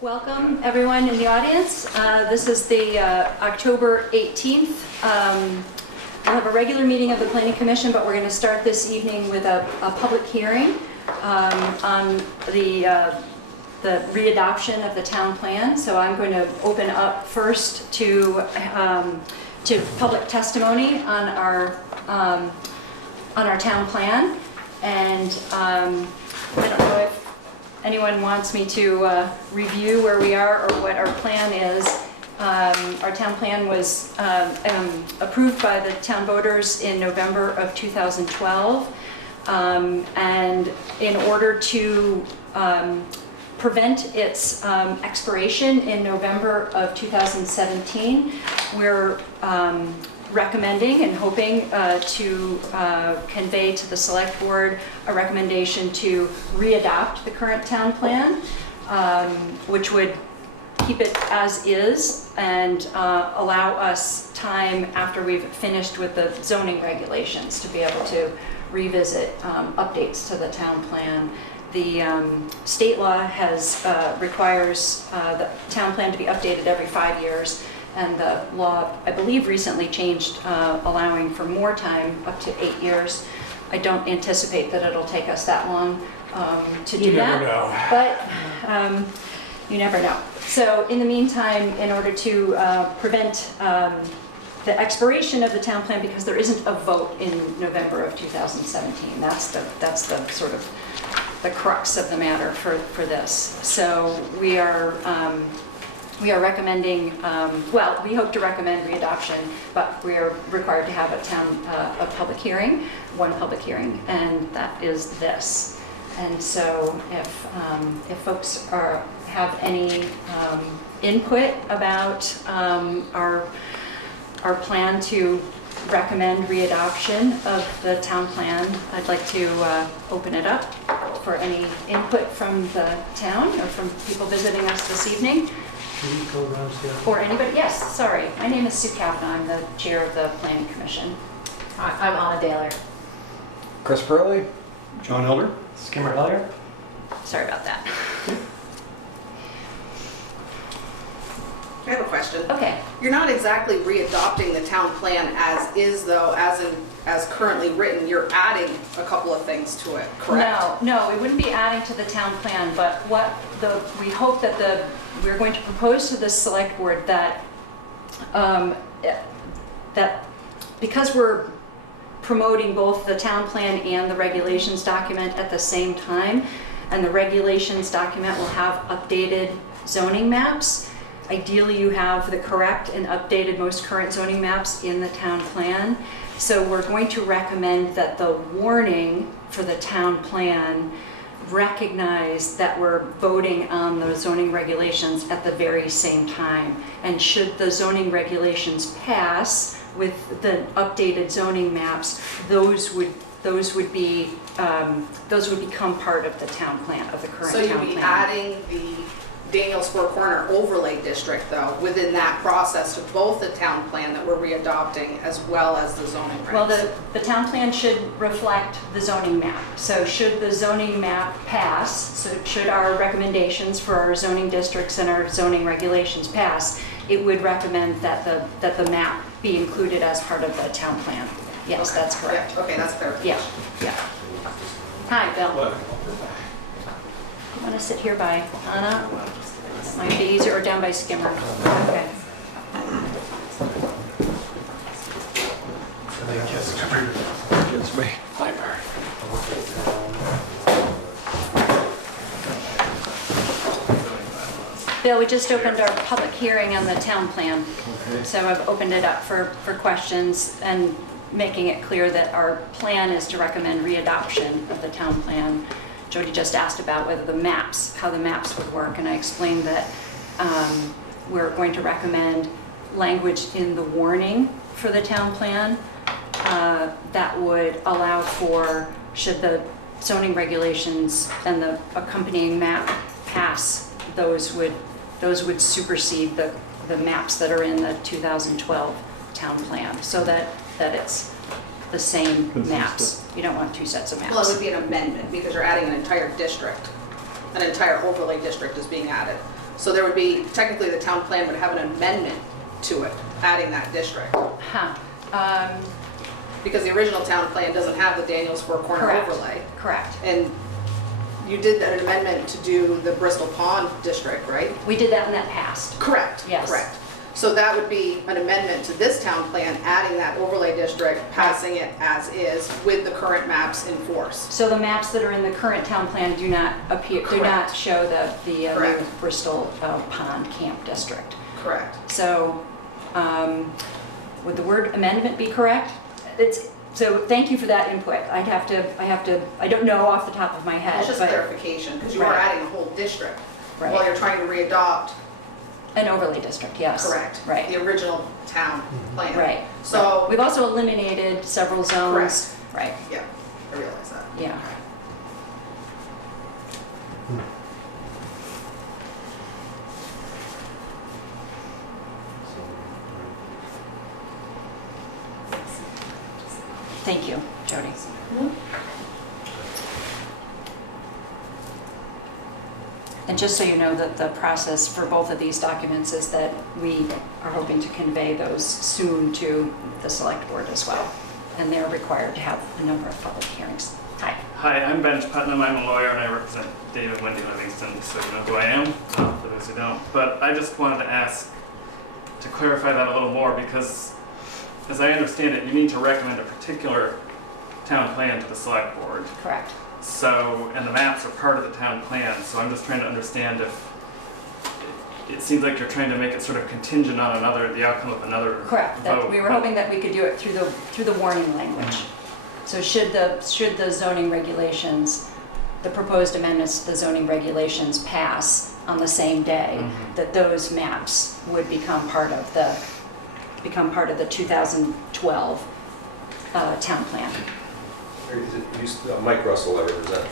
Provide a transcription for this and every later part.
Welcome, everyone in the audience. This is the October 18th. We'll have a regular meeting of the Planning Commission, but we're going to start this evening with a public hearing on the readoption of the town plan. So I'm going to open up first to public testimony on our town plan, and I don't know if anyone wants me to review where we are or what our plan is. Our town plan was approved by the town voters in November of 2012. And in order to prevent its expiration in November of 2017, we're recommending and hoping to convey to the select board a recommendation to readopt the current town plan, which would keep it as is and allow us time after we've finished with the zoning regulations to be able to revisit updates to the town plan. The state law requires the town plan to be updated every 5 years. And the law, I believe, recently changed, allowing for more time, up to 8 years. I don't anticipate that it'll take us that long to do that. You never know. But you never know. So in the meantime, in order to prevent the expiration of the town plan, because there isn't a vote in November of 2017, that's the sort of the crux of the matter for this. So we are recommending, well, we hope to recommend readoption, but we are required to have a public hearing, one public hearing, and that is this. And so if folks have any input about our plan to recommend readoption of the town plan, I'd like to open it up for any input from the town or from people visiting us this evening. Or anybody? Yes, sorry. My name is Sue Kavanaugh. I'm the chair of the Planning Commission. I'm Anna Daler. Chris Burley. John Elder. Skimmer Hillier. Sorry about that. I have a question. Okay. You're not exactly readopting the town plan as is, though, as currently written. You're adding a couple of things to it, correct? No, we wouldn't be adding to the town plan, but we hope that we're going to propose to the select board that that because we're promoting both the town plan and the regulations document at the same time, and the regulations document will have updated zoning maps. Ideally, you have the correct and updated most current zoning maps in the town plan. So we're going to recommend that the warning for the town plan recognize that we're voting on the zoning regulations at the very same time. And should the zoning regulations pass with the updated zoning maps, those would become part of the town plan, of the current town plan. So you'd be adding the Daniel Spur Corner overlay district, though, within that process to both the town plan that we're readopting as well as the zoning regs. Well, the town plan should reflect the zoning map. So should the zoning map pass, so should our recommendations for our zoning districts and our zoning regulations pass, it would recommend that the map be included as part of the town plan. Yes, okay. That's correct. Yeah. Okay, that's clear. Yeah. Hi, Bill. You want to sit here by Anna? Might be easier, or down by Skimmer. Okay. It's me. Hi, Mary. Bill, we just opened our public hearing on the town plan. Okay. So I've opened it up for questions and making it clear that our plan is to recommend readoption of the town plan. Jody just asked about how the maps would work, and I explained that we're going to recommend language in the warning for the town plan that would allow for, should the zoning regulations and the accompanying map pass, those would supersede the maps that are in the 2012 town plan, so that it's the same maps. You don't want two sets of maps. Well, it would be an amendment because you're adding an entire district. An entire overlay district is being added. So there would be, technically the town plan would have an amendment to it, adding that district. Huh. Because the original town plan doesn't have the Daniels Four Corner Correct. overlay. Correct. And you did an amendment to do the Bristol Pond district, right? We did that in that past. Correct. Yes. Correct. So that would be an amendment to this town plan, adding that overlay district, passing it as is with the current maps in force. So the maps that are in the current town plan do not appear, do not Correct. show the new Correct. Bristol Pond Camp District. Correct. So, would the word amendment be correct? So thank you for that input. I don't know off the top of my head. It's just but clarification, because you are Right. adding a whole district Right. while you're trying to readopt. An overlay district, yes. Correct. Right, The original town plan. right. So, We've also eliminated several zones. Right, yeah, I realize that. yeah. Thank you, Jody. And just so you know that the process for both of these documents is that we are hoping to convey those soon to the select board as well. And they're required to have a number of public hearings. Hi. Hi, I'm Benj Putnam. I'm a lawyer and I represent David Wendy Livingston, so you know who I am, for those who don't. But I just wanted to ask to clarify that a little more because, as I understand it, you need to recommend a particular town plan to the select board. Correct. So, and the maps are part of the town plan, so I'm just trying to understand if it seems like you're trying to make it sort of contingent on the outcome of another Correct. That vote. we were hoping that we could do it through the warning language. So should the zoning regulations, the proposed amendments to the zoning regulations pass on the same day, that those maps would become part of the 2012 town plan. Mike Russell, I represent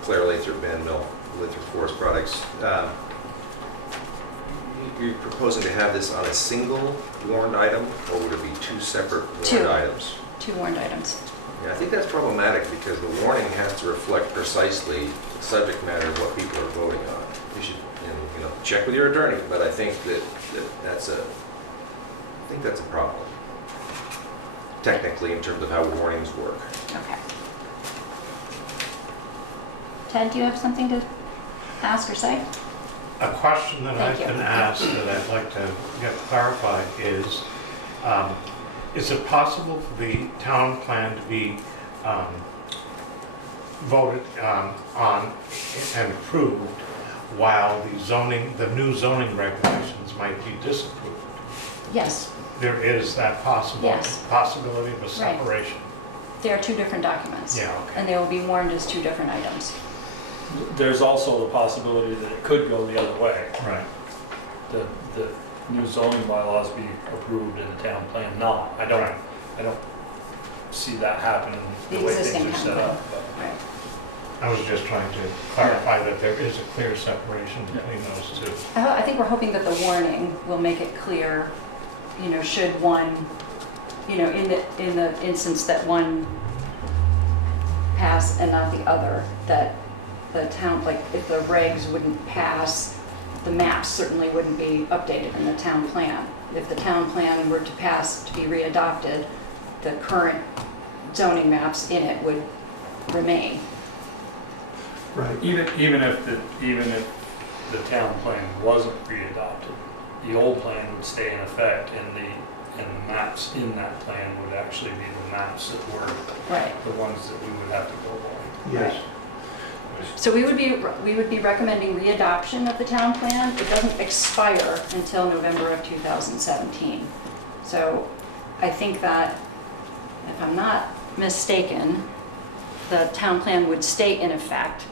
Claire Lathrop Van Mill, Lathrop Forest Products. You're proposing to have this on a single warrant item, or would it be two separate warrant items? Two warned items. Yeah, I think that's problematic because the warning has to reflect precisely the subject matter of what people are voting on. You should, check with your attorney, but I think that's a problem. Technically, in terms of how warnings work. Okay. Ted, do you have something to ask or say? A question that Thank I've you. been asked that I'd like to get clarified is it possible for the town plan to be voted on and approved while the new zoning regulations might be disapproved? Yes, There is that Yes. possibility of a separation. they are two different documents. Yeah, okay. And they will be warned as two different items. There's also the possibility that it could go the other way. Right. The new zoning bylaws be approved and the town plan not. I don't see that happening the The way existing things are set town up. but- Right. I was just trying to clarify that there is a clear separation between those two. I think we're hoping that the warning will make it clear, should one, in the instance that one pass and not the other, that the town, like if the regs wouldn't pass, the maps certainly wouldn't be updated in the town plan. If the town plan were to pass, to be readopted, the current zoning maps in it would remain. Right. Even if the town plan wasn't readopted, the old plan would stay in effect, and the maps in that plan would actually be the maps that were Right. the ones that we would have to go by. Yes. So we would be recommending readoption of the town plan. It doesn't expire until November of 2017. So I think that, if I'm not mistaken, the town plan would stay in effect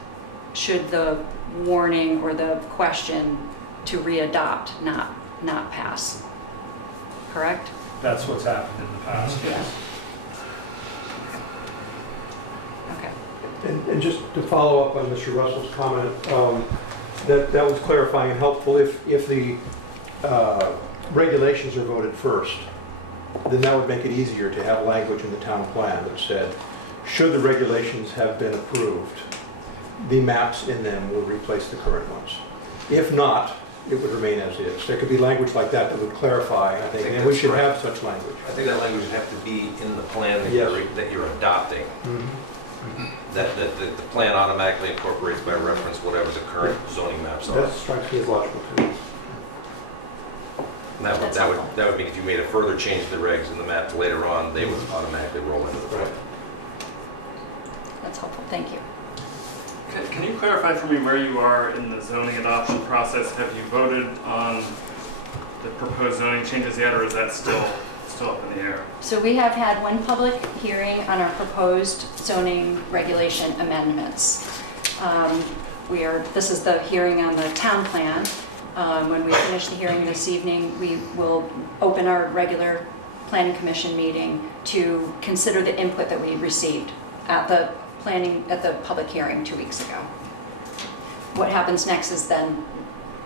should the warning or the question to readopt not pass. Correct? That's what's happened in the past. Yeah. Okay. And just to follow up on Mr. Russell's comment, that was clarifying and helpful. If the regulations are voted first, then that would make it easier to have language in the town plan that said, should the regulations have been approved, the maps in them will replace the current ones. If not, it would remain as is. There could be language like that that would clarify, I think, think and we that's should right. have such language. I think that language would have to be in the plan that Yes. you're adopting. That the plan automatically incorporates by reference whatever the current zoning maps are. That strikes me as logical too. And that would, That's that would, helpful. that would mean if you made a further change to the regs in the map later on, they would automatically roll into the plan. Right. That's helpful, thank you. Can you clarify for me where you are in the zoning adoption process? Have you voted on the proposed zoning changes yet, or is that still up in the air? So we have had one public hearing on our proposed zoning regulation amendments. This is the hearing on the town plan. When we finish the hearing this evening, we will open our regular planning commission meeting to consider the input that we received at the public hearing 2 weeks ago. What happens next is then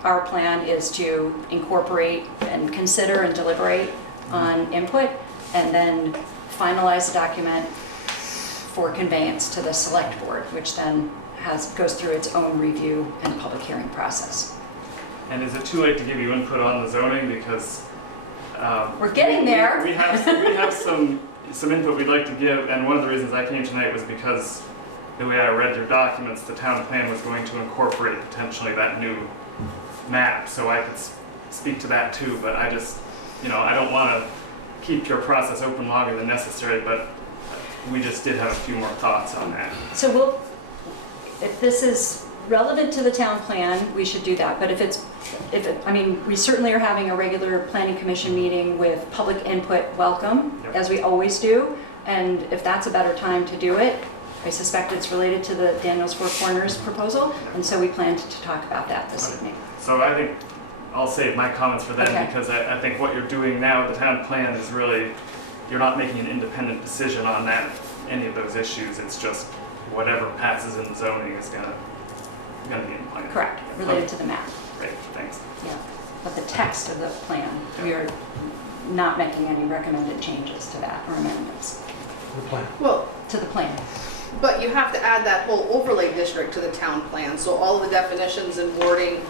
our plan is to incorporate and consider and deliberate on input, and then finalize the document for conveyance to the select board, which then goes through its own review and public hearing process. And is it too late to give you input on the zoning? Because We're getting there. We have some input we'd like to give, and one of the reasons I came tonight was because the way I read your documents, the town plan was going to incorporate potentially that new map, so I could speak to that too, but I just, I don't want to keep your process open longer than necessary, but we just did have a few more thoughts on that. So if this is relevant to the town plan, we should do that. But we certainly are having a regular planning commission meeting with public input welcome, Yep. as we always do. And if that's a better time to do it, I suspect it's related to the Daniels Four Corners proposal. And so we planned to talk about that this evening. So I think I'll save my comments for then, Okay. because I think what you're doing now, the town plan is really, you're not making an independent decision on any of those issues. It's just whatever passes in the zoning is gonna be in the plan. Correct, related to the map. Great, thanks. Yeah. But the text of the plan, we are not making any recommended changes to that or amendments The plan. Well, to the plan. but you have to add that whole overlay district to the town plan, so all the definitions and wording,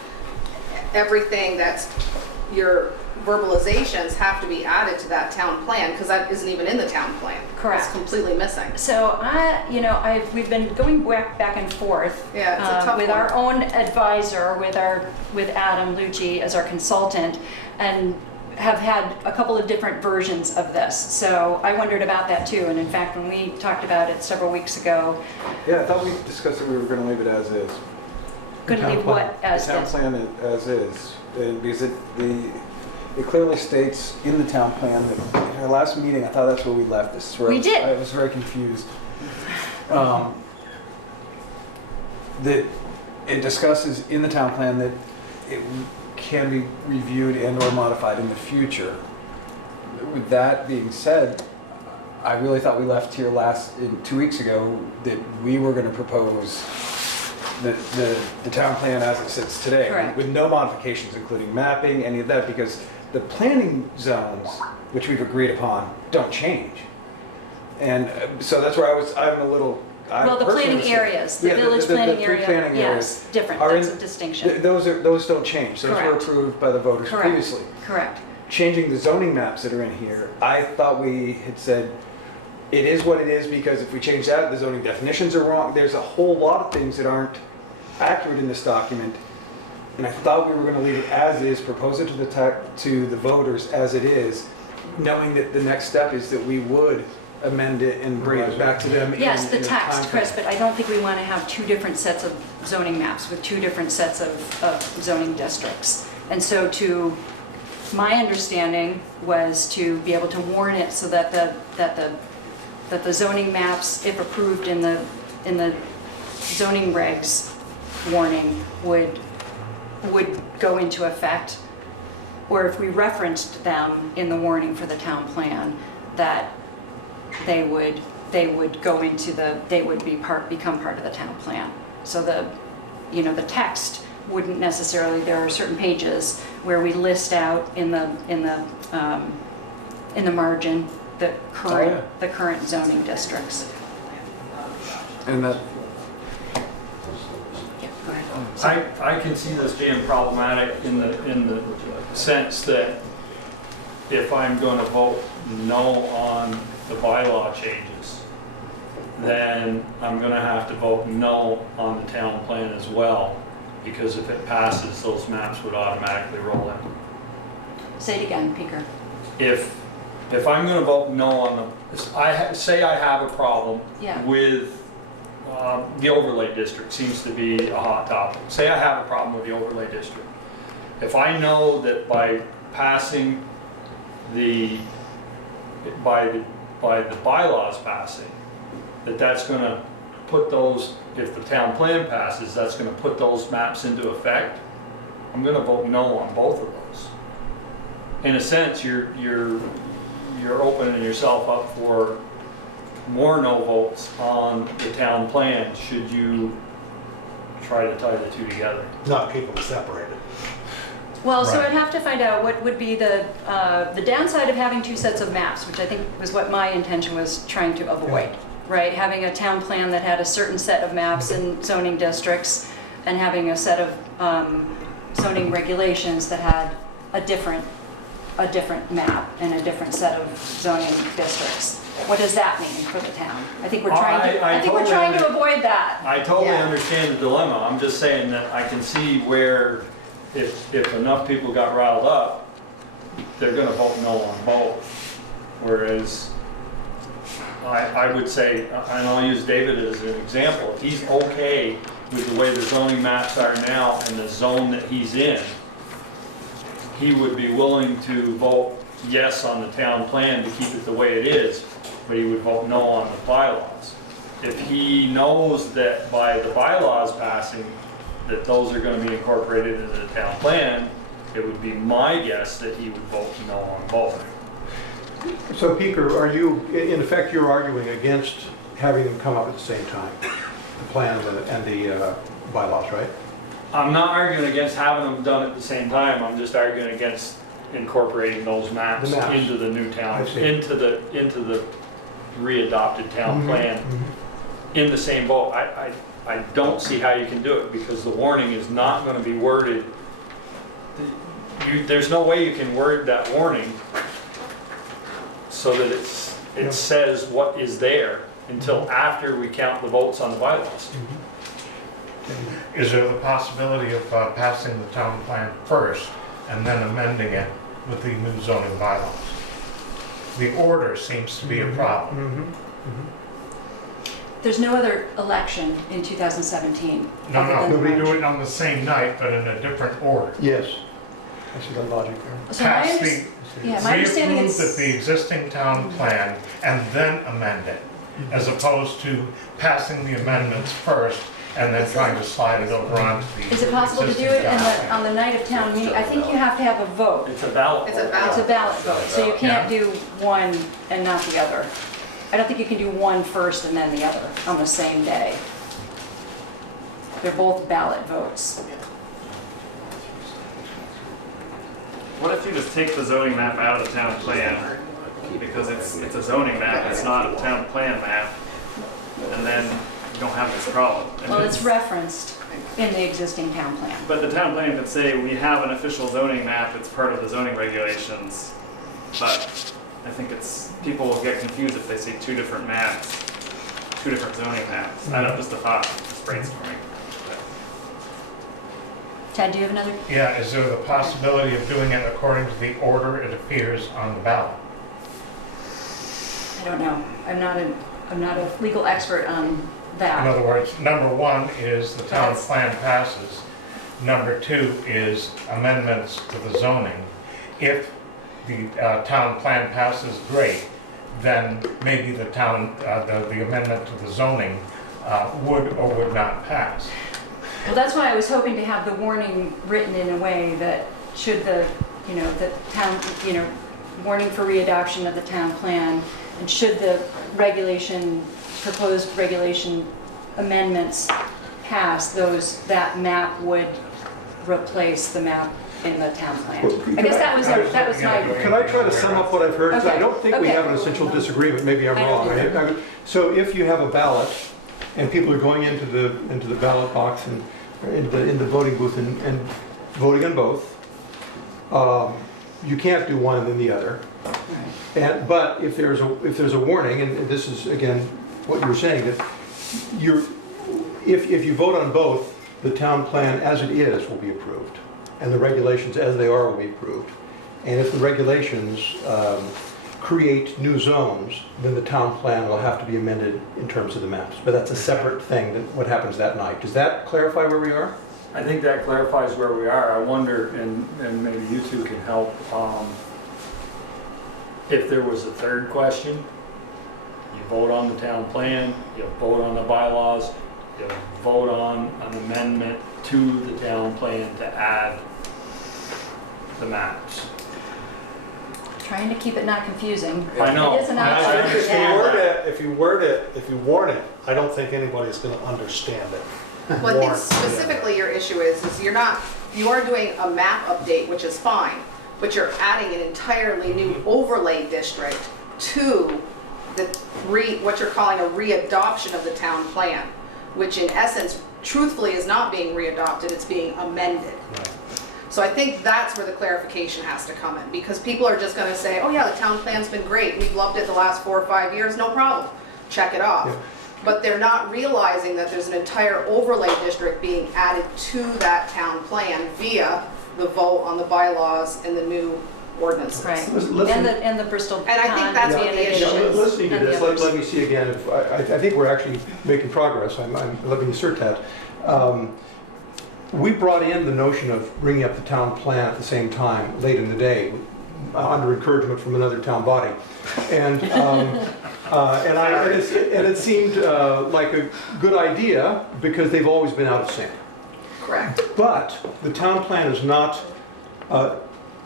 everything that's your verbalizations have to be added to that town plan, because that isn't even in the town plan. Correct. It's completely missing. So we've been going back and forth Yeah, it's a tough with one. our own advisor, with Adam Lucci as our consultant, and have had a couple of different versions of this. So I wondered about that too. And in fact, when we talked about it several weeks ago, Yeah, I thought we discussed that we were going to leave it as is. couldn't town leave plan. what as The town this. plan as is, and because it clearly states in the town plan that, in our last meeting, I thought that's where we left this. is where We did. I was very confused. That it discusses in the town plan that it can be reviewed and or modified in the future. With that being said, I really thought we left here 2 weeks ago that we were going to propose the town plan as it sits today. Correct. With no modifications, including mapping, any of that, because the planning zones, which we've agreed upon, don't change. And so that's where I'm a little. Well, the planning areas, the Yeah, village planning three area, planning yes, different, are that's in- a distinction. Those don't change. Those were Correct. approved by the voters Correct. previously. Correct. Changing the zoning maps that are in here, I thought we had said it is what it is, because if we change that, the zoning definitions are wrong. There's a whole lot of things that aren't accurate in this document. And I thought we were going to leave it as is, propose it to the voters as it is, knowing that the next step is that we would amend it and bring it back to them. Yes, the in a text, timeframe. Chris, but I don't think we want to have two different sets of zoning maps with two different sets of zoning districts. And so my understanding was to be able to warn it so that the zoning maps, if approved in the zoning regs warning, would go into effect, or if we referenced them in the warning for the town plan, that they would become part of the town plan. So the text wouldn't necessarily, there are certain pages where we list out in the margin the current zoning districts. And that, I can see this being problematic in the sense that if I'm going to vote no on the bylaw changes, then I'm going to have to vote no on the town plan as well, because if it passes, those maps would automatically roll in. Say it again, Peter. If I'm going to vote no on say I have a problem Yeah. with the overlay district, seems to be a hot topic. Say I have a problem with the overlay district. If I know that by passing by the bylaws passing, that's going to put those, if the town plan passes, that's going to put those maps into effect, I'm going to vote no on both of those. In a sense, you're opening yourself up for more no votes on the town plan should you try to tie the two together. Not capable of separated. Well, so Right. I'd have to find out what would be the downside of having two sets of maps, which I think was what my intention was trying to avoid, right? Having a town plan that had a certain set of maps in zoning districts and having a set of zoning regulations that had a different map and a different set of zoning districts. What does that mean for the town? I think we're trying to avoid that. I totally Yeah. understand the dilemma. I'm just saying that I can see where if enough people got riled up, they're gonna vote no on both. Whereas I would say, and I'll use David as an example, if he's okay with the way the zoning maps are now and the zone that he's in, he would be willing to vote yes on the town plan to keep it the way it is, but he would vote no on the bylaws. If he knows that by the bylaws passing, that those are going to be incorporated into the town plan, it would be my guess that he would vote no on both. So Peter, are you, in effect, you're arguing against having them come up at the same time? The plans and the bylaws, right? I'm not arguing against having them done at the same time, I'm just arguing against incorporating those maps The maps. into the new town, I see. into the re-adopted town Mhm, plan mhm. in the same vote. I don't see how you can do it because the warning is not going to be worded. There's no way you can word that warning so that Yeah. it says what is there until after we count the votes on the bylaws. Is there the possibility of passing the town plan first and then amending it with the new zoning bylaws? The order seems to be a problem. Mhm. There's no other election in 2017. No, other no, than we do March. it on the same night, but in a different order. Yes. I see the logic there. So my Pass under- yeah, my understanding reapprove is, the existing town plan and then amend it, as opposed to passing the amendments first and then trying to slide it over onto the is it possible to do existing it town on plan. on the night of town meeting? I think you have to have a vote. It's a ballot. It's a vote. ballot. It's a ballot vote, so you can't do one and not the other. I don't think you can do one first and then the other on the same day. They're both ballot votes. What if you just take the zoning map out of the town plan? Because it's a zoning map, it's not a town plan map. And then you don't have this problem. And Well, it's referenced in the existing town plan. But the town plan could say, we have an official zoning map, it's part of the zoning regulations. But I think people will get confused if they see two different maps, two different zoning maps. I don't know, just a thought, just brainstorming. Ted, do you have another? Yeah, is there the possibility of doing it according to the order it appears on the ballot? I don't know. I'm not a legal expert on In that. other words, number one is the town Yes. plan passes. Number two is amendments to the zoning. If the town plan passes, great, then maybe the amendment to the zoning would or would not pass. Well, that's why I was hoping to have the warning written in a way that should the town, warning for readoption of the town plan, and should the proposed regulation amendments pass, that map would replace the map in the town plan. I guess that was my. Can I try to sum up what I've heard? 'Cause I Okay, don't think we okay. have an essential disagreement, maybe I'm I wrong. don't right? So if you have a ballot and people are going into the ballot box and in the voting booth and voting on both. You can't do one and then the other. But if there's a warning, and this is again what you're saying, that if you vote on both, the town plan as it is will be approved, and the regulations as they are will be approved. And if the regulations create new zones, then the town plan will have to be amended in terms of the maps. But that's a separate thing than what happens that night. Does that clarify where we are? I think that clarifies where we are. I wonder, and maybe you two can help, if there was a third question, you vote on the town plan, you vote on the bylaws, you vote on an amendment to the town plan to add the maps. Trying to keep it not confusing. I know. It is an I option. understand. If you warn it, I don't think anybody's gonna understand it. Well, I think Warn. specifically your issue is you are doing a map update, which is fine, but you're adding an entirely new overlay district to what you're calling a readoption of the town plan, which in essence, truthfully, is not being readopted, it's being amended. Right. So I think that's where the clarification has to come in, because people are just gonna say, oh yeah, the town plan's been great, we've loved it the last 4 or 5 years, no problem, check it off. Yeah. But they're not realizing that there's an entire overlay district being added to that town plan via the vote on the bylaws and the new ordinances. Right, Listen- and the Bristol And I think Pond that's what the being issue Yeah, additions listening to and the this, others. let me see again, if, I think we're actually making progress, let me assert that. We brought in the notion of bringing up the town plan at the same time, late in the day, under encouragement from another town body. And it seemed like a good idea, because they've always been out of sync. Correct. But the town plan is not,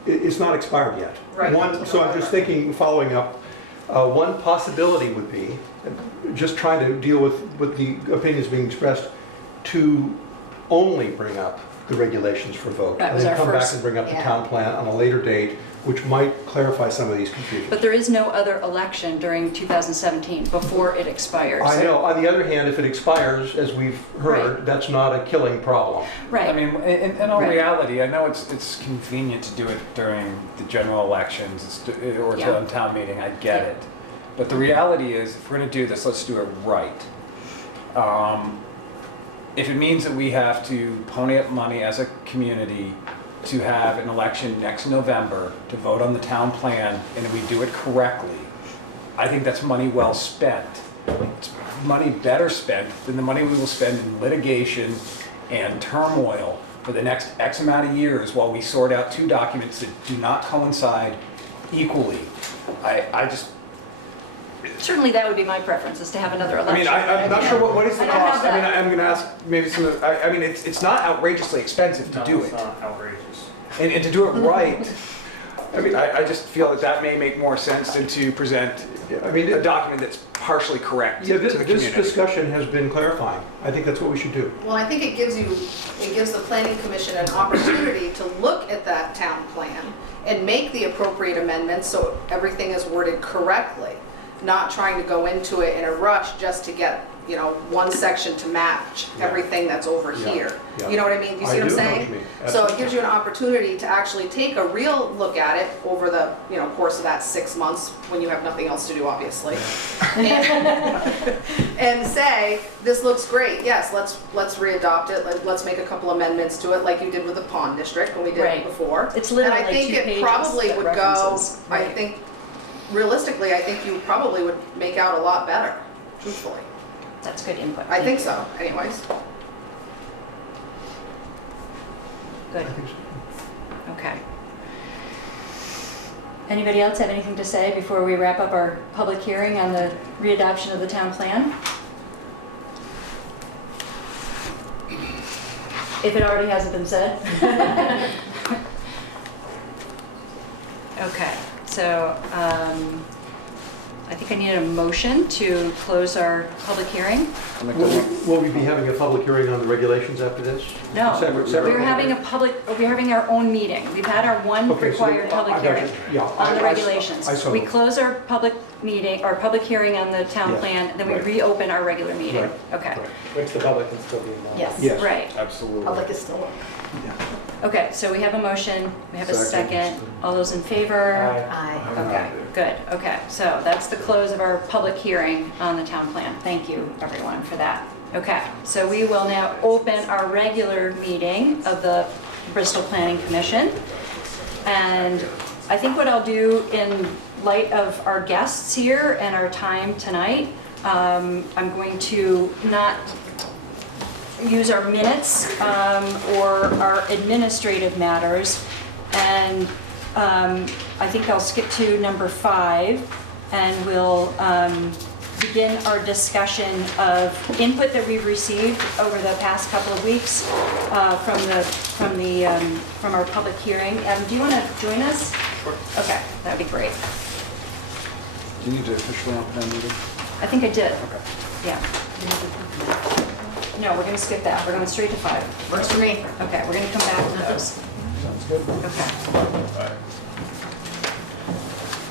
it's not expired yet. Right. So I'm just thinking, following up, one possibility would be, just trying to deal with the opinions being expressed, to only bring up the regulations for vote. That was our And then come back first- and bring up the yeah. town plan on a later date, which might clarify some of these confusions. But there is no other election during 2017 before it expires. I know, on the other hand, if it expires, as we've heard, that's not a killing problem. I Right, mean, in all Right. reality, I know it's convenient to do it during the general elections or Yeah. the town meeting, I get Yeah. it. But the reality is, if we're gonna do this, let's do it right. If it means that we have to pony up money as a community to have an election next November to vote on the town plan, and we do it correctly, I think that's money well spent. It's money better spent than the money we will spend in litigation and turmoil for the next X amount of years while we sort out two documents that do not coincide equally. I just, certainly that would be my preference, is to have another I election. mean, I'm not sure what is the I don't have cost. I mean, that. I'm going to ask maybe some of, I mean, it's not outrageously expensive to No, do it's it. not outrageous. And to do it right, I mean, I just feel that may make more sense than to present I mean, a document that's partially correct yeah, to the this community. discussion has been clarifying. I think that's what we should do. Well, I think it gives the planning commission an opportunity to look at that town plan and make the appropriate amendments so everything is worded correctly, not trying to go into it in a rush just to get, one section to match everything that's over Yeah, here. yeah. You know what I mean? You see what I'm I do know what saying? you mean. So it Absolutely. gives you an opportunity to actually take a real look at it over the, course of that 6 months when you have nothing else to do, obviously. And say, this looks great, yes, let's readopt it, let's make a couple amendments to it, like you did with the pond district when we did it Right. before. It's literally And I think 2 it pages probably that would go, references, I right. think, realistically, I think you probably would make out a lot better, truthfully. That's good input. I Thank think you. so, anyways. Good, I think so. okay. Anybody else have anything to say before we wrap up our public hearing on the readoption of the town plan? If it already hasn't been said? Okay, so I think I need a motion to close our public hearing. I'll make the mo- Will we be having a public hearing on the regulations after this? No, Separate. we're having we're having our own meeting. We've had our one Okay, so required public I got hearing you. Yeah, on the regulations. I saw We it. close our public meeting, our public hearing on the town Yes. plan, then we Right. reopen our regular meeting. Right. Okay, Right. Which the public can still be involved. Yes. Yes. right. Absolutely. Public is still up. Okay, so we have a motion, we have a Second. second. All those in favor? Aye. Okay, good, okay. So that's the close of our public hearing on the town plan. Thank you, everyone, for that. Okay, so we will now open our regular meeting of the Bristol Planning Commission. And I think what I'll do in light of our guests here and our time tonight, I'm going to not use our minutes or our administrative matters. And I think I'll skip to number 5 and we'll begin our discussion of input that we've received over the past couple of weeks from our public hearing. Adam, do you want to join us? Sure. Okay, that'd be great. Do you need to officially open that meeting? I think I did. Okay. Yeah. No, we're going to skip that. We're going straight to 5. Works for me. Okay, we're going to come back to those. Sounds good. Okay.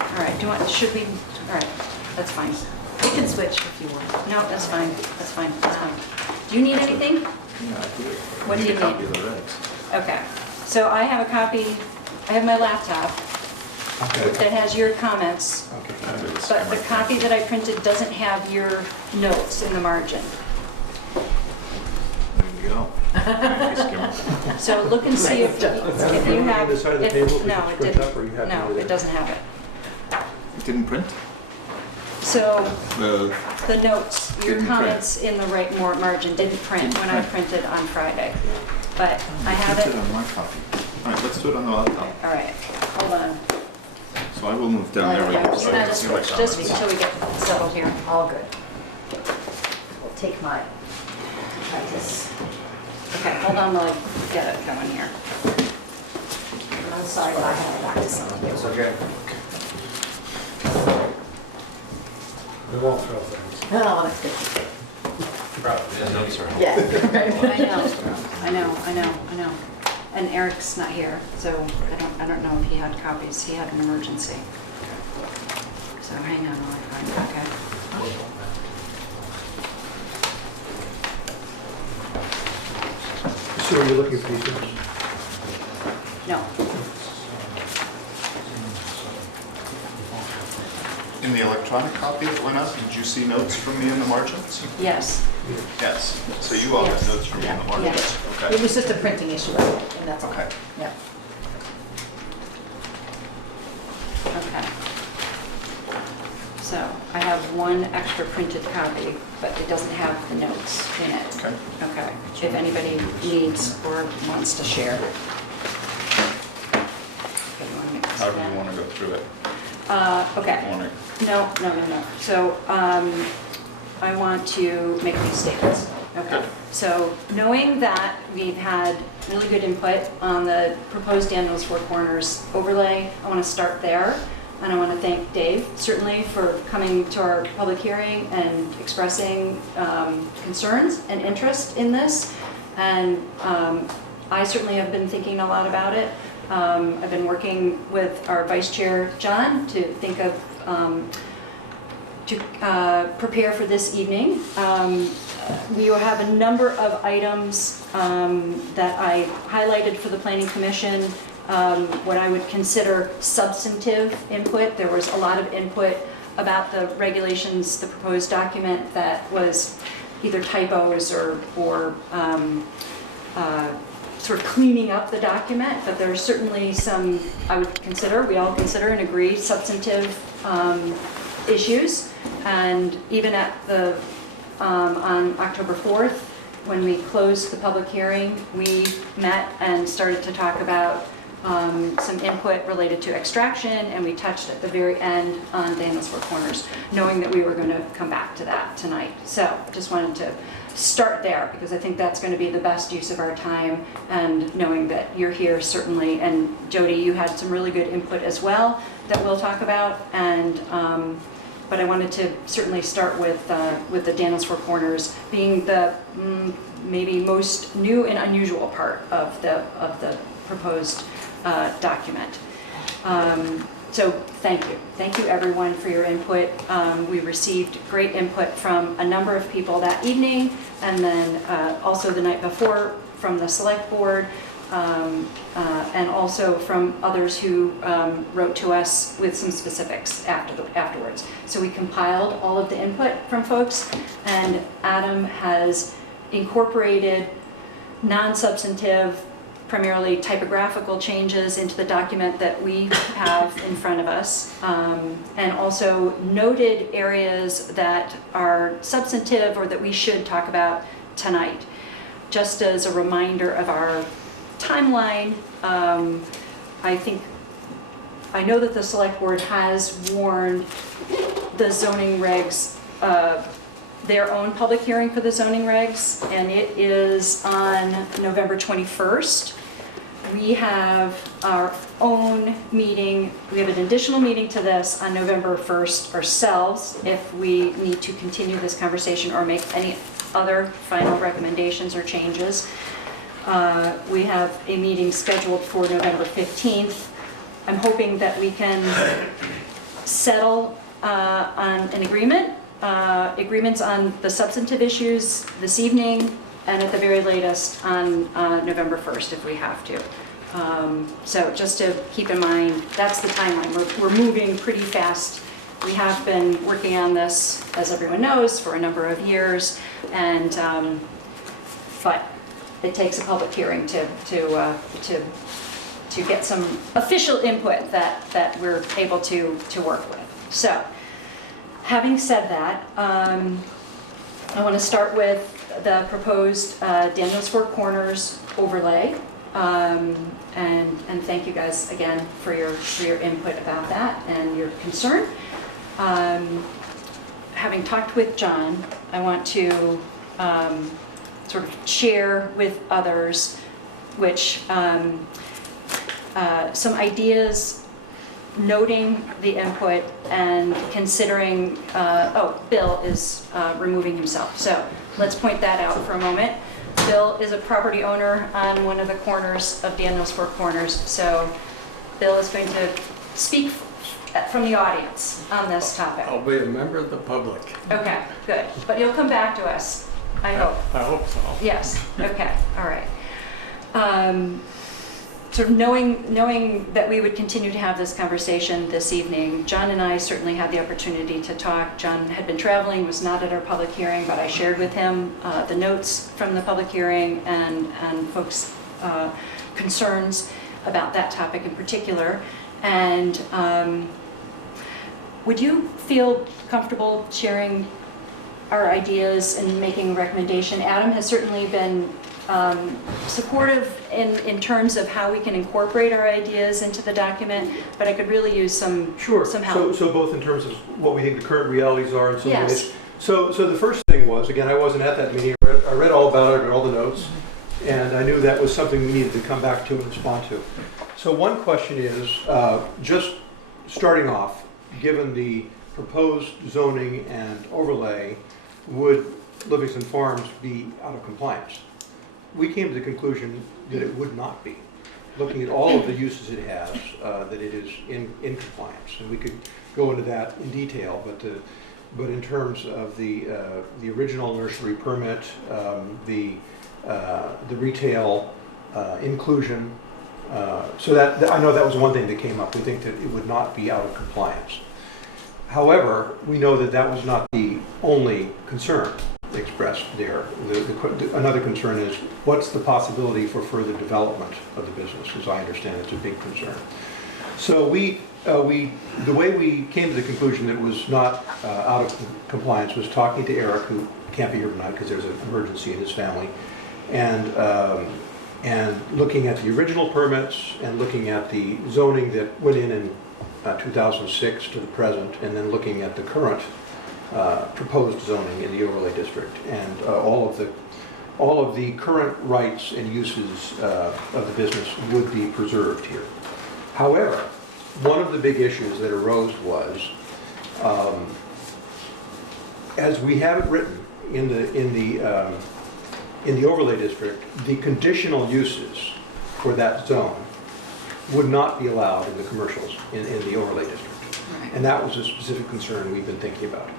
All right, should we, all right, that's fine. We can switch if you want. No, that's fine, that's fine, that's fine. Do you need anything? What do you need? Okay, so I have a copy, I have my laptop Okay. that has your comments, Okay. but the copy that I printed doesn't have your notes in the margin. So look and see if you have. Either side of the if- table, No, if it it's printed up, or you didn't, have to no, do it that? doesn't have it. It didn't print? So The the notes, your Didn't print. comments in the right margin didn't print when I printed on Friday. But I have printed it, on my copy. All right, let's do it on the laptop. all right, hold on. So I will move down there. Okay, with we're you. gonna just switch, just until we get settled here. All good. We'll take my practice. Okay, hold on while I get it going here. I'm sorry, but I have to practice on you. It's okay. We won't throw things. Oh, that's good. Yeah. I know. And Eric's not here, so I don't know if he had copies. He had an emergency. So hang on while I find it, okay? So are you looking for these things? No. In the electronic copy that went out, did you see notes from me in the margins? Yes. Yes. So you all have Yes. notes from me in the margins? Yes. It Okay. was just a printing issue, I think, and that's all. Okay. Yeah. Okay. So I have one extra printed copy, but it doesn't have the notes in it. Okay. Okay, if anybody needs or wants to share. How do you want to go through it? Okay, Want no. So I want to make these statements. Okay, Good. so knowing that we've had really good input on the proposed Daniels Four Corners overlay, I want to start there. And I want to thank Dave, certainly, for coming to our public hearing and expressing concerns and interest in this. And I certainly have been thinking a lot about it. I've been working with our Vice Chair, John, to think of, prepare for this evening. We will have a number of items that I highlighted for the Planning Commission, what I would consider substantive input. There was a lot of input about the regulations, the proposed document that was either typos or sort of cleaning up the document, but there are certainly some, I would consider, we all consider and agree, substantive issues. And even at the, on October 4th, when we closed the public hearing, we met and started to talk about some input related to extraction, and we touched at the very end on Daniels Four Corners, knowing that we were going to come back to that tonight. So just wanted to start there, because I think that's going to be the best use of our time, and knowing that you're here certainly, and Jody, you had some really good input as well that we'll talk about, and but I wanted to certainly start with the Daniels Four Corners being the maybe most new and unusual part of the proposed document. So thank you. Thank you everyone for your input. We received great input from a number of people that evening, and then also the night before from the select board, and also from others who wrote to us with some specifics afterwards. So we compiled all of the input from folks, and Adam has incorporated non-substantive, primarily typographical changes into the document that we have in front of us, and also noted areas that are substantive or that we should talk about tonight. Just as a reminder of our timeline, I know that the select board has warned the zoning regs, their own public hearing for the zoning regs, and it is on November 21st. We have our own meeting. We have an additional meeting to this on November 1st ourselves if we need to continue this conversation or make any other final recommendations or changes. We have a meeting scheduled for November 15th. I'm hoping that we can settle on an agreements on the substantive issues this evening, and at the very latest on November 1st if we have to. So just to keep in mind, that's the timeline. We're moving pretty fast. We have been working on this, as everyone knows, for a number of years, and but it takes a public hearing to get some official input that we're able to work with. So, having said that, I want to start with the proposed Daniels Four Corners overlay, and thank you guys again for your input about that and your concern. Having talked with John, I want to sort of share with others which some ideas, noting the input and considering, Bill is removing himself. So let's point that out for a moment. Bill is a property owner on one of the corners of Daniels Four Corners. So Bill is going to speak from the audience on this topic. I'll be a member of the public. Okay, good. But he'll come back to us, I hope. I hope so. Yes, okay, all right. Sort of knowing that we would continue to have this conversation this evening, John and I certainly had the opportunity to talk. John had been traveling, was not at our public hearing, but I shared with him the notes from the public hearing and folks' concerns about that topic in particular. And would you feel comfortable sharing our ideas and making a recommendation? Adam has certainly been supportive in terms of how we can incorporate our ideas into the document, but I could really use some help. So both in terms of what we think the current realities are and some Yes. ways. So the first thing was, again, I wasn't at that meeting. I read all about it, read all the notes, and I knew that was something we needed to come back to and respond to. So one question is, just starting off, given the proposed zoning and overlay, would Livingston Farms be out of compliance? We came to the conclusion that it would not be. Looking at all of the uses it has, that it is in compliance. And we could go into that in detail, but in terms of the original nursery permit, the retail inclusion, so that I know that was one thing that came up. We think that it would not be out of compliance. However, we know that that was not the only concern expressed there. Another concern is, what's the possibility for further development of the business? As I understand, it's a big concern. So the way we came to the conclusion that it was not out of compliance was talking to Eric, who can't be here tonight because there's an emergency in his family, and looking at the original permits and looking at the zoning that went in 2006 to the present, and then looking at the current proposed zoning in the overlay district, and all of the current rights and uses of the business would be preserved here. However, one of the big issues that arose was as we have it written in the overlay district, the conditional uses for that zone would not be allowed in the commercials in the overlay district. And that was a specific concern we've been thinking about.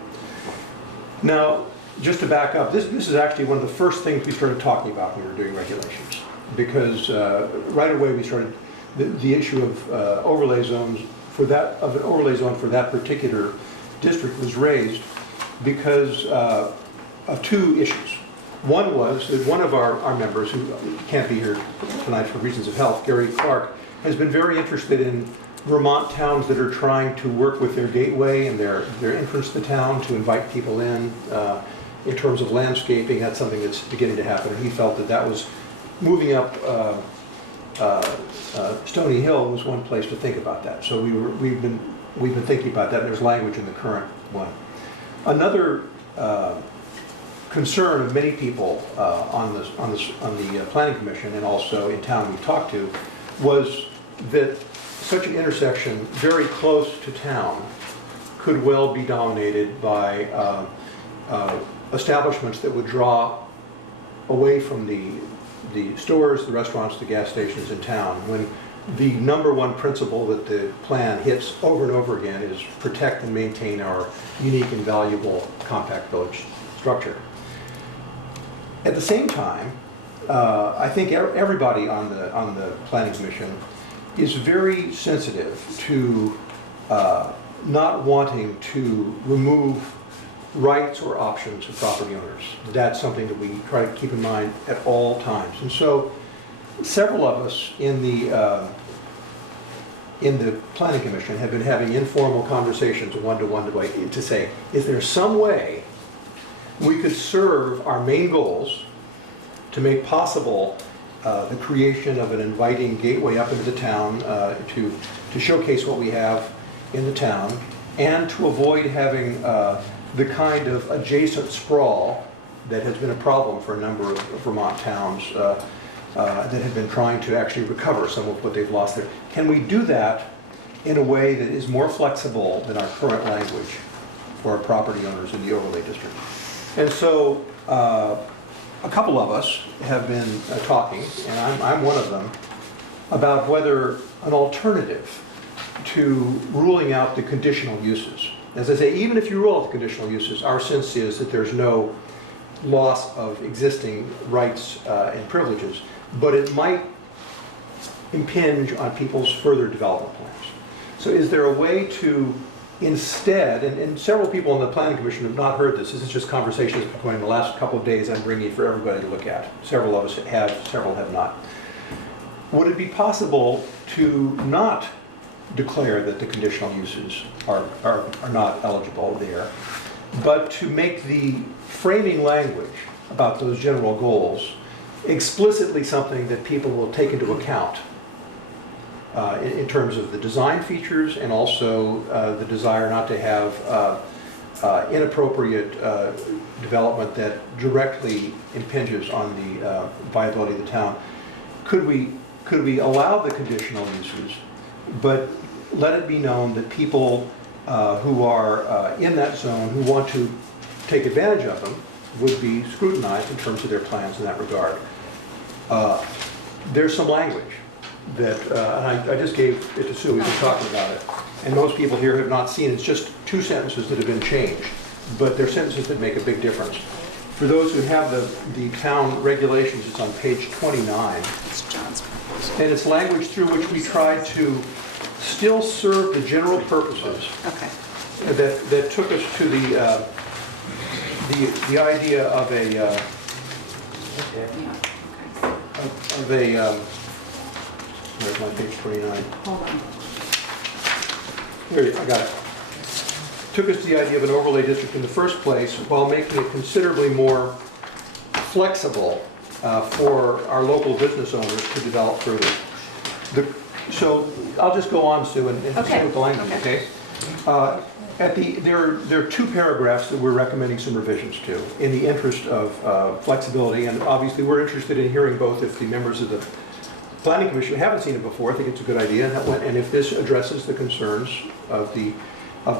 Now, just to back up, this is actually one of the first things we started talking about when we were doing regulations. Because right away we started, the issue of overlay zones for that, of an overlay zone for that particular district was raised because of two issues. One was that one of our members, who can't be here tonight for reasons of health, Gary Clark, has been very interested in Vermont towns that are trying to work with their gateway and their entrance to town to invite people in terms of landscaping. That's something that's beginning to happen. And he felt that that was moving up Stony Hill was one place to think about that. So we've been thinking about that. And there's language in the current one. Another concern of many people on the Planning Commission and also in town we've talked to was that such an intersection very close to town could well be dominated by establishments that would draw away from the stores, the restaurants, the gas stations in town, when the number one principle that the plan hits over and over again is protect and maintain our unique and valuable compact village structure. At the same time, I think everybody on the Planning Commission is very sensitive to not wanting to remove rights or options of property owners. That's something that we try to keep in mind at all times. And so several of us in the Planning Commission have been having informal conversations one-to-one to say, is there some way we could serve our main goals to make possible the creation of an inviting gateway up into the town to showcase what we have in the town, and to avoid having the kind of adjacent sprawl that has been a problem for a number of Vermont towns that have been trying to actually recover some of what they've lost there. Can we do that in a way that is more flexible than our current language for our property owners in the overlay district? And so a couple of us have been talking, and I'm one of them, about whether an alternative to ruling out the conditional uses. As I say, even if you rule out the conditional uses, our sense is that there's no loss of existing rights and privileges, but it might impinge on people's further development plans. So is there a way to instead, and several people on the Planning Commission have not heard this is just conversations going in the last couple of days I'm bringing for everybody to look at. Several of us have, several have not. Would it be possible to not declare that the conditional uses are not eligible there, but to make the framing language about those general goals explicitly something that people will take into account in terms of the design features and also the desire not to have inappropriate development that directly impinges on the viability of the town. Could we allow the conditional uses, but let it be known that people who are in that zone who want to take advantage of them would be scrutinized in terms of their plans in that regard. There's some language that, and I just gave it to Sue, we've been talking about it, and most people here have not seen it. It's just two sentences that have been changed, but they're sentences that make a big difference. For those who have the town regulations, it's on page 29. It's John's proposal. And it's language through which we try to still serve the general purposes Okay. that took us to the idea of a Yeah, okay. where's my page 29? Hold on. Here, I got it. Took us to the idea of an overlay district in the first place while making it considerably more flexible for our local business owners to develop further. So I'll just go on, Sue, and Okay. stay with the language, okay? There are two paragraphs that we're recommending some revisions to in the interest of flexibility, and obviously we're interested in hearing both if the members of the Planning Commission haven't seen it before, I think it's a good idea, and if this addresses the concerns of the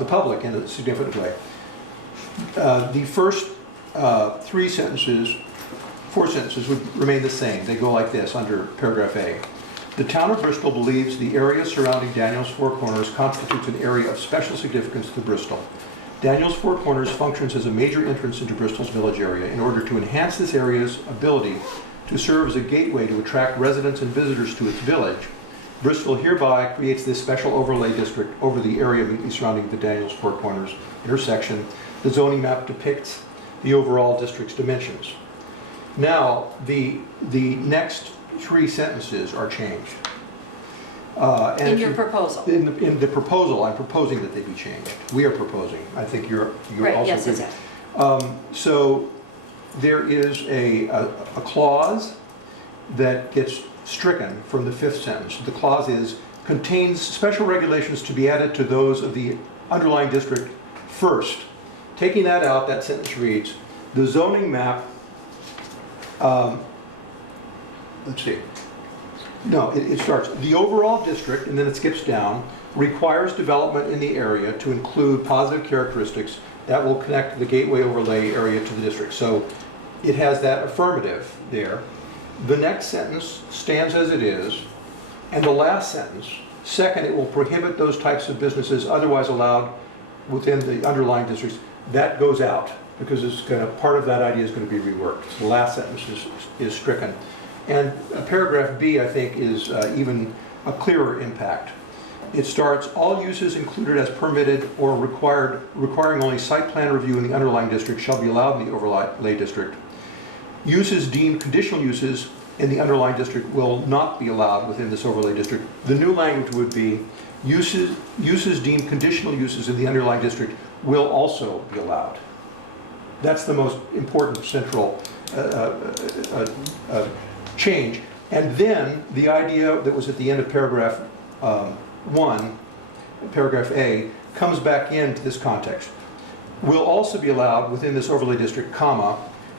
public in a significant way. The first four sentences would remain the same. They go like this under paragraph A. The town of Bristol believes the area surrounding Daniels Four Corners constitutes an area of special significance to Bristol. Daniels Four Corners functions as a major entrance into Bristol's village area. In order to enhance this area's ability to serve as a gateway to attract residents and visitors to its village, Bristol hereby creates this special overlay district over the area immediately surrounding the Daniels Four Corners intersection. The zoning map depicts the overall district's dimensions. Now, the next three sentences are changed. In your proposal? In the proposal, I'm proposing that they be changed. We are proposing. I think you're Right, also. yes, agree. yes. So there is a clause that gets stricken from the fifth sentence. The clause contains special regulations to be added to those of the underlying district first. Taking that out, that sentence reads, the zoning map, let's see. No, it starts, the overall district, and then it skips down, requires development in the area to include positive characteristics that will connect the gateway overlay area to the district. So it has that affirmative there. The next sentence stands as it is, and the last sentence, second, it will prohibit those types of businesses otherwise allowed within the underlying districts. That goes out because part of that idea is going to be reworked. So the last sentence is stricken. And paragraph B, I think, is even a clearer impact. It starts, all uses included as permitted or requiring only site plan review in the underlying district shall be allowed in the overlay district. Uses deemed conditional uses in the underlying district will not be allowed within this overlay district. The new language would be, uses deemed conditional uses in the underlying district will also be allowed. That's the most important central change. And then the idea that was at the end of paragraph 1, paragraph A, comes back into this context. Will also be allowed within this overlay district, comma,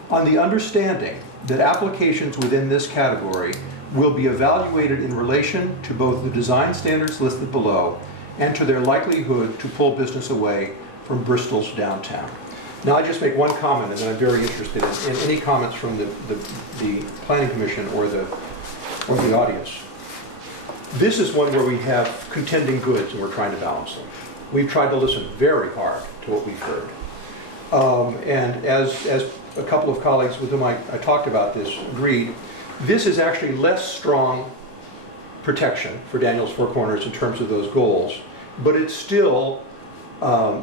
on the understanding that applications within this category will be evaluated in relation to both the design standards listed below and to their likelihood to pull business away from Bristol's downtown. Now I just make one comment, and then I'm very interested in any comments from the Planning Commission or the audience. This is one where we have contending goods and we're trying to balance them. We've tried to listen very hard to what we've heard. And as a couple of colleagues with whom I talked about this agreed, this is actually less strong protection for Daniels Four Corners in terms of those goals, but it still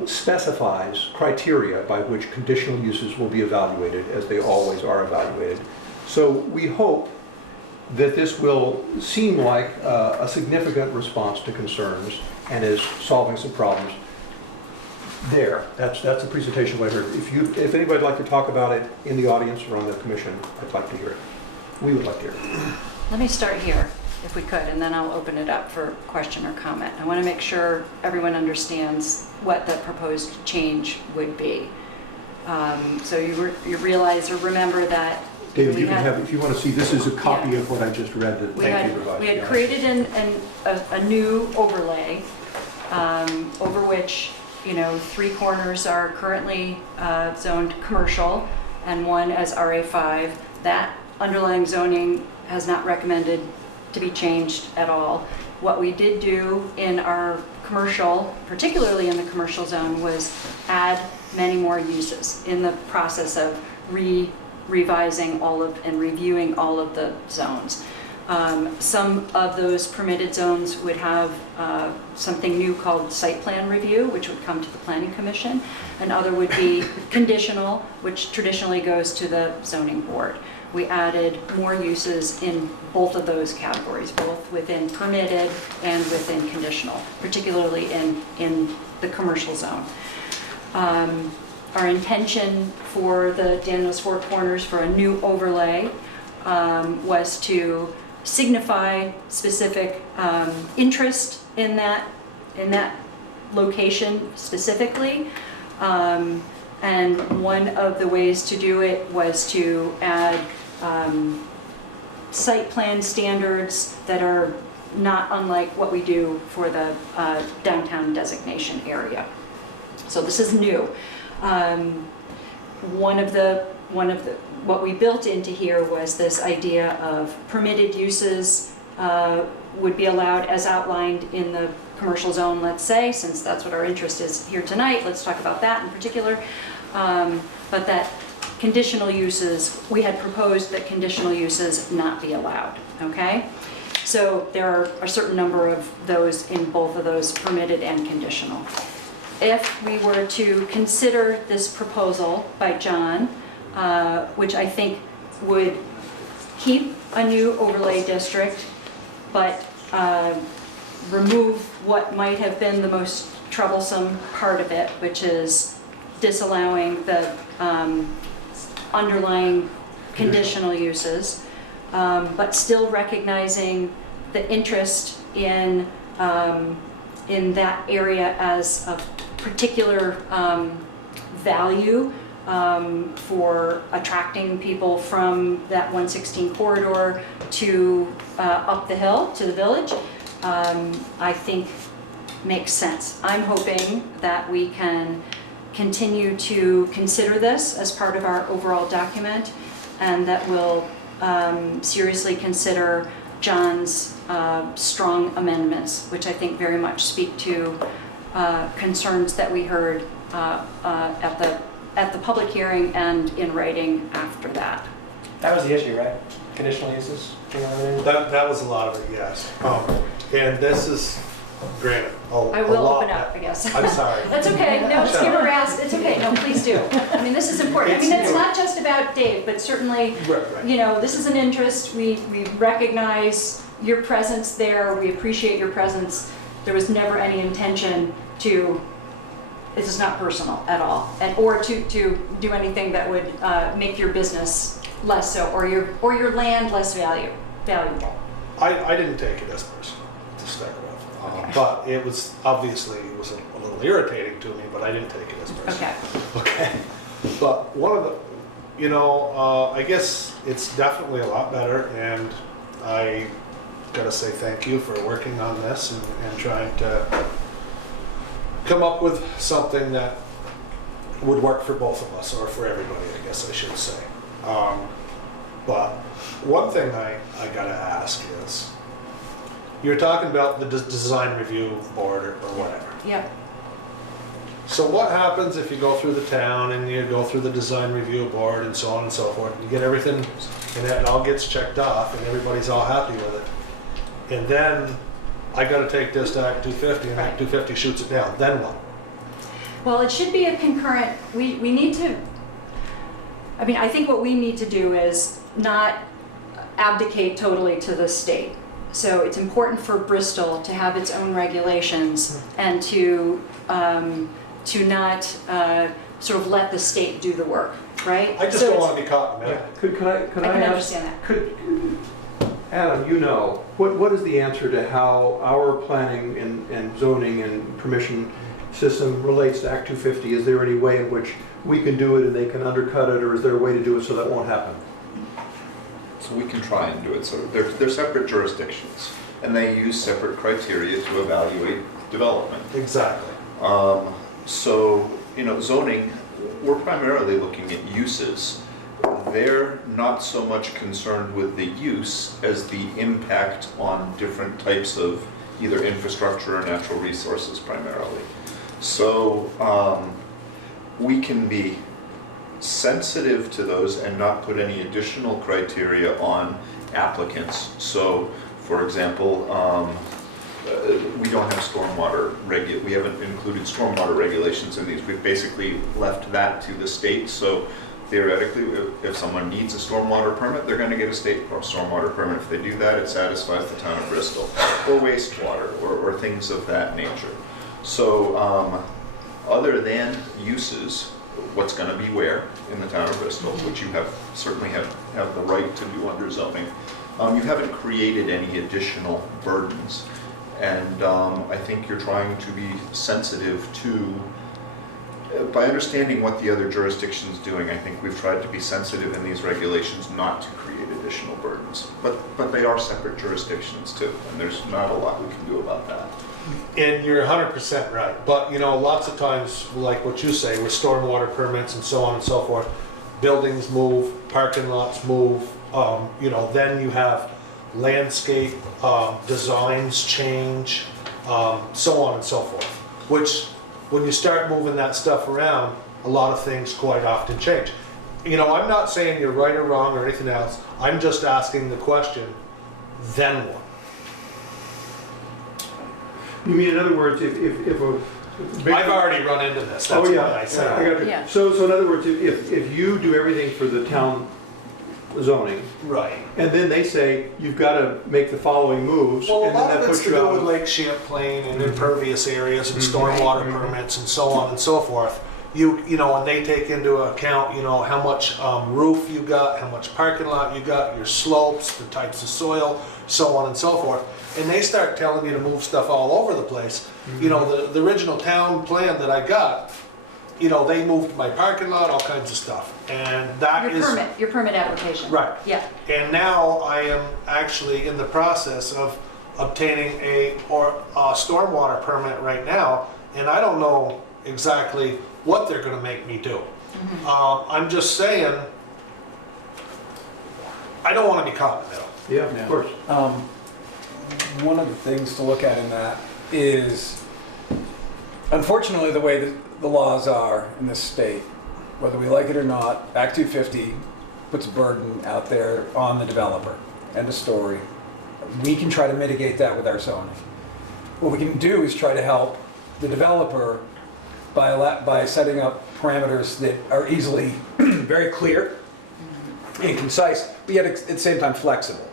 specifies criteria by which conditional uses will be evaluated, as they always are evaluated. So we hope that this will seem like a significant response to concerns and is solving some problems. There, that's the presentation of what I heard. If anybody would like to talk about it in the audience or on the commission, I'd like to hear it. We would like to hear it. Let me start here, if we could, and then I'll open it up for question or comment. I want to make sure everyone understands what the proposed change would be. So you realize or remember that David, you can have, if you want to see, this is a copy of what I just read that we had created a new overlay over which, three corners are currently zoned commercial and one as RA5. That underlying zoning has not recommended to be changed at all. What we did do in our commercial, particularly in the commercial zone, was add many more uses in the process of revising and reviewing all of the zones. Some of those permitted zones would have something new called site plan review, which would come to the Planning Commission. Another would be conditional, which traditionally goes to the zoning board. We added more uses in both of those categories, both within permitted and within conditional, particularly in the commercial zone. Our intention for the Daniels Four Corners for a new overlay was to signify specific interest in that location specifically. And one of the ways to do it was to add site plan standards that are not unlike what we do for the downtown designation area. So this is new. One of the, what we built into here was this idea of permitted uses would be allowed as outlined in the commercial zone, let's say, since that's what our interest is here tonight. Let's talk about that in particular. But that conditional uses, we had proposed that conditional uses not be allowed, okay? So there are a certain number of those in both of those, permitted and conditional. If we were to consider this proposal by John, which I think would keep a new overlay district, but remove what might have been the most troublesome part of it, which is disallowing the underlying conditional uses, but still recognizing the interest in that area as of particular value for attracting people from that 116 corridor to up the hill to the village, I think makes sense. I'm hoping that we can continue to consider this as part of our overall document, and that we'll seriously consider John's strong amendments, which I think very much speak to concerns that we heard at the public hearing and in writing after that. That was the issue, right? Conditional uses? That was a lot of it, yes. And this is, granted, I will open up, I guess. I'm sorry. That's okay. No, it's give her ask. It's okay. No, please do. I mean, this is important. I mean, it's not just about Dave, but certainly, you know, this is an interest. We recognize your presence there. We appreciate your presence. There was never any intention to, this is not personal at all, or to do anything that would make your business less so, or your land less valuable. I didn't take it as personal, to start with. But it was, obviously, it was a little irritating to me, but I didn't take it as personal. Okay. Okay. But one of the, you know, I guess it's definitely a lot better, and I gotta say thank you for working on this and trying to come up with something that would work for both of us, or for everybody, I guess I should say. But one thing I gotta ask is, you're talking about the design review board or whatever. Yep. So what happens if you go through the town and you go through the design review board and so on and so forth, and you get everything, and that all gets checked off, and everybody's all happy with it. And then I gotta take this to Act 250, and Act 250 shoots it down. Then what? Well, it should be a concurrent, we need to, I mean, I think what we need to do is not abdicate totally to the state. So it's important for Bristol to have its own regulations and to not sort of let the state do the work, right? I just don't want to be caught in the middle. Could I I can ask? understand that. Adam, you know, what is the answer to how our planning and zoning and permission system relates to Act 250? Is there any way in which we can do it and they can undercut it, or is there a way to do it so that won't happen? So we can try and do it. So they're separate jurisdictions, and they use separate criteria to evaluate development. Exactly. So, you know, zoning, we're primarily looking at uses. They're not so much concerned with the use as the impact on different types of either infrastructure or natural resources primarily. So we can be sensitive to those and not put any additional criteria on applicants. So, for example, we don't have stormwater we haven't included stormwater regulations in these. We've basically left that to the state. So theoretically, if someone needs a stormwater permit, they're going to get a state stormwater permit. If they do that, it satisfies the town of Bristol, or wastewater, or things of that nature. So other than uses, what's going to be where in the town of Bristol, which you certainly have the right to do under zoning, you haven't created any additional burdens. And I think you're trying to be sensitive to, by understanding what the other jurisdiction's doing, I think we've tried to be sensitive in these regulations not to create additional burdens. But they are separate jurisdictions too, and there's not a lot we can do about that. And you're 100% right. But, you know, lots of times, like what you say, with stormwater permits and so on and so forth, buildings move, parking lots move, you know, then you have landscape, designs change, so on and so forth. Which, when you start moving that stuff around, a lot of things quite often change. You know, I'm not saying you're right or wrong or anything else. I'm just asking the question, then what? You mean, in other words, if a... big- I've already run into this, Oh, that's yeah, why I say I that. got you. Yeah. So in other words, if you do everything for the town zoning, Right. and then they say, you've got to make the following moves, Well, a and then lot that of it's puts to you do out with of... Lake Champlain and Mhm. impervious areas and Mhm. stormwater Mhm. permits and so on and so forth. You know, and they take into account, you know, how much roof you got, how much parking lot you got, your slopes, the types of soil, so on and so forth. And they start telling you to move stuff all over the place. You know, the original town plan that I got, you know, they moved my parking lot, all kinds of stuff. And that is... Your permit application. Right. Yeah. And now I am actually in the process of obtaining a stormwater permit right now, and I don't know exactly what they're gonna make me do. I'm just saying, I don't wanna be caught in the middle. Yeah, Yeah. of course. One of the things to look at in that is, unfortunately, the way that the laws are in this state, whether we like it or not, Act 250 puts a burden out there on the developer. End of story. We can try to mitigate that with our zoning. What we can do is try to help the developer by setting up parameters that are easily very clear and concise, but yet at the same time flexible.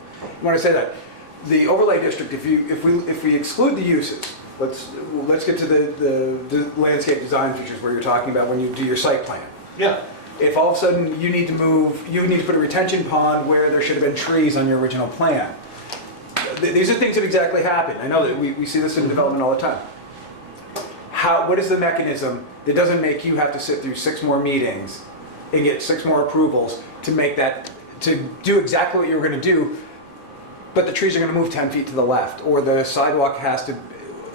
When I say that, the overlay district, if we exclude the uses, let's get to the landscape design features where you're talking about when you do your site plan. Yeah. If all of a sudden you need to put a retention pond where there should have been trees on your original plan. These are things that exactly happen. I know that we see this in development all the time. What is the mechanism that doesn't make you have to sit through 6 more meetings and get 6 more approvals to do exactly what you were going to do, but the trees are going to move 10 feet to the left, or the sidewalk has to...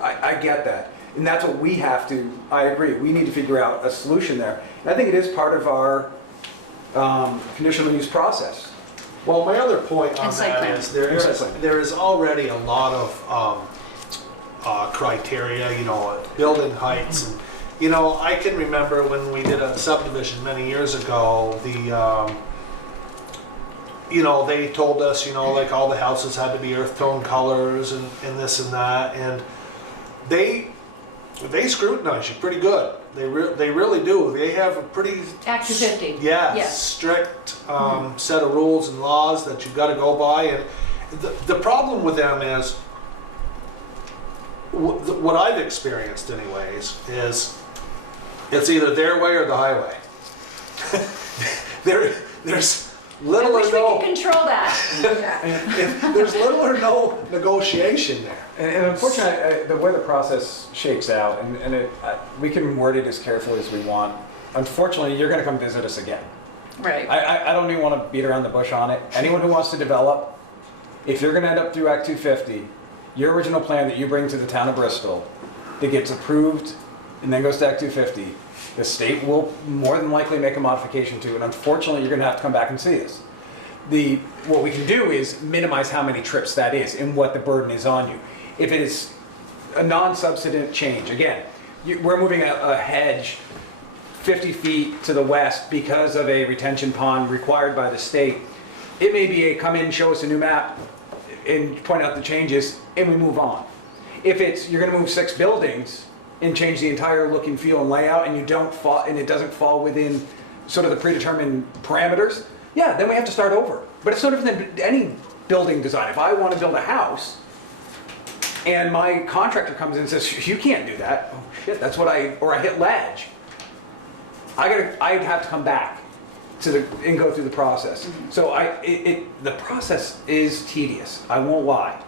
I get that. And that's what we have to... I agree. We need to figure out a solution there. And I think it is part of our conditional use process. Well, my other point on And site that plan. is And site plan. there is already a lot of criteria, you know, building heights. And, you know, I can remember when we did a subdivision many years ago, you know, they told us, you know, like all the houses had to be earth tone colors and this and that. And they scrutinize you pretty good. They really do. They have a pretty... Act 250. Yeah, Yes. strict set of rules and laws that you've got to go by. And the problem with them is, what I've experienced anyways, is it's either their way or the highway. There's little I wish or we no... could control that. There's little or no negotiation there. And unfortunately, the way the process shakes out, and we can word it as carefully as we want. Unfortunately, you're going to come visit us again. Right. I don't even want to beat around the bush on it. Anyone who wants to develop, if you're going to end up through Act 250, your original plan that you bring to the town of Bristol, that gets approved and then goes to Act 250, the state will more than likely make a modification to, and unfortunately, you're going to have to come back and see us. What we can do is minimize how many trips that is and what the burden is on you. If it is a non-substantive change, again, we're moving a hedge 50 feet to the west because of a retention pond required by the state. It may be come in, show us a new map, and point out the changes, and we move on. If you're going to move 6 buildings and change the entire look and feel and layout, and it doesn't fall within sort of the predetermined parameters, yeah, then we have to start over. But it's no different than any building design. If I want to build a house, and my contractor comes in and says, you can't do that. Oh shit, that's what or I hit ledge. I'd have to come back and go through the process. So the process is tedious, I won't lie.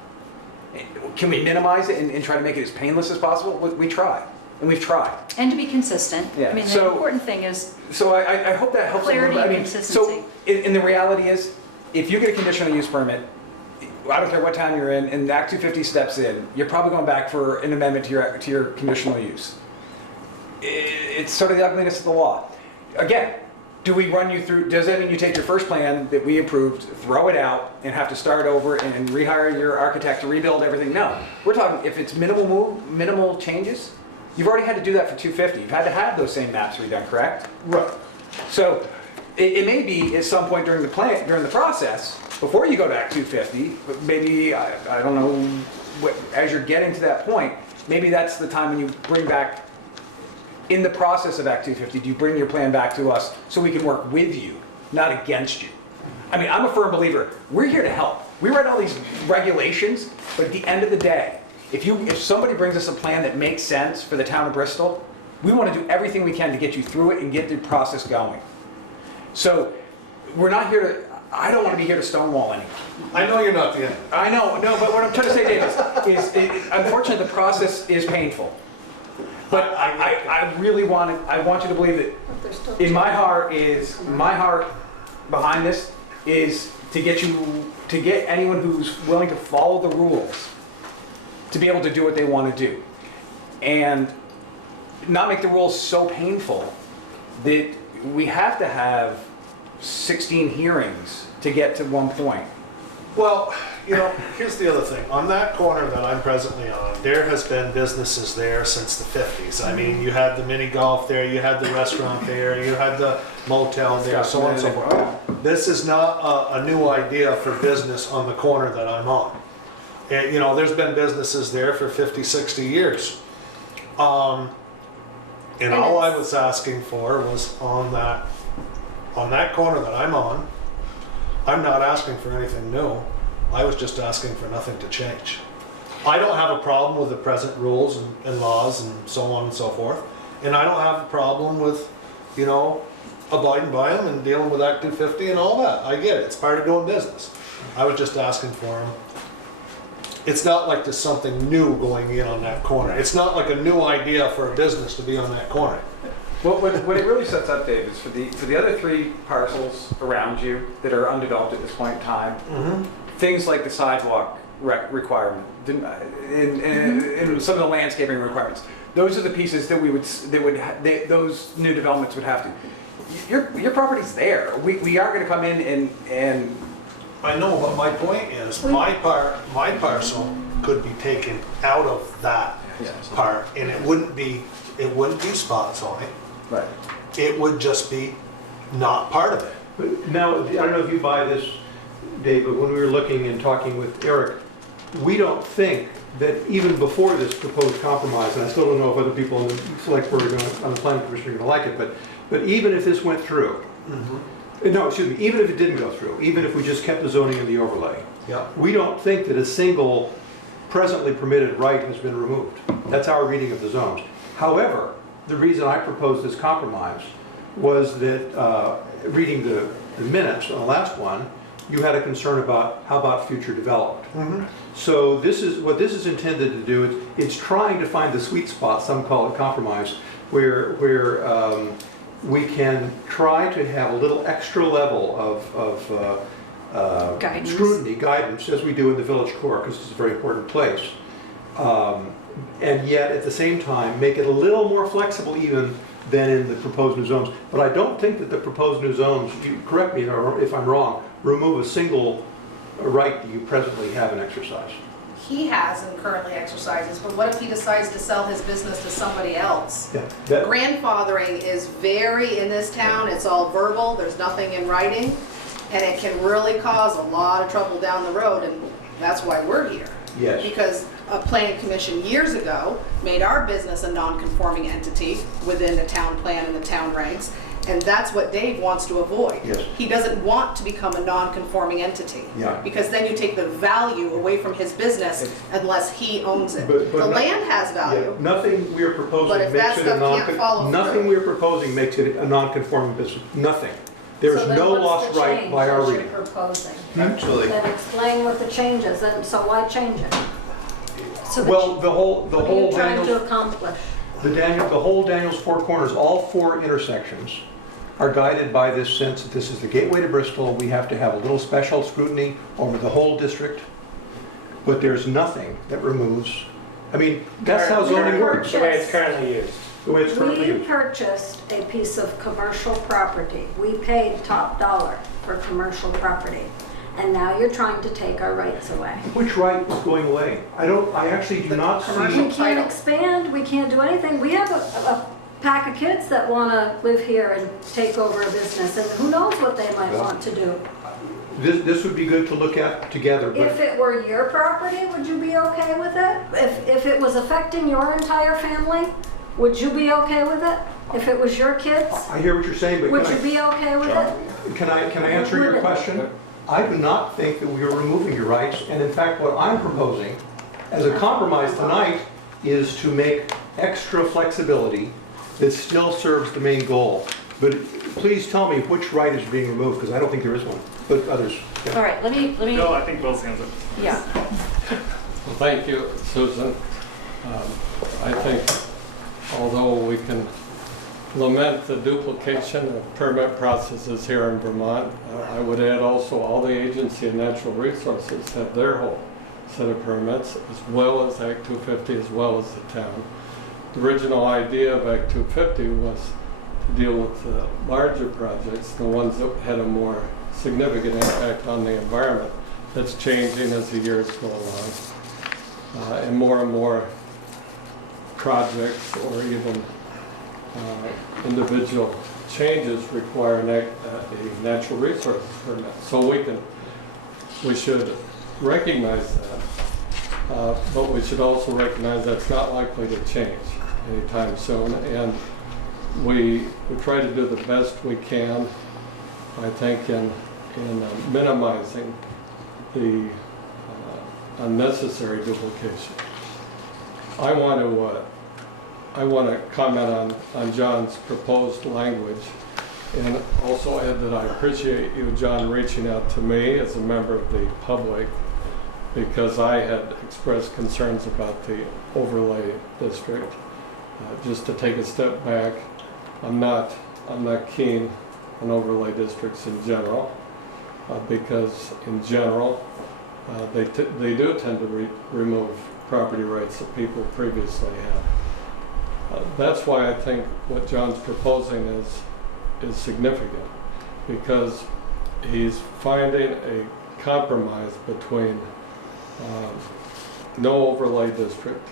Can we minimize it and try to make it as painless as possible? We try, and we've tried. And to be consistent. Yeah. I mean, the So- important thing is, So I hope that helps. Clarity a little bit. and consistency. So, and the reality is, if you get a conditional use permit, I don't care what town you're in, and Act 250 steps in, you're probably going back for an amendment to your conditional use. It's sort of the ugliness of the law. Again, do we run you through, does that mean you take your first plan that we approved, throw it out, and have to start over and rehire your architect to rebuild everything? No. We're talking, if it's minimal changes, you've already had to do that for 250. You've had to have those same maps redone, correct? Right. So it may be at some point during the process, before you go to Act 250, but maybe, I don't know, as you're getting to that point, maybe that's the time when you bring back, in the process of Act 250, do you bring your plan back to us so we can work with you, not against you? I mean, I'm a firm believer, we're here to help. We write all these regulations, but at the end of the day, if somebody brings us a plan that makes sense for the town of Bristol, we want to do everything we can to get you through it and get the process going. So we're not here to, I don't want to be here to stonewall anyone. I know you're not the end. I know, no, but what I'm trying to say, David, is unfortunately the process is painful. But I really want you to believe that in my heart behind this is to get anyone who's willing to follow the rules to be able to do what they want to do. And not make the rules so painful that we have to have 16 hearings to get to one point. Well, you know, here's the other thing. On that corner that I'm presently on, there has been businesses there since the 50s. I mean, you had the mini golf there, you had the restaurant there, you had the motel there, so on and so forth. This is not a new idea for business on the corner that I'm on. And, you know, there's been businesses there for 50, 60 years. And all I was asking for was on that corner that I'm on, I'm not asking for anything new. I was just asking for nothing to change. I don't have a problem with the present rules and laws and so on and so forth. And I don't have a problem with, you know, abiding by them and dealing with Act 250 and all that. I get it. It's part of doing business. I was just asking for them. It's not like there's something new going in on that corner. It's not like a new idea for a business to be on that corner. Well, what it really sets up, Dave, is for the other 3 parcels around you that are undeveloped at this point in time, things like the sidewalk requirement, and some of the landscaping requirements. Those are the pieces that those new developments would have to. Your property's there. We are going to come in and. I know, but my point is, my parcel could be taken out of that part, and it wouldn't be spot zoning. Right. It would just be not part of it. But now, I don't know if you buy this, Dave, but when we were looking and talking with Eric, we don't think that even before this proposed compromise, and I still don't know if other people on the select board on the planning commission are going to like it, but even if this went through, no, excuse me, even if it didn't go through, even if we just kept the zoning and the overlay, we don't think that a single presently permitted right has been removed. That's our reading of the zones. However, the reason I proposed this compromise was that, reading the minutes on the last one, you had a concern about how about future development. So what this is intended to do. It's trying to find the sweet spot. Some call it compromise, where we can try to have a little extra level of scrutiny, guidance, as we do in the village core, because it's a very important place. And yet, at the same time, make it a little more flexible even than in the proposed new zones. But I don't think that the proposed new zones, you correct me if I'm wrong, remove a single right that you presently have in exercise. He has and currently exercises, but what if he decides to sell his business to somebody else? Yeah, Grandfathering is very, in this town, it's all verbal, there's nothing in writing, and it can really cause a lot of trouble down the road, and that's why we're here. Yes. Because a planning commission years ago made our business a non-conforming entity within the town plan and the town regs, and that's what Dave wants to avoid. Yes. He doesn't want to become a non-conforming entity. Yeah. Because then you take the value away from his business unless he owns it. But The land has value. Yeah, nothing we're proposing But if makes that it a stuff can't follow nothing through. we're proposing makes it a non-conforming business. Nothing. There's So then no what's lost the right change by our that you're reading. proposing? Actually, Then explain what the change is, and so why change it? So Well, the whole what are you trying to Daniels, accomplish? the whole Daniels Four Corners, all 4 intersections are guided by this sense that this is the gateway to Bristol. We have to have a little special scrutiny over the whole district. but there's nothing that removes, I mean, that's how zoning works, The way it's currently used. the way it's currently We used. purchased a piece of commercial property. We paid top dollar for commercial property. And now you're trying to take our rights away. Which right is going away? I actually do not We see, can't expand, we can't do anything. We have a pack of kids that want to live here and take over a business, and who knows what they might want to do. this would be good to look at together, If but it were your property, would you be okay with it? If it was affecting your entire family, would you be okay with it? If it was your kids, I hear what you're saying, would but you be okay with it? can I answer your question? I do not think that we are removing your rights, and in fact, what I'm proposing as a compromise tonight is to make extra flexibility that still serves the main goal. But please tell me which right is being removed, because I don't think there is one, but others. Yeah. All right, let me, Bill, I think Bill's hands up. yeah. Well, thank you, Susan. I think although we can lament the duplication of permit processes here in Vermont, I would add also all the Agency of Natural Resources have their whole set of permits, as well as Act 250, as well as the town. The original idea of Act 250 was to deal with the larger projects, the ones that had a more significant impact on the environment. That's changing as the years go along. And more projects or even individual changes require a natural resources permit. So we should recognize that, but we should also recognize that's not likely to change anytime soon. And we try to do the best we can, I think, in minimizing the unnecessary duplication. I want to comment on John's proposed language, and also add that I appreciate you, John, reaching out to me as a member of the public, because I had expressed concerns about the overlay district. Just to take a step back, I'm not keen on overlay districts in general, because in general they do tend to remove property rights that people previously had. That's why I think what John's proposing is significant, because he's finding a compromise between no overlay district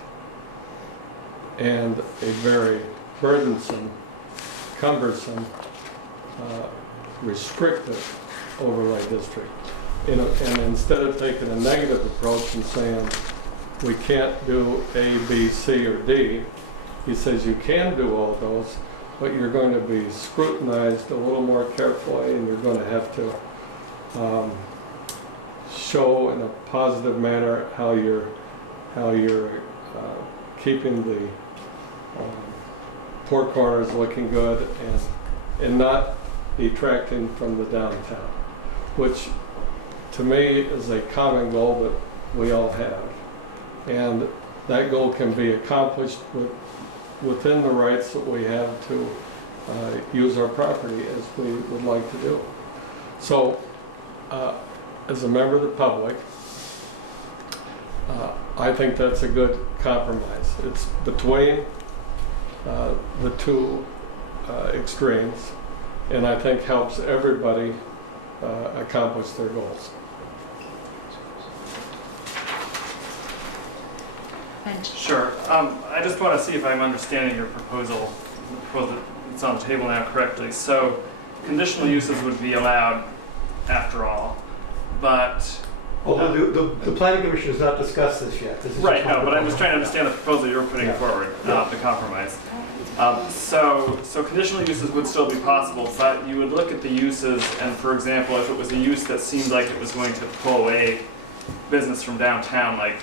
and a very burdensome, cumbersome, restrictive overlay district. And instead of taking a negative approach and saying we can't do A, B, C, or D, he says you can do all those, but you're going to be scrutinized a little more carefully, and you're going to have to show in a positive manner how you're keeping the poor corners looking good and not detracting from the downtown, which to me is a common goal that we all have. And that goal can be accomplished within the rights that we have to use our property as we would like to do. So, as a member of the public, I think that's a good compromise. It's between the two extremes, and I think helps everybody accomplish their goals. Sure. I just want to see if I'm understanding your proposal that's on the table now correctly. So, conditional uses would be allowed after all, but... Although the planning commission has not discussed this yet. This is Right, no, but I'm just trying to understand the proposal you're putting forward, the compromise. So conditional uses would still be possible, but you would look at the uses, and for example, if it was a use that seemed like it was going to pull away business from downtown, like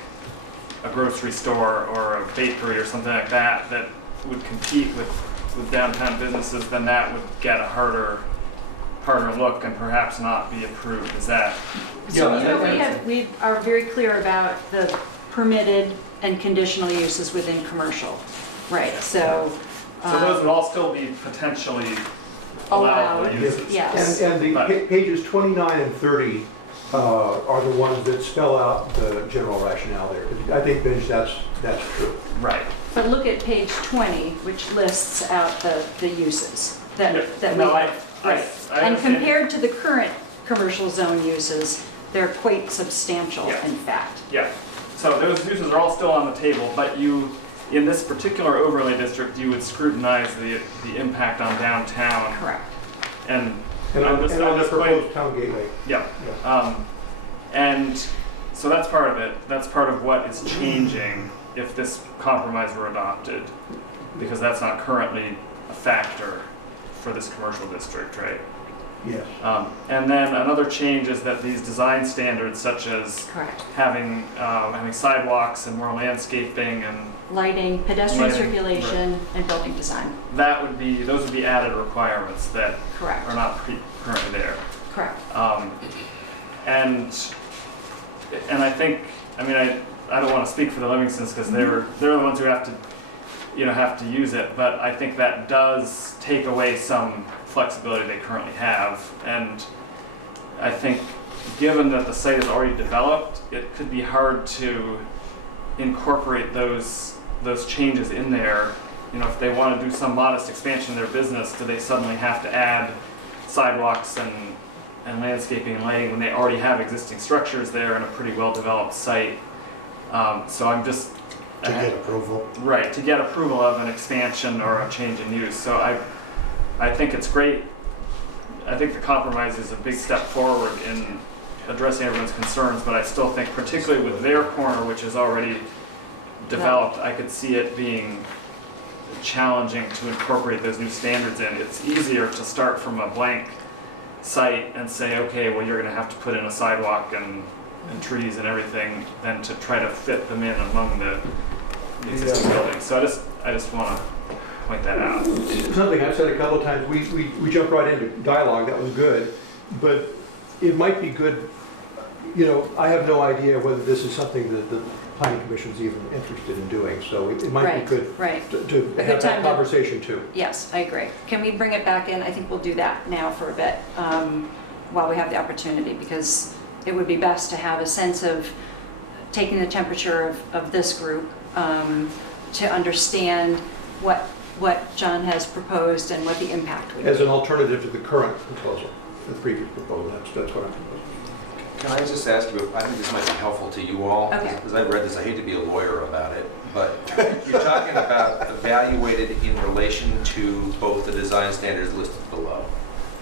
a grocery store or a bakery or something like that, that would compete with downtown businesses, then that would get a harder look and perhaps not be approved. Is that? So, we are very clear about the permitted and conditional uses within commercial, right? So those would all still be potentially allowable uses. Yes. And the pages 29 and 30 are the ones that spell out the general rationale there. I think, Vince, that's true. Right. But look at page 20, which lists out the uses that we No, have. I Right. And understand. compared to the current commercial zone uses, they're quite substantial, Yeah. in fact. Yeah, so those uses are all still on the table, but you, in this particular overlay district, you would scrutinize the impact on downtown. Correct. And And I'm on just the pointing- proposed town gateway. Yeah, and so that's part of it. That's part of what is changing if this compromise were adopted, because that's not currently a factor for this commercial district, right? Yes. And then another change is that these design standards, such as Correct. having sidewalks and more landscaping, and Lighting, pedestrian Lighting, circulation, and building design. those would be added requirements that Correct. are not currently there. Correct. And I think, I don't want to speak for the Livingstons because they're the ones who have to use it, but I think that does take away some flexibility they currently have. And I think given that the site is already developed, it could be hard to incorporate those changes in there. If they want to do some modest expansion of their business, do they suddenly have to add sidewalks and landscaping and lighting when they already have existing structures there in a pretty well-developed site? So I'm just... To get approval. Right, to get approval of an expansion or a change in use. So I think it's great. I think the compromise is a big step forward in addressing everyone's concerns, but I still think, particularly with their corner, which is already developed, I could see it being challenging to incorporate those new standards in. It's easier to start from a blank site and say, okay, well, you're going to have to put in a sidewalk and trees and everything, than to try to fit them in among the existing buildings. So I just want to point that out. Something I've said a couple of times, we jumped right into dialogue, that was good, but it might be good, I have no idea whether this is something that the planning commission's even interested in doing, so it might be good Right. to A have good time that to- conversation too. Yes, I agree. Can we bring it back in? I think we'll do that now for a bit, while we have the opportunity, because it would be best to have a sense of taking the temperature of this group, to understand what John has proposed and what the impact would be. As an alternative to the current proposal, the previous proposal, that's what I'm proposing. Can I just ask you, I think this might be helpful to you all, Okay. because I've read this, I hate to be a lawyer about it, but you're talking about evaluated in relation to both the design standards listed below.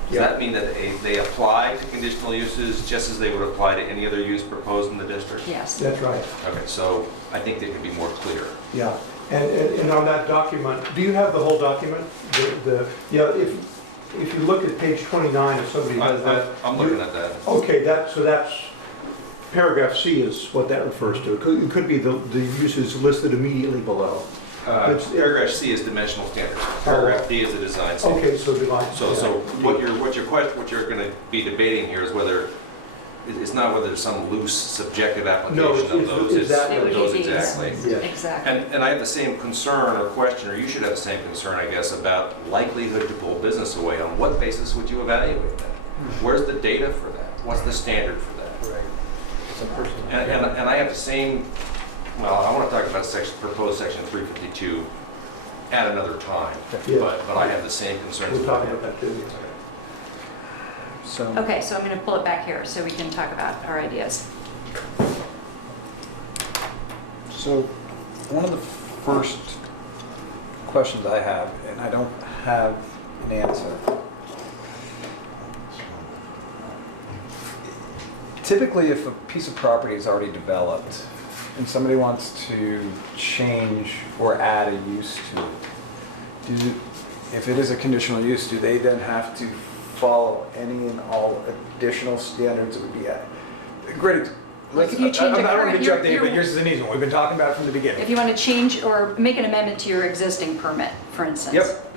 Does that mean that they apply to conditional uses just as they would apply to any other use proposed in the district? Yes. That's right, Okay, so I think they could be more clear. yeah. And on that document, do you have the whole document? If you look at page 29, if somebody has that. I'm looking at that. Okay, so that's, paragraph C is what that refers to. It could be the uses listed immediately below. Paragraph C is dimensional standards. Paragraph D is the design standard. Okay, so divide. So what you're going to be debating here is whether, it's not whether there's some loose subjective application of those. is that It would those be these. exactly. Yeah. Exactly. And I have the same concern or question, or you should have the same concern, I guess, about likelihood to pull business away. On what basis would you evaluate that? Where's the data for that? What's the standard for that? Right. And I have the same, well, I want to talk about proposed section 352 at another time, Yeah. but I have the same concerns. We'll talk about that too. So, Okay, so I'm going to pull it back here so we can talk about our ideas. so one of the first questions I have, and I don't have an answer. Typically, if a piece of property is already developed and somebody wants to change or add a use to it, if it is a conditional use, do they then have to follow any and all additional standards that would be added? Great. Like if you change a I don't want current- to get you you're- updated, but yours is an easy one. We've been talking about it from the beginning. If you want to change or make an amendment to your existing permit, for instance. Yep.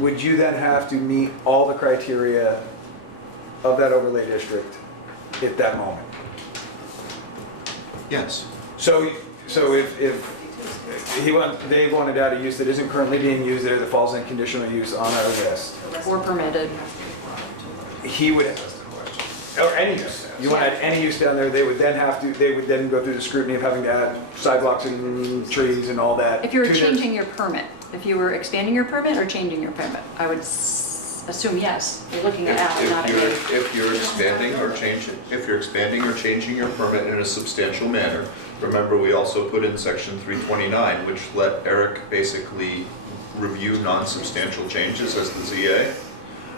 Would you then have to meet all the criteria of that overlay district at that moment? Yes. So if they wanted to add a use that isn't currently being used there, that falls in conditional use on our list, Or permitted. he would, or any use, You want to add any use down there, they would then go through the scrutiny of having to add sidewalks and trees and all that. If you were to their- changing your permit, if you were expanding your permit or changing your permit, I would assume yes. You're looking at, not at me. If you're expanding or changing your permit in a substantial manner, remember we also put in section 329, which let Eric basically review non-substantial changes as the ZA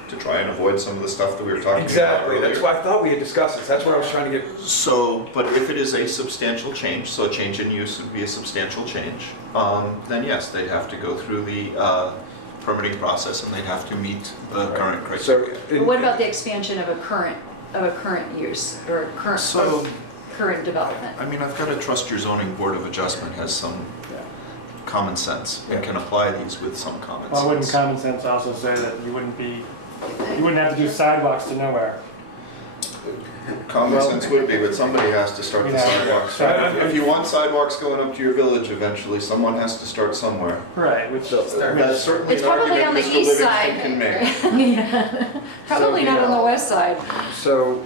to try and avoid some of the stuff that we were talking about Exactly, earlier. that's why I thought we had discussed this, that's what I was trying to get. So, but if it is a substantial change, so a change in use would be a substantial change, then yes, they'd have to go through the permitting process and they'd have to meet the current criteria. But what about the expansion of a current use or a So- current development? I mean, I've got to trust your zoning board of adjustment has some common sense and can apply these with some common Well, wouldn't sense. common sense also say that you wouldn't have to do sidewalks to nowhere? Common sense would be, but somebody has to start the Yeah. sidewalks. So- If you want sidewalks going up to your village eventually, someone has to start somewhere. Right, which That's certainly It's an probably argument on the Mr. east Livingston side. can make. Yeah. Probably not on the west side. So,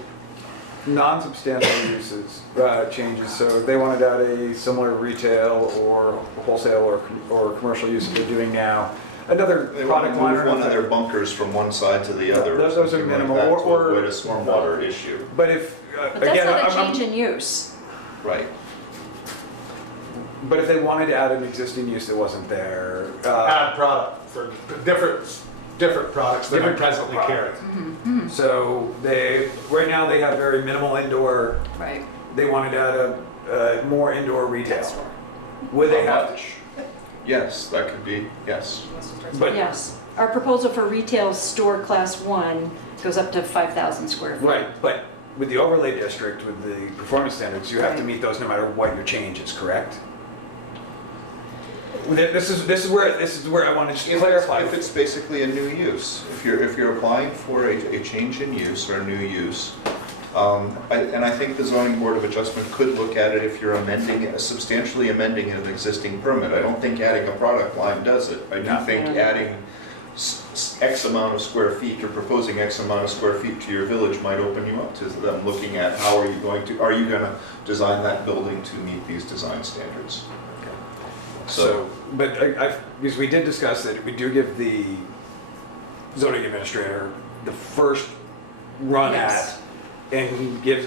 non-substantial uses, changes, so they wanted to add a similar retail or wholesale or commercial use that they're doing now. Another They want to product line move or one of their nothing. bunkers from one side to the other. or Those are something like minimal, that to or- avoid a stormwater issue. But if, But that's again, not a I'm, change in use. Right. but if they wanted to add an existing use that wasn't there, Add product for different products that are Different presently carried. so right now they have very minimal indoor, Right. they wanted to add a more indoor retail. Would they How have? much? Yes, that could be, yes. But, Yes. Our proposal for retail store class 1 goes up to 5,000 square feet. right, but with the overlay district, with the performance standards, you have to meet those no matter what your change is, correct? This is where I want to just clarify. If it's basically a new use, if you're applying for a change in use or a new use, and I think the zoning board of adjustment could look at it if you're substantially amending an existing permit. I don't think adding a product line does it. I do think adding X amount of square feet or proposing X amount of square feet to your village might open you up to them looking at are you going to design that building to meet these design standards? So, but because we did discuss that we do give the zoning administrator the first run Yes. at, and he gives,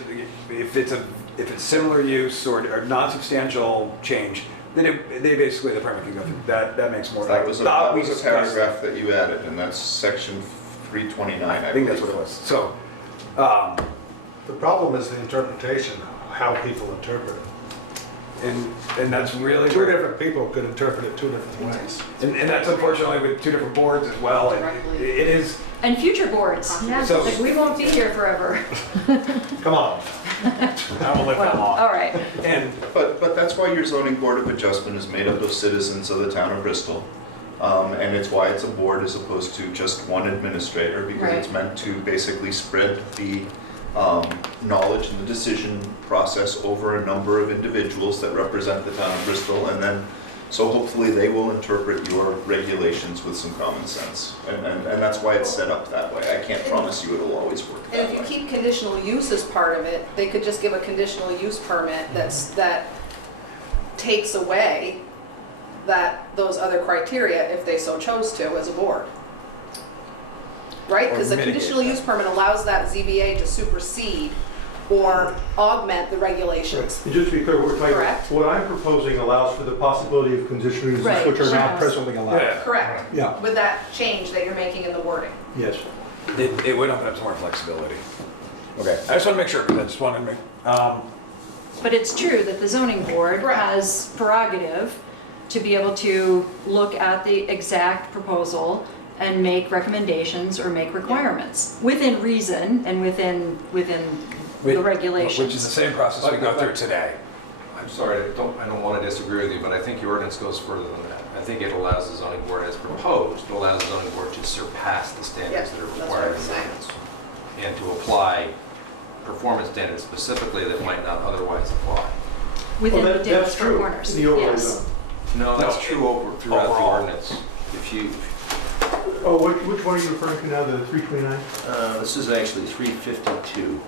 if it's similar use or non-substantial change, then they basically, the permit can go through. That makes more. That was a we discussed that. paragraph that you added, and that's section 329, I think that's what it was. So, The problem is the interpretation, how people interpret it. and that's really. Two different people could interpret it two different ways. And that's unfortunately with two different boards as well. And it is, And future boards. So- Like, we won't be here forever. Come on. I will live that Well, long. all right. And But that's why your zoning board of adjustment is made up of citizens of the town of Bristol. And it's why it's a board as opposed to just one administrator, because it's meant to basically spread the knowledge and the decision process over a number of individuals that represent the town of Bristol. And then, so hopefully they will interpret your regulations with some common sense. And that's why it's set up that way. I can't promise you it'll always work And that if you way. keep conditional use as part of it, they could just give a conditional use permit that takes away those other criteria if they so chose to as a board. Right? Because the mitigate conditional that. use permit allows that ZBA to supersede or augment the regulations. And just to be clear, what we're talking about, Correct. what I'm proposing allows for the possibility of conditional uses Right, which are not yes. presently allowed. Yeah. Correct. Yeah, With that change that you're making in the wording. yes. it would open up some more flexibility. Okay, I just want to make sure, because I just wanted to make, But it's true that the zoning board Correct. has prerogative to be able to look at the exact proposal and make recommendations or make requirements within reason and within the regulations. which is the same process we go through today. I'm sorry, I don't want to disagree with you, but I think your ordinance goes further than that. I think it allows the zoning board, as proposed, it allows the zoning board to surpass the standards that are Yes, that's what required I'm in the saying. ordinance. And to apply performance standards specifically that might not otherwise apply. Within Well, the that's Dennis true. corners. The overlay Yes. zone. No, that's true throughout the overall. ordinance. If you, Oh, which one are you referring to now, the 329? this is actually 352.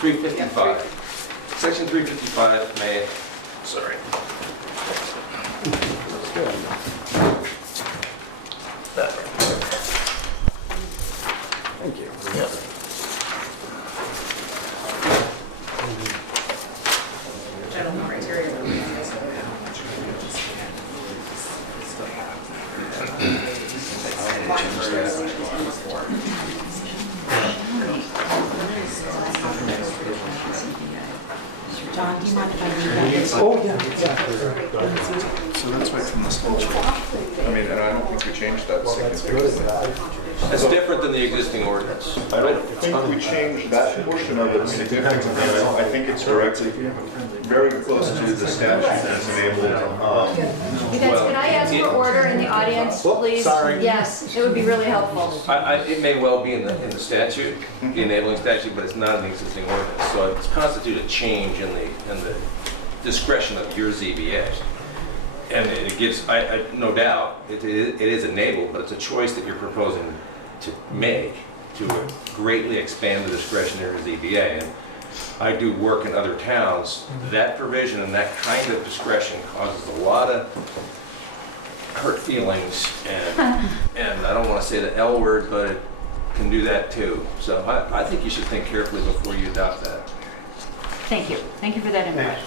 355. Section 355 may, sorry. Thank you. General criteria. John, do you mind if I do that? Oh, yeah, So that's right from the statute. I mean, and I don't think we changed that significantly. That's different than the existing ordinance. I don't think we changed that portion of it significantly. I think it's directly, very close to the statute that's enabled. You guys, can I ask for order in the audience, please? sorry. Yes, it would be really helpful. It may well be in the statute, the enabling statute, but it's not in the existing ordinance. So it's constitute a change in the discretion of your ZBA. And it gives, no doubt, it is enabled, but it's a choice that you're proposing to make to greatly expand the discretion of your ZBA. And I do work in other towns. That provision and that kind of discretion causes a lot of hurt feelings, and I don't want to say the L word, but it can do that too. So I think you should think carefully before you adopt that. Thank you. Thank you for that input.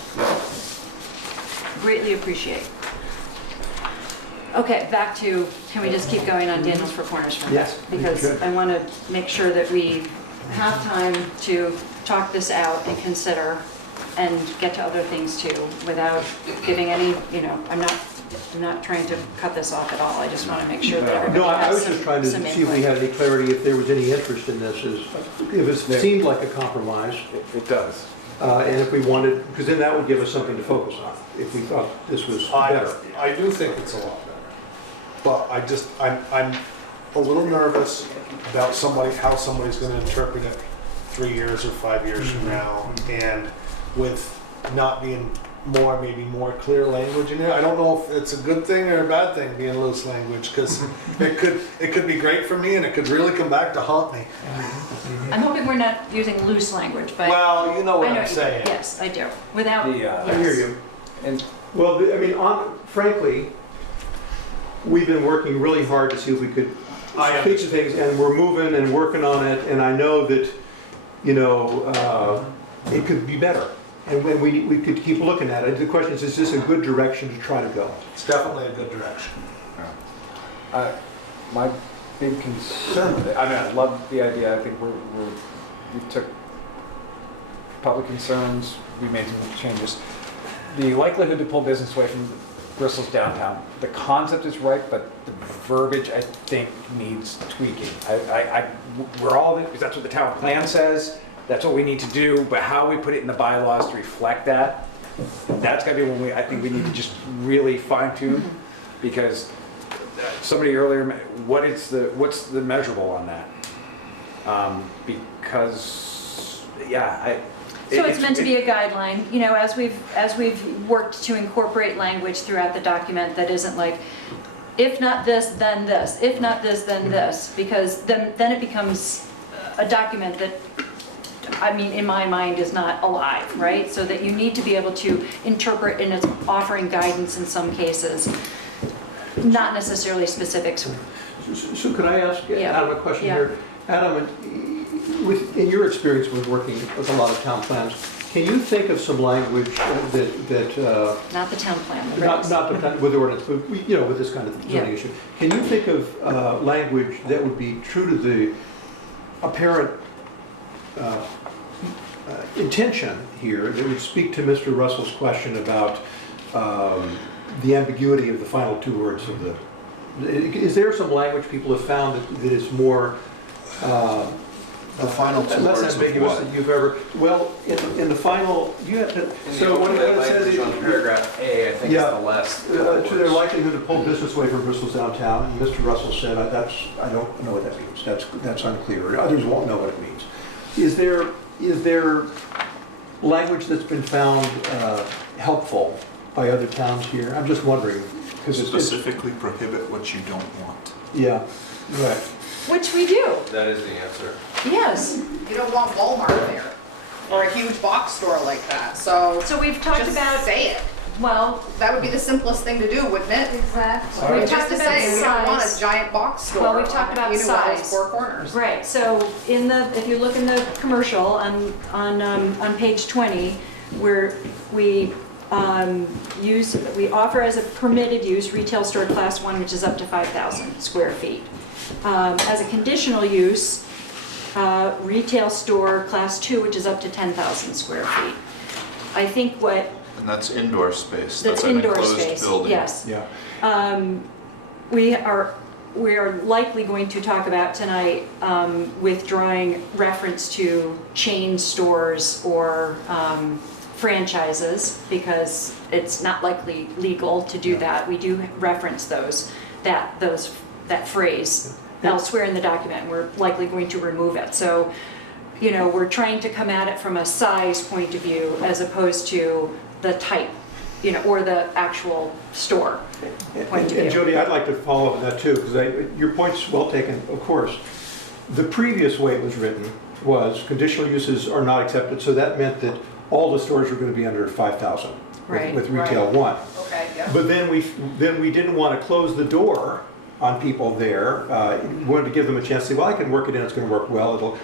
Greatly appreciate. Okay, back to, can we just keep going on Daniels Four Corners from Yes, this? we Because should. I want to make sure that we have time to talk this out and consider and get to other things too, without giving any, I'm not trying to cut this off at all. I just want to make sure that everybody No, I has was just trying to some see if we input. had any clarity, if there was any interest in this, if it seemed like a compromise, It does. and if we wanted, because then that would give us something to focus on, if we thought this was better. I do think it's a lot better. But I'm a little nervous about how somebody's gonna interpret it 3 years or 5 years from now, and with not being maybe more clear language in there. I don't know if it's a good thing or a bad thing, being loose language, because it could be great for me, and it could really come back to haunt me. I'm hoping we're not using loose language, but. Well, you know what I know I'm saying. Yes, I do. Without, I hear yes. you. And Well, I mean, frankly, we've been working really hard to see if we could speak to things, and we're moving and working on it, and I know that, it could be better. And we could keep looking at it. The question is this a good direction to try to go? It's definitely a good direction. my big concern with it, I mean, I love the idea. I think we took public concerns, we made some changes. The likelihood to pull business away from Bristol's downtown, the concept is right, but the verbiage, I think, needs tweaking. We're all, because that's what the town plan says, that's what we need to do, but how we put it in the bylaws to reflect that, that's gotta be when I think we need to just really fine tune, because somebody earlier, what's the measurable on that? Because, yeah, So it's meant to be a guideline, as we've worked to incorporate language throughout the document that isn't like, if not this, then this, if not this, then this, because then it becomes a document that, in my mind, is not alive, right? So that you need to be able to interpret, and it's offering guidance in some cases, not necessarily specifics. So could I ask Yeah. Adam a question Yeah. here? Adam, in your experience with working with a lot of town plans, can you think of some language that Not the town plan. the not regs. with ordinance, but with this kind of zoning Yeah. issue? Can you think of language that would be true to the apparent intention here, that would speak to Mr. Russell's question about the ambiguity of the final two words of the... Is there some language people have found that is more... The final two less words of ambiguous what? than you've ever... Well, in the final... You have to... So what it language says... on paragraph A, I think Yeah. is the last. To their likelihood to pull business away from Bristol's downtown, and Mr. Russell said, I don't know what that means. That's unclear. Others won't know what it means. Is there language that's been found helpful by other towns here? I'm just wondering, because it's... Specifically prohibit what you don't want. Yeah, right. Which we do, That is the answer. yes. You don't want Walmart there. or a huge box store like that, so. So we've talked just about, say it. well, That would be the simplest thing to do, wouldn't it? Exactly. We've Just talked to about say, we don't want size. a giant box store. Well, we've talked about on either one of those size. four corners. right, so in the, if you look in the commercial on page 20, where we we offer as a permitted use retail store class 1, which is up to 5,000 square feet. As a conditional use, retail store class 2, which is up to 10,000 square feet. I think what, And that's indoor space, that's that's an indoor enclosed space, building. yes. Yeah. We are likely going to talk about tonight withdrawing reference to chain stores or franchises, because it's not likely legal to do that. We do reference that phrase elsewhere in the document. We're likely going to remove it. So, you know, we're trying to come at it from a size point of view as opposed to the type, you know, or the actual store point of view. And Jody, I'd like to follow up on that too, because your point's well taken, of course. The previous way it was written was conditional uses are not accepted, so that meant that all the stores were going to be under 5,000 Right. with retail 1. Okay, yeah. But then we didn't want to close the door on people there. We wanted to give them a chance to say, well, I can work it in, it's going to work well, it'll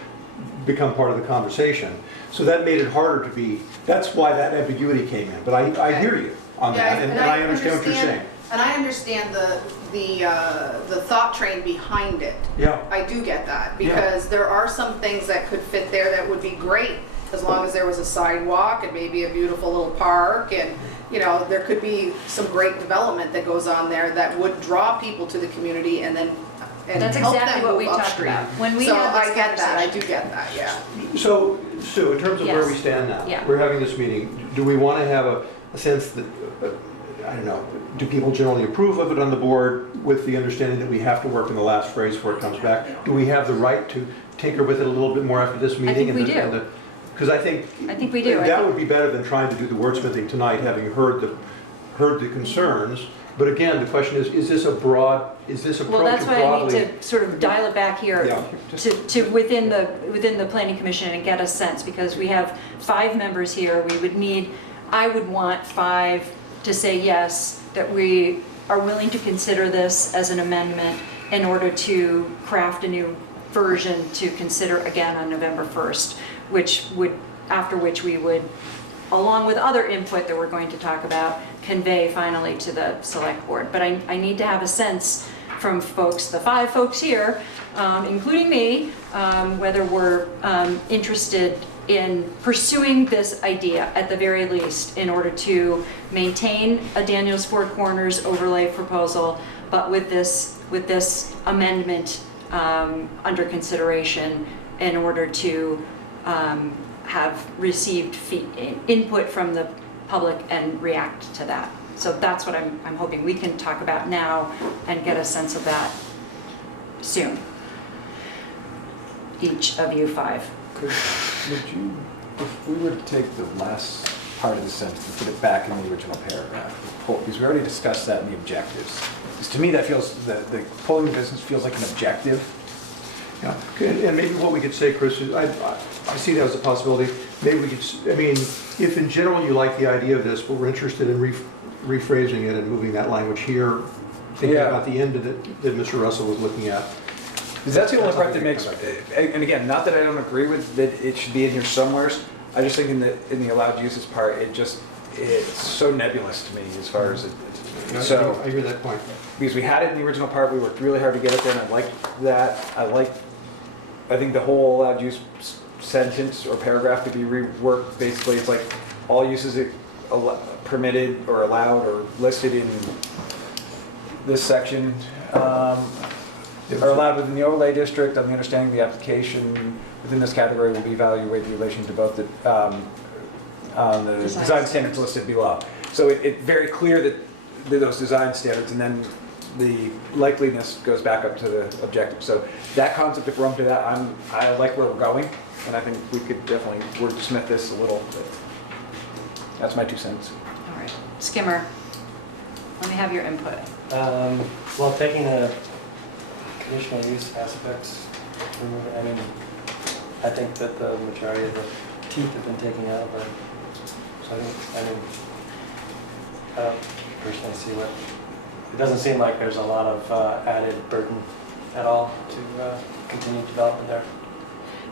become part of the conversation. So that made it harder to be, that's why that ambiguity came in. But I hear you on that, and I understand what you're saying. And I understand the thought train behind it. Yeah. I do get that, because there are some things that could fit there that would be great, as long as there was a sidewalk and maybe a beautiful little park, and, you know, there could be some great development that goes on there that would draw people to the community and then That's help exactly them what we move talked upstream. about when we So had this I get that, I conversation. do get that, yeah. So, Sue, in terms of where we Yes. stand now, Yeah. we're having this meeting, do we want to have a sense that, I don't know, do people generally approve of it on the board with the understanding that we have to work in the last phrase before it comes back? Do we have the right to tinker with it a little bit more after this meeting? think we do. Because I think we do. that would be better than trying to do the wordsmithing tonight, having heard the concerns. But again, the question is this a broad, is this approach Well, that's why I need broadly? to sort of dial it back here Yeah. to within the planning commission and get a sense, because we have 5 members here. I would want 5 to say yes, that we are willing to consider this as an amendment in order to craft a new version to consider again on November 1st, after which we would, along with other input that we're going to talk about, convey finally to the select board. But I need to have a sense from folks, the 5 folks here, including me, whether we're interested in pursuing this idea at the very least in order to maintain a Daniels Four Corners overlay proposal, but with this amendment under consideration in order to have received input from the public and react to that. So that's what I'm hoping we can talk about now and get a sense of that soon. Each of you 5. Would you, if we were to take the last part of the sentence and put it back in the original paragraph, because we already discussed that in the objectives. Because to me, that feels, the polling business feels like an objective. Yeah, okay, and maybe what we could say, Chris, is I see that as a possibility. Maybe we could, I mean, if in general you like the idea of this, but we're interested in rephrasing it and moving that language here, thinking Yeah. about the end of it that Mr. Russell was looking at. Because that's the only part that makes, and again, not that I don't agree with that it should be in here somewheres. I just think in the allowed uses part, it's so nebulous to me as far as it. So I hear that point. Because we had it in the original part, we worked really hard to get it there, and I like that. I think the whole allowed use sentence or paragraph could be reworked. Basically, it's like all uses permitted or allowed or listed in this section are allowed within the overlay district on the understanding the application within this category will be evaluated in relation to both the design standards listed below. So it's very clear that those design standards, and then the likeliness goes back up to the objective. So that concept, if we're up to that, I like where we're going, and I think we could definitely wordsmith this a little bit. That's my 2 cents. All right, Skimmer, let me have your input. Well, taking the conditional use aspects, I mean, I think that the majority of the teeth have been taken out of it. So I don't personally see what, it doesn't seem like there's a lot of added burden at all to continue development there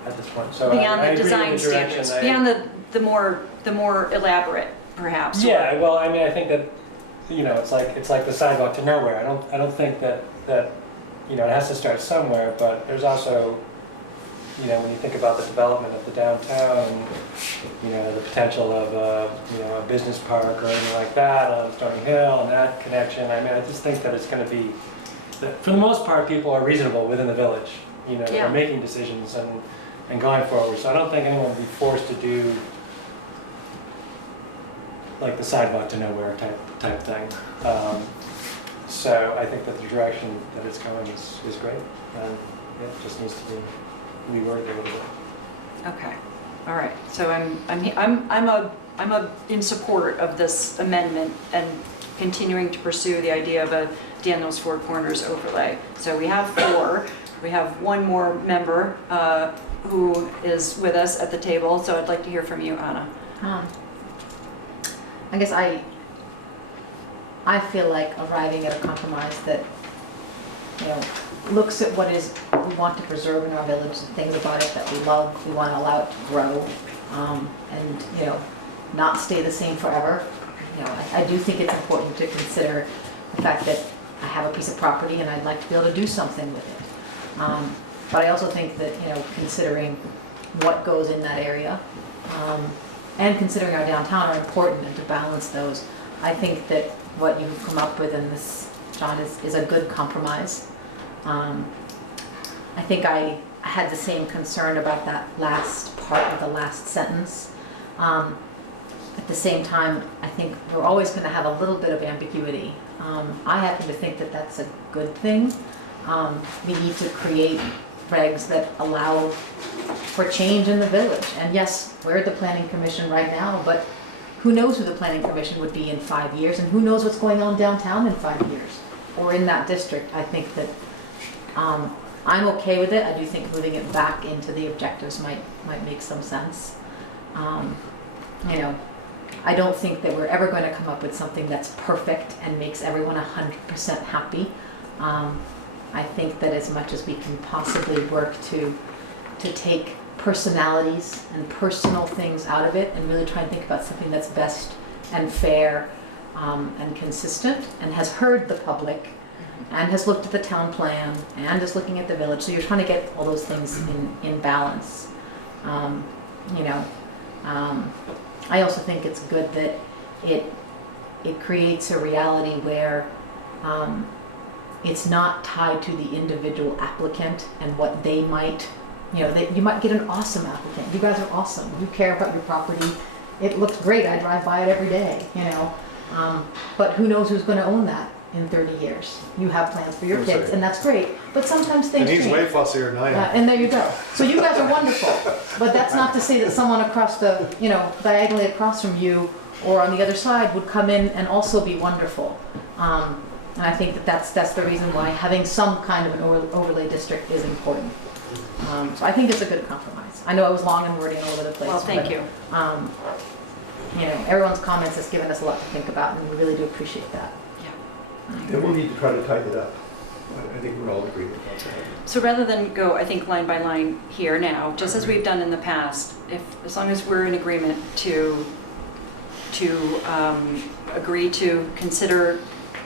at this point. So Beyond I the agree with design the direction. standards, beyond the more elaborate, perhaps. or- Yeah, well, I mean, I think that, you know, it's like the sidewalk to nowhere. I don't think that you know, it has to start somewhere, but there's also, you know, when you think about the development of the downtown, and, you know, the potential of you know, a business park or anything like that on Stony Hill and that connection. I mean, I just think that it's going to be, that for the most part, people are reasonable within the village. You know, Yeah. they're making decisions and going forward. So I don't think anyone will be forced to do like the sidewalk to nowhere type thing. So I think that the direction that it's going is great, and yeah, it just needs to be reworded a little bit. Okay, all right. So I'm in support of this amendment and continuing to pursue the idea of a Daniels Four Corners overlay. So we have 4. We have one more member who is with us at the table. So I'd like to hear from you, Anna. I guess I feel like arriving at a compromise that, you know, looks at what is we want to preserve in our village, the things about it that we love, we want to allow it to grow, and, you know, not stay the same forever. You know, I do think it's important to consider the fact that I have a piece of property and I'd like to be able to do something with it. But I also think that, you know, considering what goes in that area, and considering our downtown are important, and to balance those, I think that what you've come up with in this, John, is a good compromise. I think I had the same concern about that last part of the last sentence. At the same time, I think we're always going to have a little bit of ambiguity. I happen to think that that's a good thing. We need to create regs that allow for change in the village. And yes, we're the planning commission right now, but who knows who the planning commission would be in 5 years, and who knows what's going on downtown in 5 years or in that district. I think that I'm okay with it. I do think moving it back into the objectives might make some sense. You know, I don't think that we're ever going to come up with something that's perfect and makes everyone 100% happy. I think that as much as we can possibly work to take personalities and personal things out of it and really try and think about something that's best and fair and consistent and has heard the public and has looked at the town plan and is looking at the village. So you're trying to get all those things in balance. You know, I also think it's good that it creates a reality where it's not tied to the individual applicant and what they might, you know, you might get an awesome applicant. You guys are awesome. You care about your property. It looks great. I drive by it every day, you know. But who knows who's going to own that in 30 years? You have plans for your kids, and that's great. But sometimes things change. And he's way fussier than I am. And there you go. So you guys are wonderful. But that's not to say that someone across the, you know, diagonally across from you or on the other side would come in and also be wonderful. And I think that that's the reason why having some kind of an overlay district is important. So I think it's a good compromise. I know I was long and wordy and all over the place. Well, thank you. You know, everyone's comments has given us a lot to think about, and we really do appreciate that. And we'll need to try to tighten it up. I think we're all agreed about that. So rather than go, I think, line by line here now, just as we've done in the past, as long as we're in agreement to agree to consider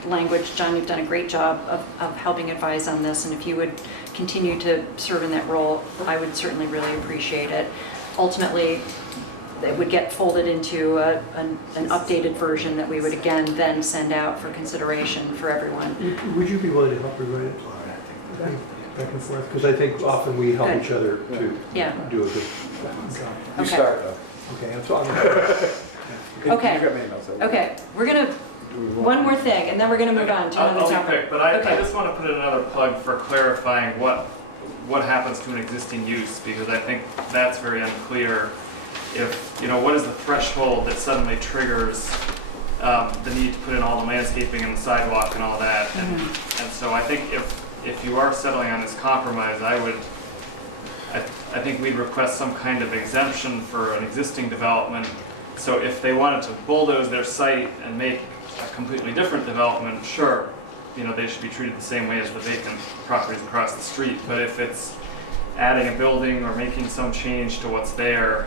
language, John, you've done a great job of helping advise on this, and if you would continue to serve in that role, I would certainly really appreciate it. Ultimately, it would get folded into an updated version that we would again then send out for consideration for everyone. Would you be willing to help rewrite it? Back and forth? Because I think often we help Good. each other to Yeah. do a good job. You Okay. start though. Okay, that's all. Okay. You got my emails, so- Okay, we're gonna, one more thing, and then we're gonna move on to another I'll be topic. quick, but I Okay. just want to put in another plug for clarifying what happens to an existing use, because I think that's very unclear. If, you know, what is the threshold that suddenly triggers the need to put in all the landscaping and the sidewalk and all that? And so I think if you are settling on this compromise, I I think we'd request some kind of exemption for an existing development. So if they wanted to bulldoze their site and make a completely different development, sure, you know, they should be treated the same way as the vacant properties across the street. But if it's adding a building or making some change to what's there,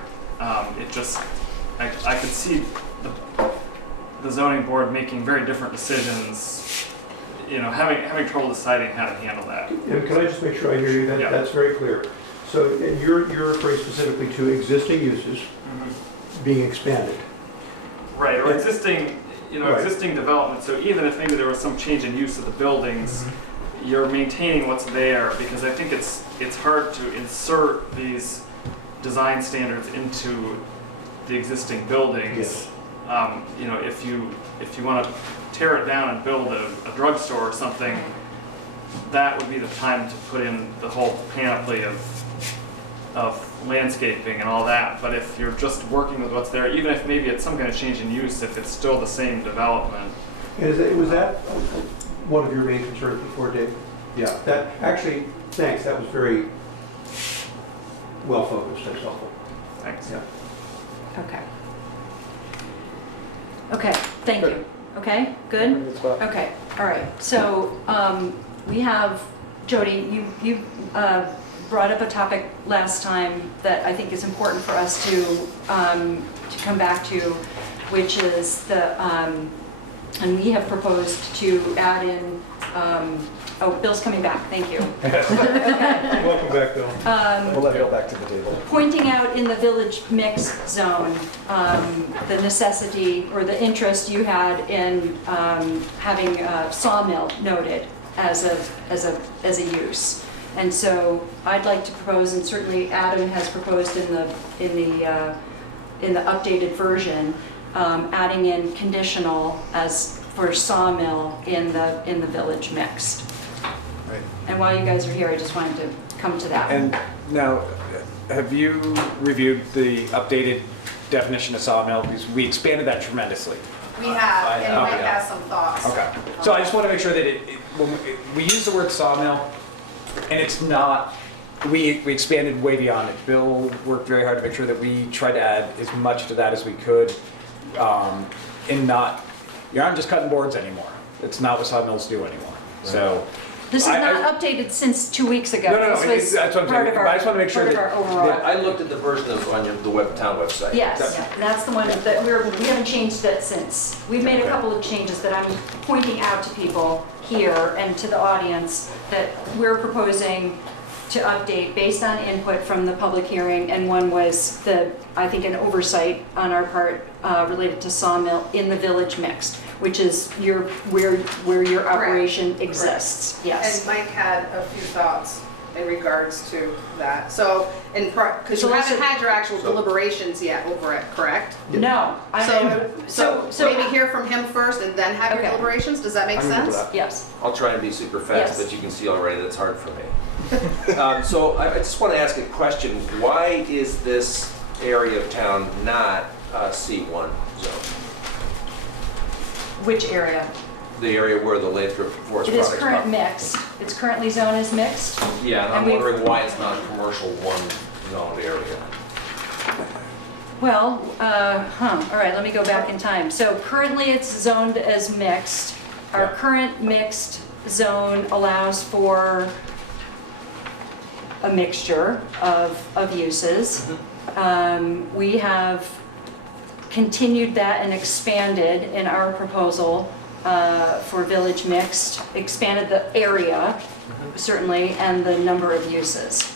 it just, I could see the zoning board making very different decisions, you know, having trouble deciding how to handle that. And can I just make sure I hear you? Yeah. That's very clear. So and you're referring specifically to existing uses being expanded. Right, or And- existing, you know, Right. existing development, so even if maybe there was some change in use of the buildings, you're maintaining what's there, because I think it's hard to insert these design standards into the existing buildings. Yes. You know, if you want to tear it down and build a drugstore or something, that would be the time to put in the whole panoply of landscaping and all that. But if you're just working with what's there, even if maybe it's some kind of change in use, if it's still the same development. And was that one of your main concerns before, Dave? Yeah. That, actually, thanks, that was very well focused, that's helpful. Thanks. Yeah. Okay. Okay, thank you. Okay, good? Good spot. Okay, all right. So we have, Jody, you brought up a topic last time that I think is important for us to come back to, which is the, and we have proposed to add in, oh, Bill's coming back, thank you. Welcome back, Bill. We'll let Bill back to the table. Pointing out in the village mixed zone, the necessity or the interest you had in having a sawmill noted as a use. And so I'd like to propose, and certainly Adam has proposed in the updated version, adding in conditional as for sawmill in the village mixed. Right. And while you guys are here, I just wanted to come to that. And now, have you reviewed the updated definition of sawmill? Because we expanded that tremendously. We have, and Mike Okay. has some thoughts. Okay. So I just want to make sure that when we use the word sawmill, and it's not, we expanded way beyond it. Bill worked very hard to make sure that we tried to add as much to that as we could, and not, you aren't just cutting boards anymore. It's not what sawmills do anymore. So. This is not updated since 2 weeks ago. No, This was that's what I'm part saying. of our- I just want to make sure part that. of our overall. Yeah, I looked at the version that was on the town website. Yes, and that's the one that we haven't changed it since. We've made a couple of changes that I'm pointing out to people here and to the audience that we're proposing to update based on input from the public hearing. And one was I think an oversight on our part related to sawmill in the village mixed, which is where your operation exists. Yes. And Mike had a few thoughts in regards to that. So, because So you let's- haven't had your actual deliberations yet over it, correct? No. So so- maybe hear from him first and then have your Okay. deliberations? Does that make I'm good with sense? that. Yes. I'll try and be super fast, Yes. but you can see already that's hard for me. So I just want to ask a question. Why is this area of town not C1 zone? Which area? The area where the Lathrop Forest It is products current come? mixed. It's currently zoned as mixed. Yeah, and I'm And we've- wondering why it's not a commercial one zoned area. Well, all right, let me go back in time. So currently it's zoned as mixed. Our Yeah. current mixed zone allows for a mixture of uses. We have continued that and expanded in our proposal for village mixed, expanded the area, certainly, and the number of uses.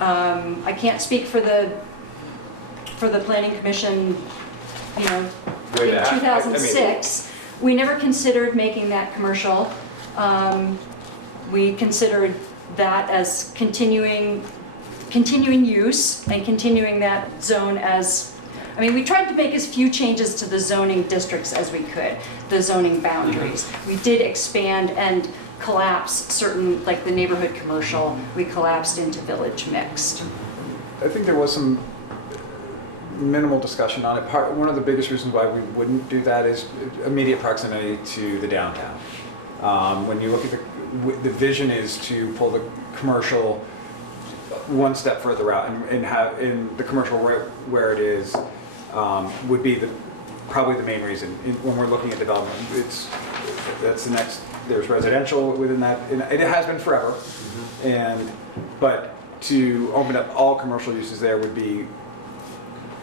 I can't speak for the planning commission, you know, Way in back. 2006. We never considered making that commercial. We considered that as continuing use and continuing that zone as, I mean, we tried to make as few changes to the zoning districts as we could, the zoning boundaries. We did expand and collapse certain, like the neighborhood commercial, we collapsed into village mixed. I think there was some minimal discussion on it. One of the biggest reasons why we wouldn't do that is immediate proximity to the downtown. When you look at the vision is to pull the commercial one step further out and have, in the commercial where it is, would be probably the main reason when we're looking at development. That's the next, there's residential within that, and it has been forever. But to open up all commercial uses there would be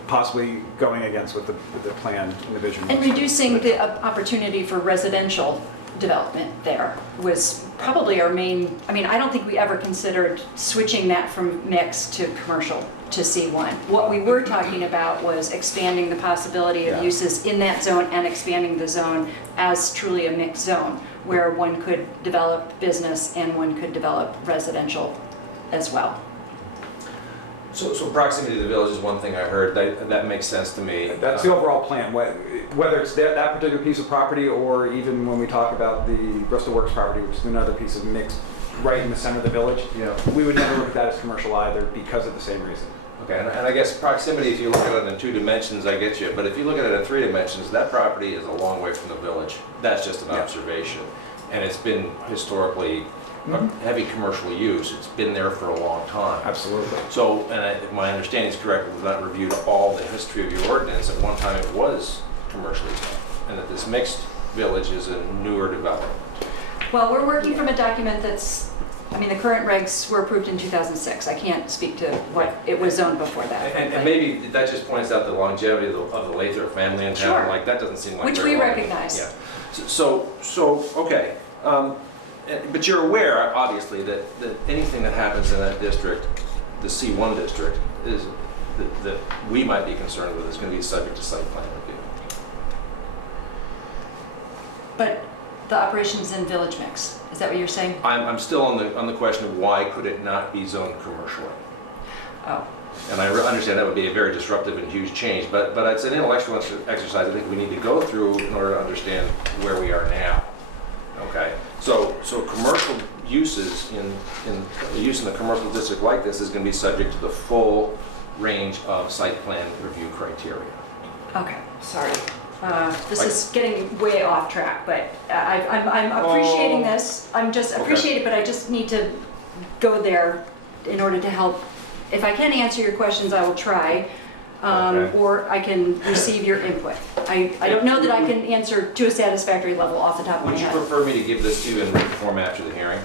possibly going against what the plan and the vision was. And reducing the opportunity for residential development there was probably our main, I mean, I don't think we ever considered switching that from mixed to commercial to C1. What we were talking about was expanding the possibility of uses in that zone and expanding the zone as truly a mixed zone where one could develop business and one could develop residential as well. So proximity to the village is one thing I heard, that makes sense to me. That's the overall plan, whether it's that particular piece of property or even when we talk about the Bristol Works property, which is another piece of mixed right in the center of the village, we would never look at that as commercial either because of the same reason. Okay, and I guess proximity, if you look at it in 2 dimensions, I get you, but if you look at it in 3 dimensions, that property is a long way from the village. That's just an observation. And it's been historically heavy commercial use. It's been there for a long time. Absolutely. So, and if my understanding is correct, we've not reviewed all the history of your ordinance. At one time it was commercially zoned, and that this mixed village is a newer development. Well, we're working from a document that's, I mean, the current regs were approved in 2006. I can't speak to what it was zoned before that. And maybe that just points out the longevity of the Lathrop family in town. Sure. Like, that doesn't seem like Which very we long. recognize. Yeah. So okay. But you're aware, obviously, that anything that happens in that district, the C1 district, is that we might be concerned with is going to be subject to site plan review. But the operations in village mix, is that what you're saying? I'm still on the question of why could it not be zoned commercially? Oh. And I understand that would be a very disruptive and huge change, but it's an intellectual exercise I think we need to go through in order to understand where we are now. Okay, so commercial uses in use in a commercial district like this is going to be subject to the full range of site plan review criteria. Okay, sorry. This is getting way off track, but I'm appreciating this. I'm just appreciate it, but I just need to go there in order to help. If I can answer your questions, I will try. Or I can receive your input. I don't know that I can answer to a satisfactory level off the top of my Would you head. prefer me to give this to you in written form after the hearing?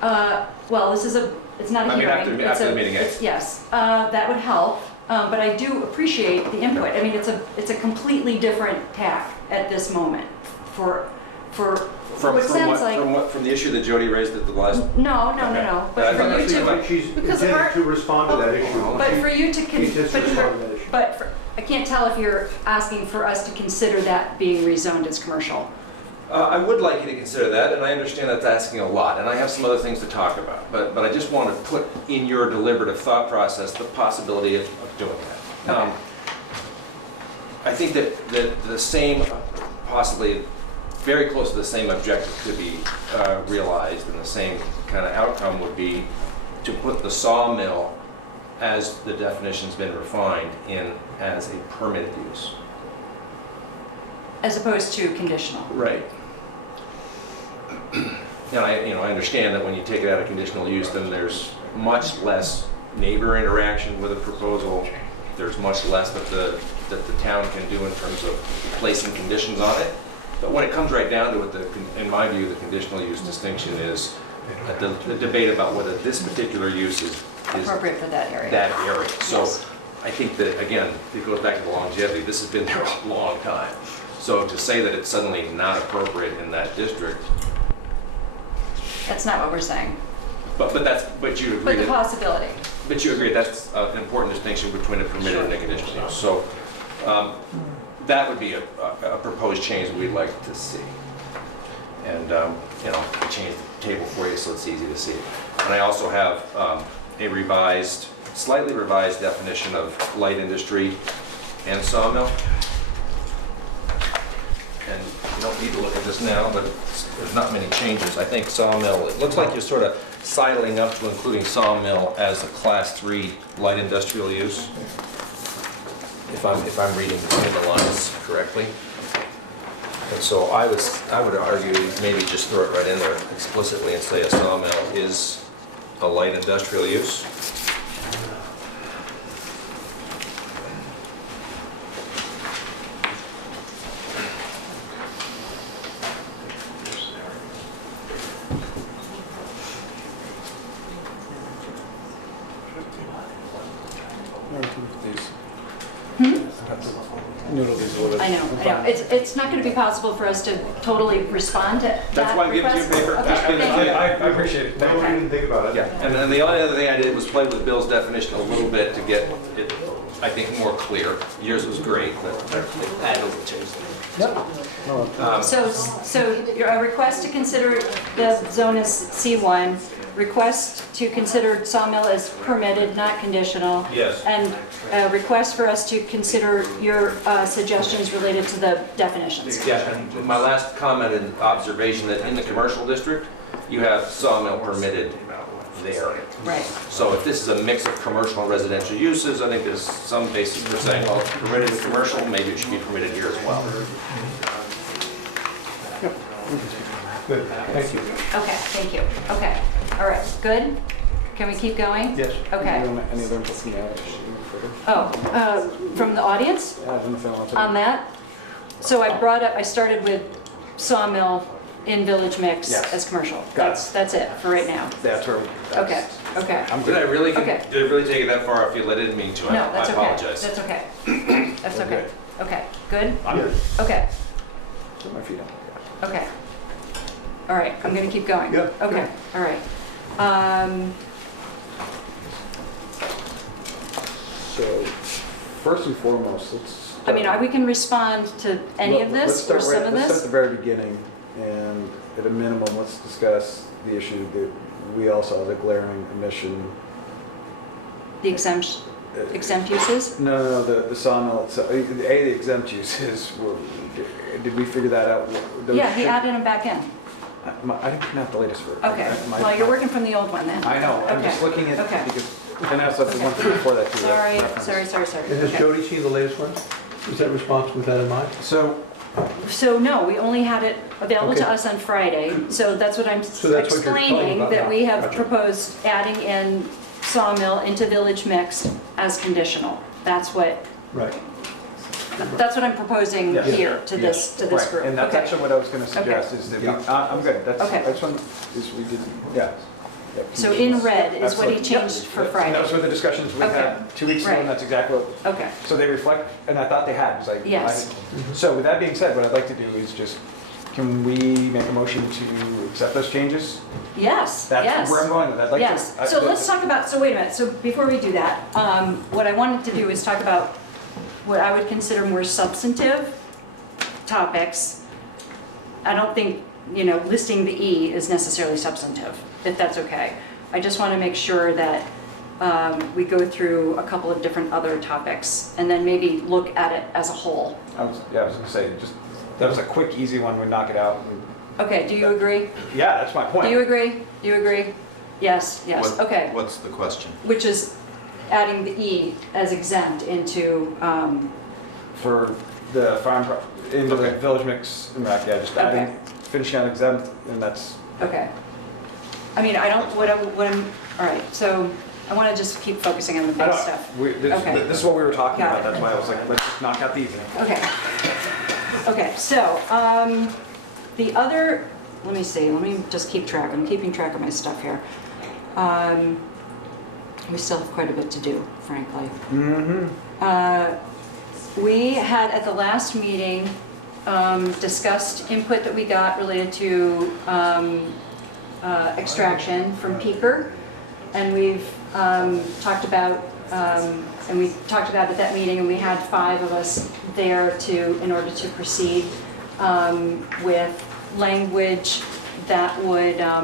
Well, this is it's not a hearing. After the meeting. Yes, that would help. But I do appreciate the input. I mean, it's a completely different tack at this moment for From what sounds like. From the issue that Jody raised at the last. No. But for you to. She's Because intended to respond to that issue. But for you to, She intends to respond to that issue. I can't tell if you're asking for us to consider that being rezoned as commercial. I would like you to consider that, and I understand that's asking a lot, and I have some other things to talk about. But I just want to put in your deliberative thought process the possibility of doing that. Okay. I think that the same, possibly very close to the same objective could be realized, and the same kind of outcome would be to put the sawmill, as the definition's been refined, in as a permitted use. As opposed to conditional. Right. And I understand that when you take it out of conditional use, then there's much less neighbor interaction with a proposal. There's much less that the town can do in terms of placing conditions on it. But when it comes right down to it, in my view, the conditional use distinction is the debate about whether this particular use is Appropriate for that area. that area. So Yes. I think that, again, it goes back to the longevity. This has been there a long time. So to say that it's suddenly not appropriate in that district, That's not what we're saying. but you agree But the that, possibility. but you agree that's an important distinction between a permitted and a conditional use. So that would be a proposed change that we'd like to see. And change the table for you so it's easy to see. And I also have a slightly revised definition of light industry and sawmill. And you don't need to look at this now, but there's not many changes. I think sawmill, it looks like you're sort of sidling up to including sawmill as a class 3 light industrial use. If I'm reading between the lines correctly. And so I would argue maybe just throw it right in there explicitly and say a sawmill is a light industrial use. Noodle these a little bit. I know. It's not going to be possible for us to totally respond to that That's why I'm giving you request. paper. Okay, Just give it thank to you. you. I appreciate it. Thank you. didn't think about it. Yeah, and then the only other thing I did was play with Bill's definition a little bit to get it, I think, more clear. Yours was great, but I had a little change. So a request to consider the zone as C1, request to consider sawmill as permitted, not conditional. Yes. And a request for us to consider your suggestions related to the definitions. Yeah, and my last comment and observation that in the commercial district, you have sawmill permitted there. Right. So if this is a mix of commercial and residential uses, I think there's some basis for saying, well, it's permitted in commercial, maybe it should be permitted here as well. Good, thank you. Okay, thank you. Okay, all right, good? Can we keep going? Yes. Okay. Any other input from the audience? From the audience Yeah, I don't know if anyone wants to- on that? So I started with sawmill in Village Mix Yes. as commercial. Got it. That's it for right now. That's where. Okay, okay. I'm Did I good. really, Okay. did it really take it that far? I feel I didn't mean to. No, that's I okay. apologize. That's okay. That's We're okay. Okay, good? Yes. Okay, Put my feet up. okay. All right, I'm gonna keep going. Yeah, Okay, all right. So, first and foremost, let's. I mean, we can respond to any of this or some of Let's start at this? the very beginning, and at a minimum, let's discuss the issue that we all saw as a glaring omission. The exempt uses? No, the sawmill itself, the exempt uses, did we figure that out? Yeah, he added them back in. I didn't print out the latest version. Okay, well, you're working from the old one then. I know, I'm just Okay, looking at, okay. because, and I also have the one from before that too. Sorry, that reference. sorry. And has Okay. Jody seen the latest one? Is that response with that in mind? So no, we only had it available to Okay. us on Friday, so that's what I'm So that's what you're talking explaining, about that now. we have Gotcha. proposed adding in sawmill into Village Mix as conditional. That's what Right. I'm proposing Yes. here to this Right, group. and that's Okay. actually what I was gonna suggest, is that we, Yeah. I'm good, that's, Okay. I just want, is we did, yeah. Yeah, So in red is what he absolutely. changed for And Friday. those were the discussions we Okay. had 2 weeks ago, Right. and that's exactly what, Okay, so they reflect, and I thought they had, because I. Yes. So with that being said, what I'd like to do is just, can we make a motion to accept those changes? yes, yes. That's where I'm going with that. I'd like to. Yes, so let's talk about, so wait a minute, so before we do that, what I wanted to do is talk about what I would consider more substantive topics. I don't think, listing the E is necessarily substantive, if that's okay. I just want to make sure that we go through a couple of different other topics and then maybe look at it as a whole. I was gonna say, just, that was a quick, easy one, we knock it out. Okay, do you agree? Yeah, that's my point. Do you agree? Do you agree? Yes, yes, okay. What's the question? Which is adding the E as exempt into, For the farm, into the Okay. village mix, and back, yeah, just Okay. adding, finishing out exempt, and that's, okay. I mean, I don't, what I'm, all right, so I want to just keep focusing on the I big don't, stuff. this is what we were talking Got about, it. that's why I was like, let's just knock out these. Okay. Okay, so, the other, let me see, let me just keep track, I'm keeping track of my stuff here. We still have quite a bit to do, frankly. We had, at the last meeting, discussed input that we got related to extraction from Peaker. And we've talked about, and we talked about at that meeting, and we had 5 of us there in order to proceed with language that would, I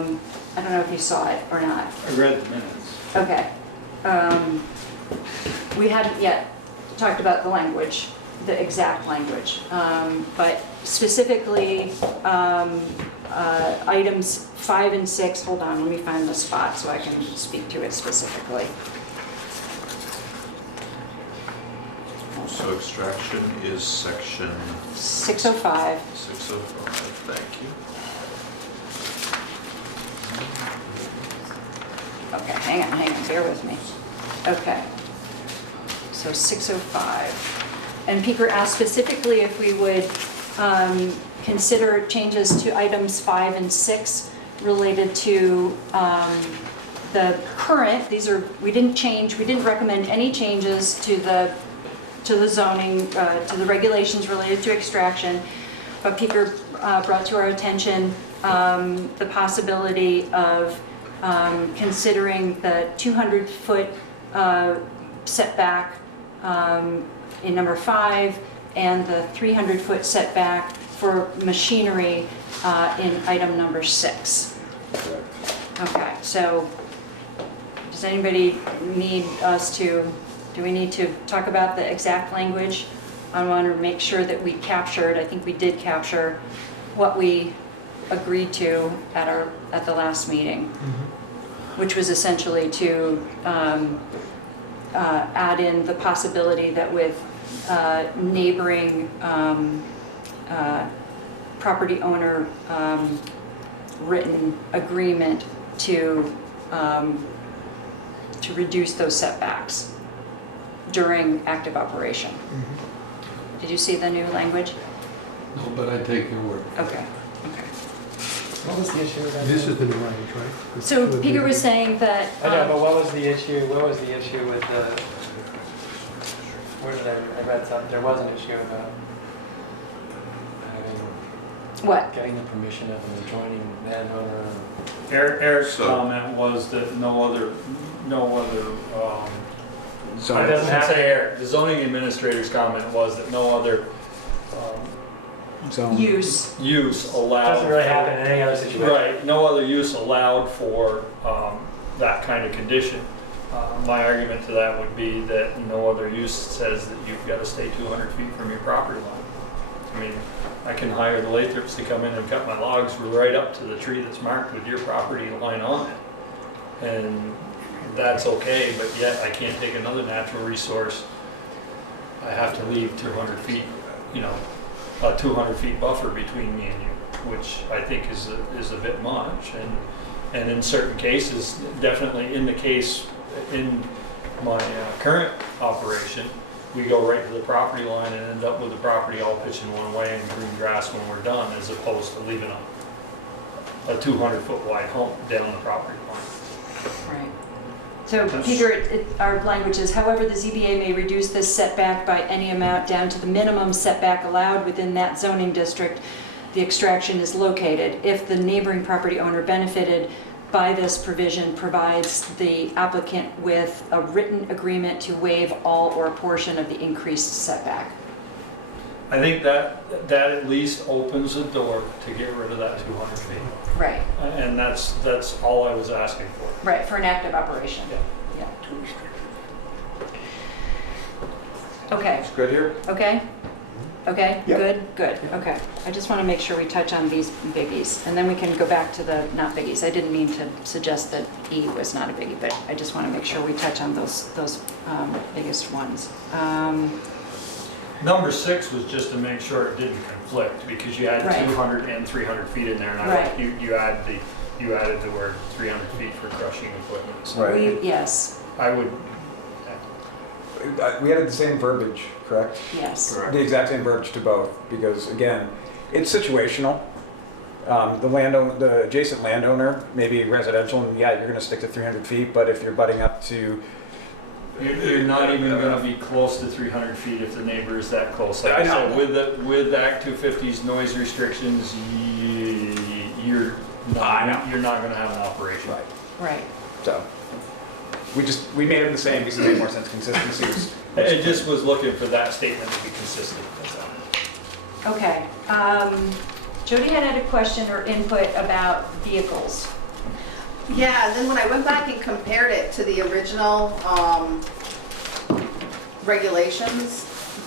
don't know if you saw it or not. I read the minutes. Okay. We hadn't yet talked about the language, the exact language, but specifically items 5 and 6, hold on, let me find the spot so I can speak to it specifically. So extraction is section 605. 605, thank you. Okay, hang on, bear with me. Okay. So 605. And Peaker asked specifically if we would consider changes to items 5 and 6 related to the the current, we didn't recommend any changes to the zoning, to the regulations related to extraction, but Peter brought to our attention the possibility of considering the 200-foot setback in number 5 and the 300-foot setback for machinery in item number 6. Okay, so does anybody need us to, do we need to talk about the exact language? I want to make sure that we captured, I think we did capture what we agreed to at the last meeting, which was essentially to add in the possibility that with neighboring property owner written agreement to reduce those setbacks during active operation. Did you see the new language? No, but I take your word. Okay. What was the issue with that? This is the new language, right? So Peter was saying that. I know, but what was the issue? What was the issue with the? Where did I read something? There was an issue about What? getting the permission of an adjoining landowner. Eric's So- comment was that no other, So I doesn't say Eric, the zoning administrator's comment was that no other So Use. use allowed. Doesn't really happen in any other situation. Right, no other use allowed for that kind of condition. My argument to that would be that no other use says that you've got to stay 200 feet from your property line. I mean, I can hire the Lathrops to come in and cut my logs right up to the tree that's marked with your property line on it. And that's okay, but yet I can't take another natural resource. I have to leave 200 feet, a 200 feet buffer between me and you, which I think is a bit much. And in certain cases, definitely in the case in my current operation, we go right to the property line and end up with the property all pitching one way and green grass when we're done, as opposed to leaving a 200-foot wide hump down the property line. Right. So Peter, our language is, however, the ZBA may reduce this setback by any amount down to the minimum setback allowed within that zoning district the extraction is located, if the neighboring property owner benefited by this provision provides the applicant with a written agreement to waive all or a portion of the increased setback. I think that at least opens the door to get rid of that 200 feet. Right. And that's all I was asking for. Right, for an active operation. Yeah. Okay. it's good here? Okay? Okay, Yep. good, okay. I just want to make sure we touch on these biggies, and then we can go back to the not biggies. I didn't mean to suggest that E was not a biggie, but I just want to make sure we touch on those biggest ones. Number 6 was just to make sure it didn't conflict, because you had Right. 200 and 300 feet in there, and Right. you added the word 300 feet for crushing equipment. So Right. Yes, I would, We added the same verbiage, correct? yes. The exact same verbiage to both, because again, it's situational. The adjacent landowner may be residential, and yeah, you're gonna stick to 300 feet, but if you're butting up to, you're not even going to be close to 300 feet if the neighbor is that close. Like I I know. said, with Act 250's noise restrictions, you're not going to have an operation. right, Right. so. We made them the same because it made more sense, consistency was. It just was looking for that statement to be consistent. That's all. Okay. Jody had a question or input about vehicles. Yeah, and then when I went back and compared it to the original regulations,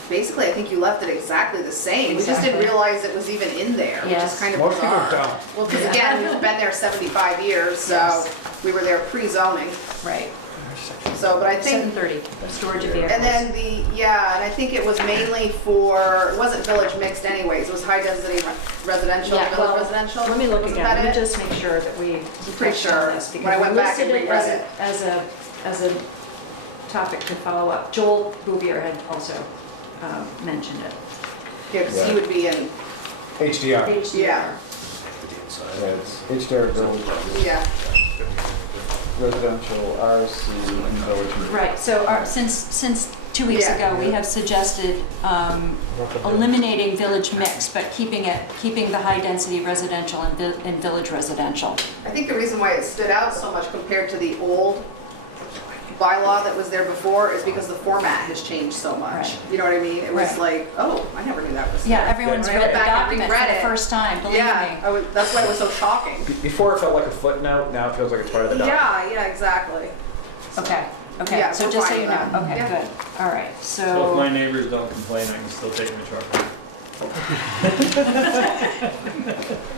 basically, I think you left it exactly the same. We just didn't Exactly. realize it was even in there, which Yes. is kind of Most people bizarre. don't. Well, because again, we've been there 75 years, so Yes. we were there pre-zoning. Right. So, but I think 730, storage of vehicles. and then and I think it was mainly it wasn't village mixed anyways, it was high density residential, Yeah, well, village residential. Let me look Wasn't again, that let me it? just make sure that we Pretty touched on sure. this. When I went back and Because we reread listed it as a topic to follow up. Joel Bouvier had also mentioned it. Yeah, because he would be in, HDR. HDR. Yeah. Yeah, it's HDR village. yeah. residential, RC, and village. Right, so since 2 weeks Yeah. ago, we have suggested eliminating village mix, but keeping the high-density residential and village residential. I think the reason why it stood out so much compared to the old bylaw that was there before is because the format has changed so much. Right. You know what I mean? It was Right. like, oh, I never knew that was Yeah, there. everyone's When I read went the back and document for reread the it, first time, believe me. Yeah, that's why it was so shocking. Before it felt like a footnote, now it feels like it's part of the document. Yeah, exactly. Okay, Yeah, so we're just so fine you with know, that. okay, Yeah. good, all right, So if so. my neighbors don't complain, I can still take my truck home.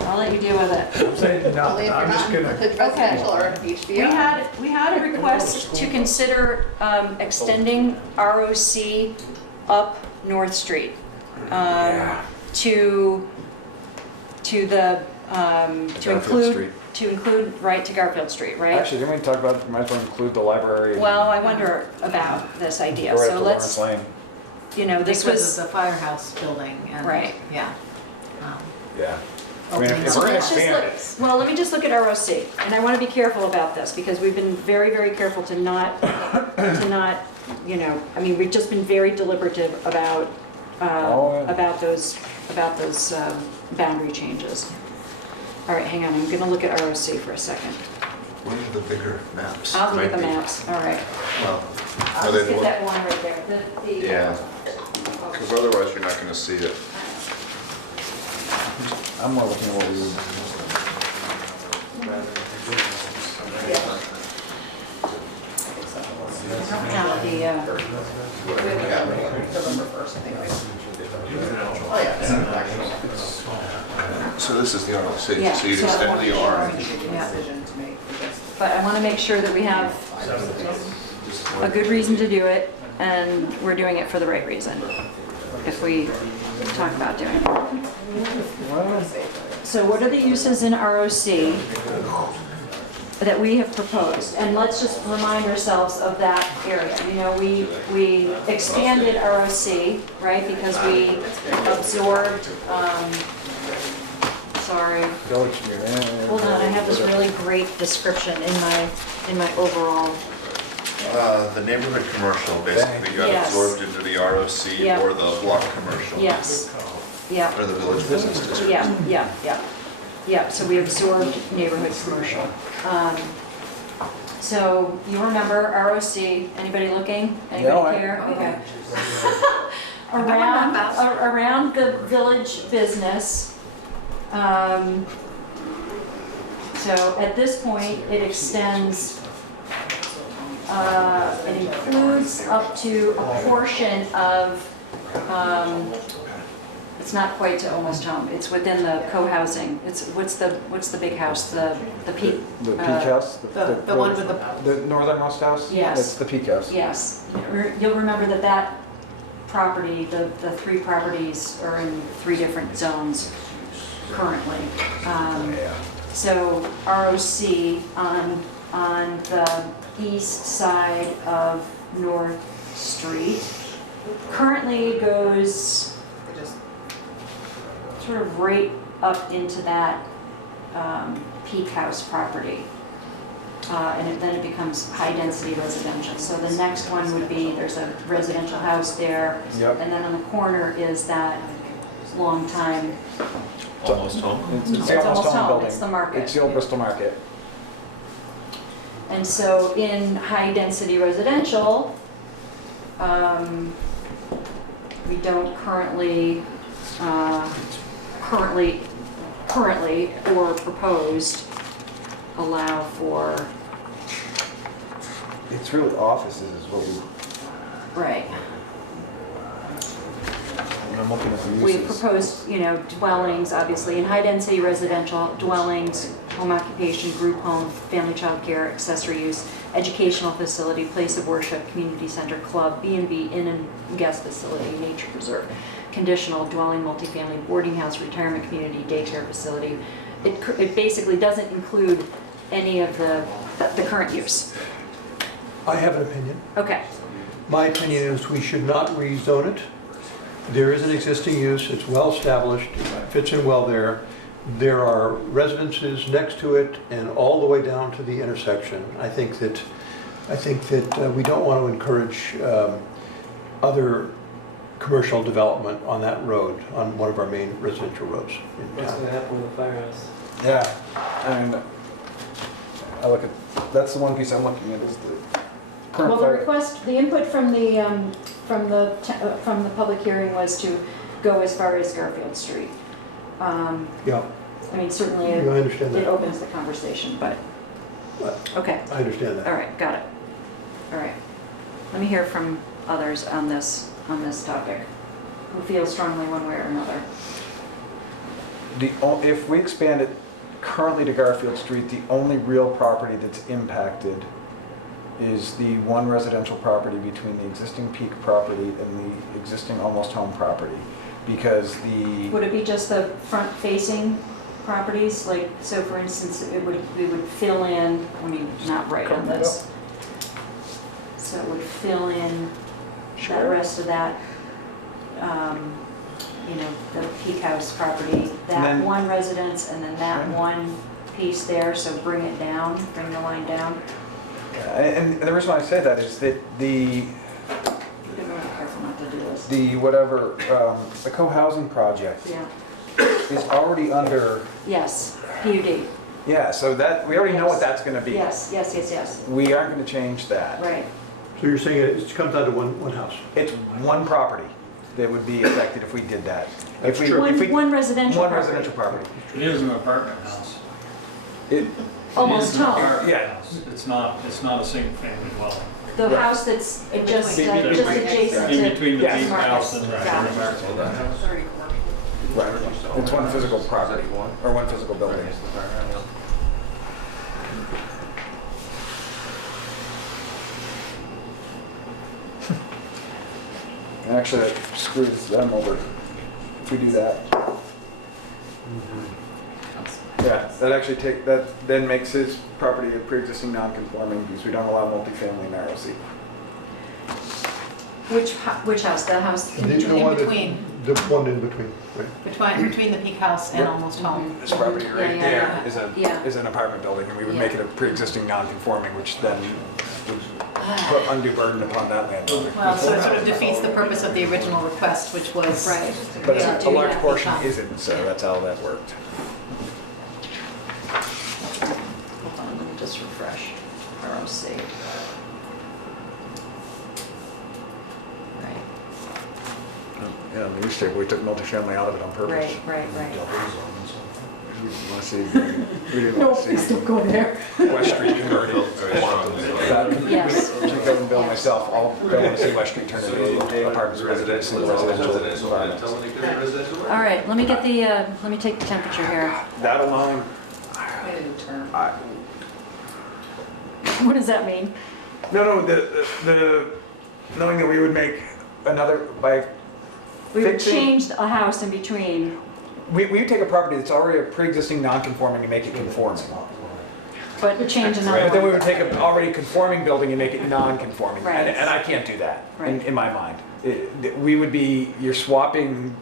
I'll let you deal with it. I'm saying, no, Only if you're I'm just not gonna, with residential or HDR. We had a request to consider extending ROC up North Street to the, to include, right, to Garfield Street, right? Actually, didn't we talk about, might as well include the library? Well, I wonder about this idea, Right so up to let's, Lawrence Lane. you know, this Because was, of the firehouse building and. Right. Yeah. Yeah. I mean, if so we're gonna let's just expand look, it. well, let me just look at ROC, and I want to be careful about this, because we've been very, very careful to not, you know, I mean, we've just been very deliberative about, Oh, yeah. about those boundary changes. All right, hang on, I'm gonna look at ROC for a second. One of the bigger maps. I'll look at might the be- maps, all right. Well, I'll they just get look- that one right there, the. yeah, because otherwise you're not going to see it. I'm more looking at what we would. Now, the, November 1st, Oh, yeah. So this is the ROC, Yeah, so you'd so I extend want the to- orange. yeah. But I want to make sure that we have a good reason to do it, and we're doing it for the right reason, if we talk about doing it. So what are the uses in ROC that we have proposed? And let's just remind ourselves of that area. You know, we expanded ROC, right, because we absorbed, sorry, Village, yeah. hold on, I have this really great description in my overall. The neighborhood commercial basically got Yes. absorbed into the ROC Yeah. or the block commercial. Yes, yeah. Or the village business district. Yeah, so we absorbed neighborhood commercial. So you remember ROC, anybody looking? Anybody care? Okay. Around the village business. So at this point, it extends, it includes up to a portion of, it's not quite to almost home, it's within the co-housing. It's, what's the big house, the peak? The Peak House? The one with the, The northernmost house? Yes. It's the Peak House. yes. You'll remember that property, the three properties are in 3 different zones currently. So ROC on the east side of North Street currently goes sort of right up into that Peak House property. And then it becomes high-density residential. So the next one would be, there's a residential house there, Yep. and then on the corner is that long time. Almost home. It's the almost home building. It's the market. It's the old Bristol Market. And so in high-density residential, we don't currently or proposed allow for, It's really offices is what we, right. when I'm looking at the We uses. proposed, you know, dwellings, obviously, in high-density residential, dwellings, home occupation, group home, family child care, accessory use, educational facility, place of worship, community center, club, B&B, inn and guest facility, nature preserve, conditional dwelling, multifamily, boarding house, retirement community, daycare facility. It basically doesn't include any of the current use. I have an opinion. Okay, My opinion is we should not rezone it. There is an existing use, it's well established, it fits in well there. There are residences next to it and all the way down to the intersection. I think that we don't want to encourage other commercial development on that road, on one of our main residential roads in What's town. gonna happen with the firehouse? Yeah, and I look at, that's the one piece I'm looking at is the current Well, the fire. request, the input from the public hearing was to go as far as Garfield Street. Yeah, I mean, certainly I understand it that. opens the conversation, but, okay, I understand all that. right, got it. All right. Let me hear from others on this topic, who feel strongly one way or another. If we expand it currently to Garfield Street, the only real property that's impacted is the one residential property between the existing Peak property and the existing Almost Home property. Because Would it be just the front-facing properties? Like, so for instance, we would fill in, I mean, not right on this. So it would fill in that rest of that, you know, the Peak House property, that then- one residence, and then that Right. one piece there, so bring it down, bring the line down. And the reason why I say that is that Be really careful not to do this. the co-housing project Yeah, is already under, yes, PUD, yeah, so that, we already know what that's gonna be. yes, yes, yes, yes, We aren't gonna change that. right. So you're saying it comes down to one house? It's one property that would be affected if we did that. That's If we- true. if we- One residential One property. residential property. It is an apartment house. It, Almost It is an home. apartment Yeah. house. It's not a single family dwelling. The Right. house that's In just between. In adjacent to. between the Yes. Peak house and the Got it. apartment house. right, it's one physical property, or one physical building. Actually, that screws them over if we do that. Yeah, that actually that then makes his property a pre-existing non-conforming because we don't allow multifamily narrow C. Which house? The house in The between? one that- between. The one in between, right? Between the Peak House and Almost Home. This property Yeah, right yeah, there yeah. is Yeah. is an apartment building and we would Yeah. make it a pre-existing non-conforming, which then would put undue burden upon that landowner. Well, so it sort of defeats the purpose of the original request, which was. Right. But Yeah, a do large that portion become- isn't, so that's how that worked. Hold on, let me just refresh. ROC. Right, Yeah, in the use table, we took multifamily out of it on purpose. right. We didn't want to see, don't go there. West Street converted. Yes. Chico and Bill and myself all don't want to see West Street turn into apartments, single residential environments. All right, let me get the, let me take the temperature here. That alone, Made a new term. What does that mean? no, the, knowing that we would make another, by We would fixing, change a house in between. we would take a property that's already a pre-existing non-conforming and make it conforming. But change But another then we one. would take an already conforming building and make it non-conforming. Right. And I can't do that, Right. in my mind. We would be, you're swapping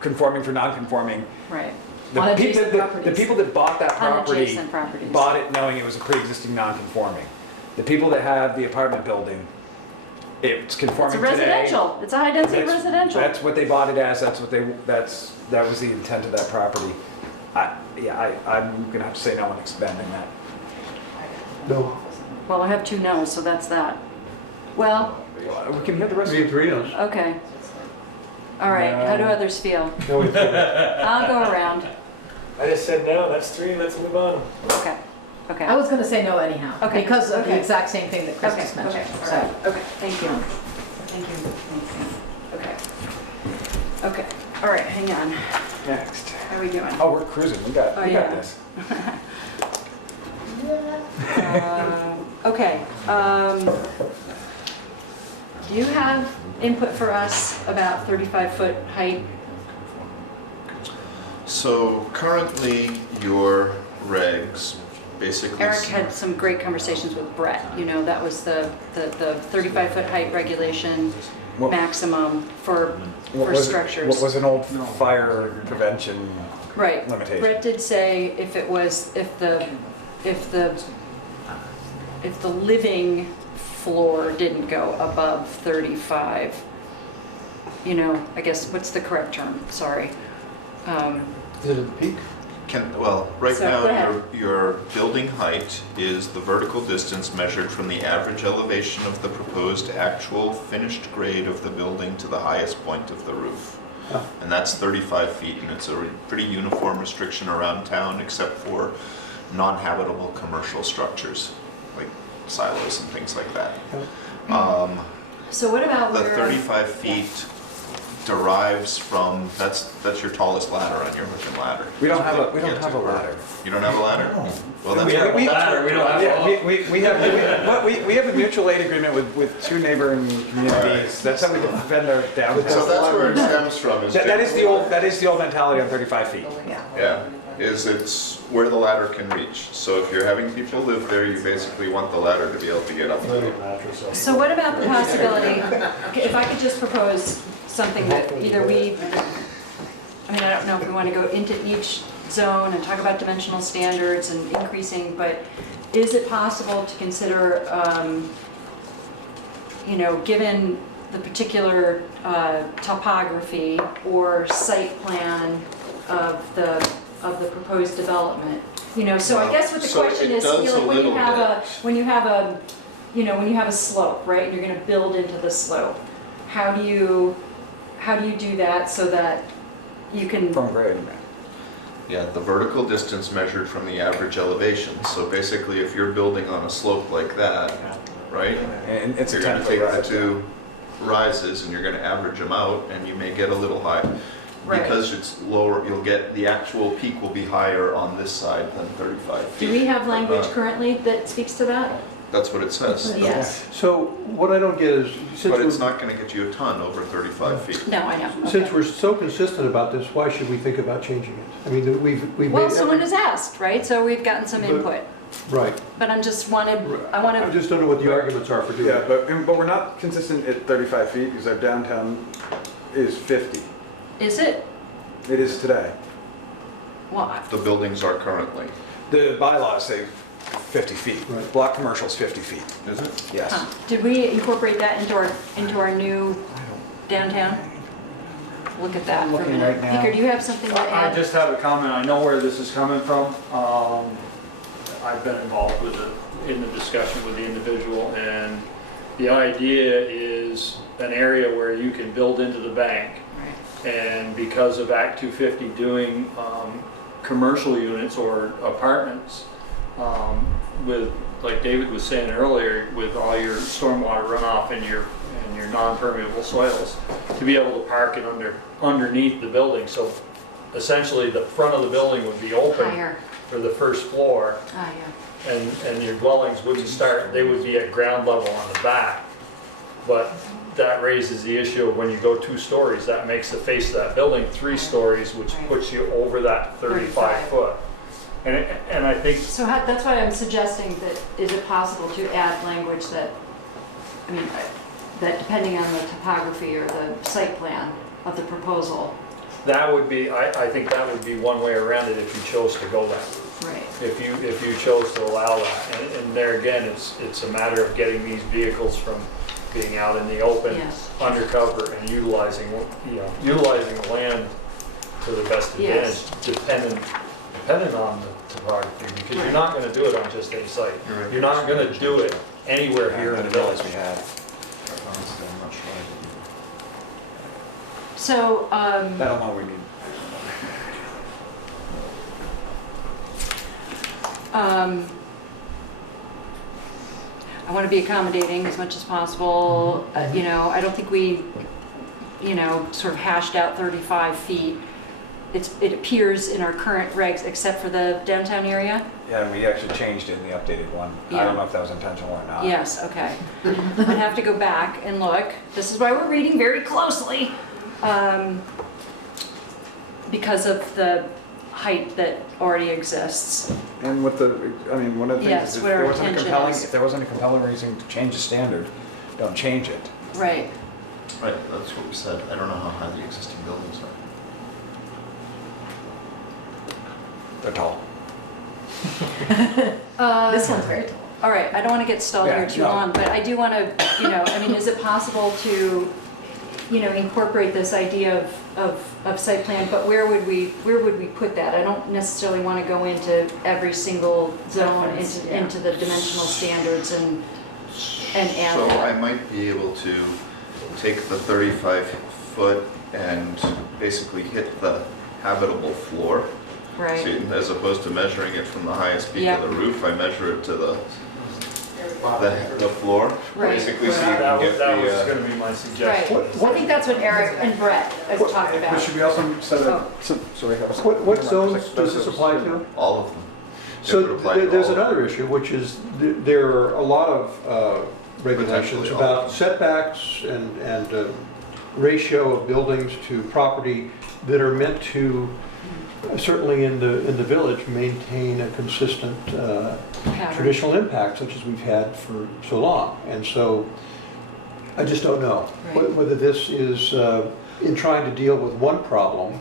conforming for non-conforming. Right. The On people, adjacent the properties. people that bought that On property adjacent properties. bought it knowing it was a pre-existing non-conforming. The people that have the apartment building, it's It's conforming a today. residential, it's a high-density That's- residential. That's what they bought it as, that was the intent of that property. I'm gonna have to say no on expanding that. No, Well, I have two no's, so that's that. Well, We can hear the rest. we have three no's. okay. All right, how do others feel? No, we can't. I'll go around. I just said no, that's three, let's move on. Okay, okay. I was gonna say no anyhow, Okay, because of the okay. exact same thing that Chris Okay, just okay, mentioned, all so. right, okay, thank you. Thank you, okay. Okay, all right, hang on. Next. How are we doing? Oh, we're cruising, we got yeah. this. Okay, do you have input for us about 35-foot height? So currently, your regs basically. Eric had some great conversations with Brett, that was the 35-foot height regulation What- maximum for structures. What was an old fire prevention Right. limitation? Brett did say if the living floor didn't go above 35, I guess, what's the correct term? Sorry. Is it at the peak? Right So, go now, ahead. your building height is the vertical distance measured from the average elevation of the proposed actual finished grade of the building to the highest point of the roof. Oh. And that's 35 feet, and it's a pretty uniform restriction around town, except for non-habitable commercial structures, like silos and things like that. So what about The where? 35 feet derives from, that's your tallest ladder on your hook and ladder. We don't That's have what a, we you don't get have to. a ladder. You don't have a ladder? Well, that's. We have a ladder, we don't have Yeah, we have a mutual aid agreement with two neighboring communities. That's how we defend our downtown. So that's where it stems from. That is the old mentality on 35 feet. Yeah, it's where the ladder can reach. So if you're having people live there, you basically want the ladder to be able to get up there. So what about the possibility, if I could just propose something that either I don't know if we want to go into each zone and talk about dimensional standards and increasing, but is it possible to consider, given the particular topography or site plan of the proposed development? So I guess what the So question it is, does a when you little have bit. when you have a slope, right, and you're going to build into the slope, how do you do that so that you can? From grade. Yeah, the vertical distance measured from the average elevation. So basically, if you're building on a slope like that, right? And it's a You're gonna 10-foot take the rise. two rises and you're gonna average them out, and you may get a little high. Right. Because it's lower, the actual peak will be higher on this side than 35 feet. Do we have language Uh, currently that speaks to that? That's what it says. Yes. So what I don't get is, But it's not gonna get you a ton over 35 feet. No, I know. since Okay. we're so consistent about this, why should we think about changing it? I mean, we've made. Well, someone has asked, right? So we've gotten some But- input, Right. but I I wanted, just don't know what the arguments are for doing Yeah, it. but we're not consistent at 35 feet because our downtown is 50. is it? It is today. Well, The buildings are currently, The bylaws say 50 feet. Right. Block commercial is 50 feet. is it? Yes. did we incorporate that into our new downtown? Look at that I'm for a looking minute. right now. Peter, do you have something to I add? just have a comment, I know where this is coming from. I've been involved in the discussion with the individual, and the idea is an area where you can build into the bank. And because of Act 250 doing commercial units or apartments, with, like David was saying earlier, with all your stormwater runoff and your non-permeable soils, to be able to park it underneath the building. So essentially, the front of the building would be open Higher. for the first floor, Ah, yeah. and your dwellings wouldn't start, they would be at ground level on the back. But that raises the issue of when you go 2 stories, that makes the face of that building 3 stories, which Right. puts you over that 35 foot. And I think, So that's why I'm suggesting that, is it possible to add language that, that depending on the topography or the site plan of the proposal, that would be, I think that would be one way around it if you chose to go that route. right? If you chose to allow that. And there again, it's a matter of getting these vehicles from being out in the open, Yes. undercover, and utilizing the land to the best advantage, Yes. dependent on the topography, because you're not gonna do it on just any site. You're not gonna do it anywhere here in the village. we had. So, That alone we need. I want to be accommodating as much as possible. I don't think we, sort of hashed out 35 feet. It appears in our current regs, except for the downtown area. Yeah, and we actually changed it in the updated one. I Yeah. don't know if that was intentional or not. Yes, okay. I'd have to go back and look. This is why we're reading very closely. Because of the height that already exists. And what the, I mean, one of the things Yes, is if what our there wasn't a intention compelling, is. if there wasn't a compelling reason to change the standard, don't change it. Right. Right, that's what we said. I don't know how high the existing buildings are. They're tall. This one's very tall. All right, I don't want to get stalled Yeah, here too no. long, but I do want to, I mean, is it possible to, incorporate this idea of site plan, but where would we put that? I don't necessarily want to go into every single zone, into the dimensional standards and add So I that. might be able to take the 35 foot and basically hit the habitable floor. Right, So as opposed to measuring it from the highest peak Yeah. of the roof, I measure it to the floor. Right. Basically, so you That can was, get that was the, gonna be my right. suggestion. I think that's what Eric and Brett have talked But about. should we also set Oh. up, sorry, I was. What zones does this apply to? all of them. It So would apply to there's all of another them. issue, which is there are a lot of regulations Potentially all about of them. setbacks and ratio of buildings to property that are meant to, certainly in the village, maintain a consistent Pattern. traditional impact such as we've had for so long. And so I just don't know Right. whether this is, in trying to deal with one problem,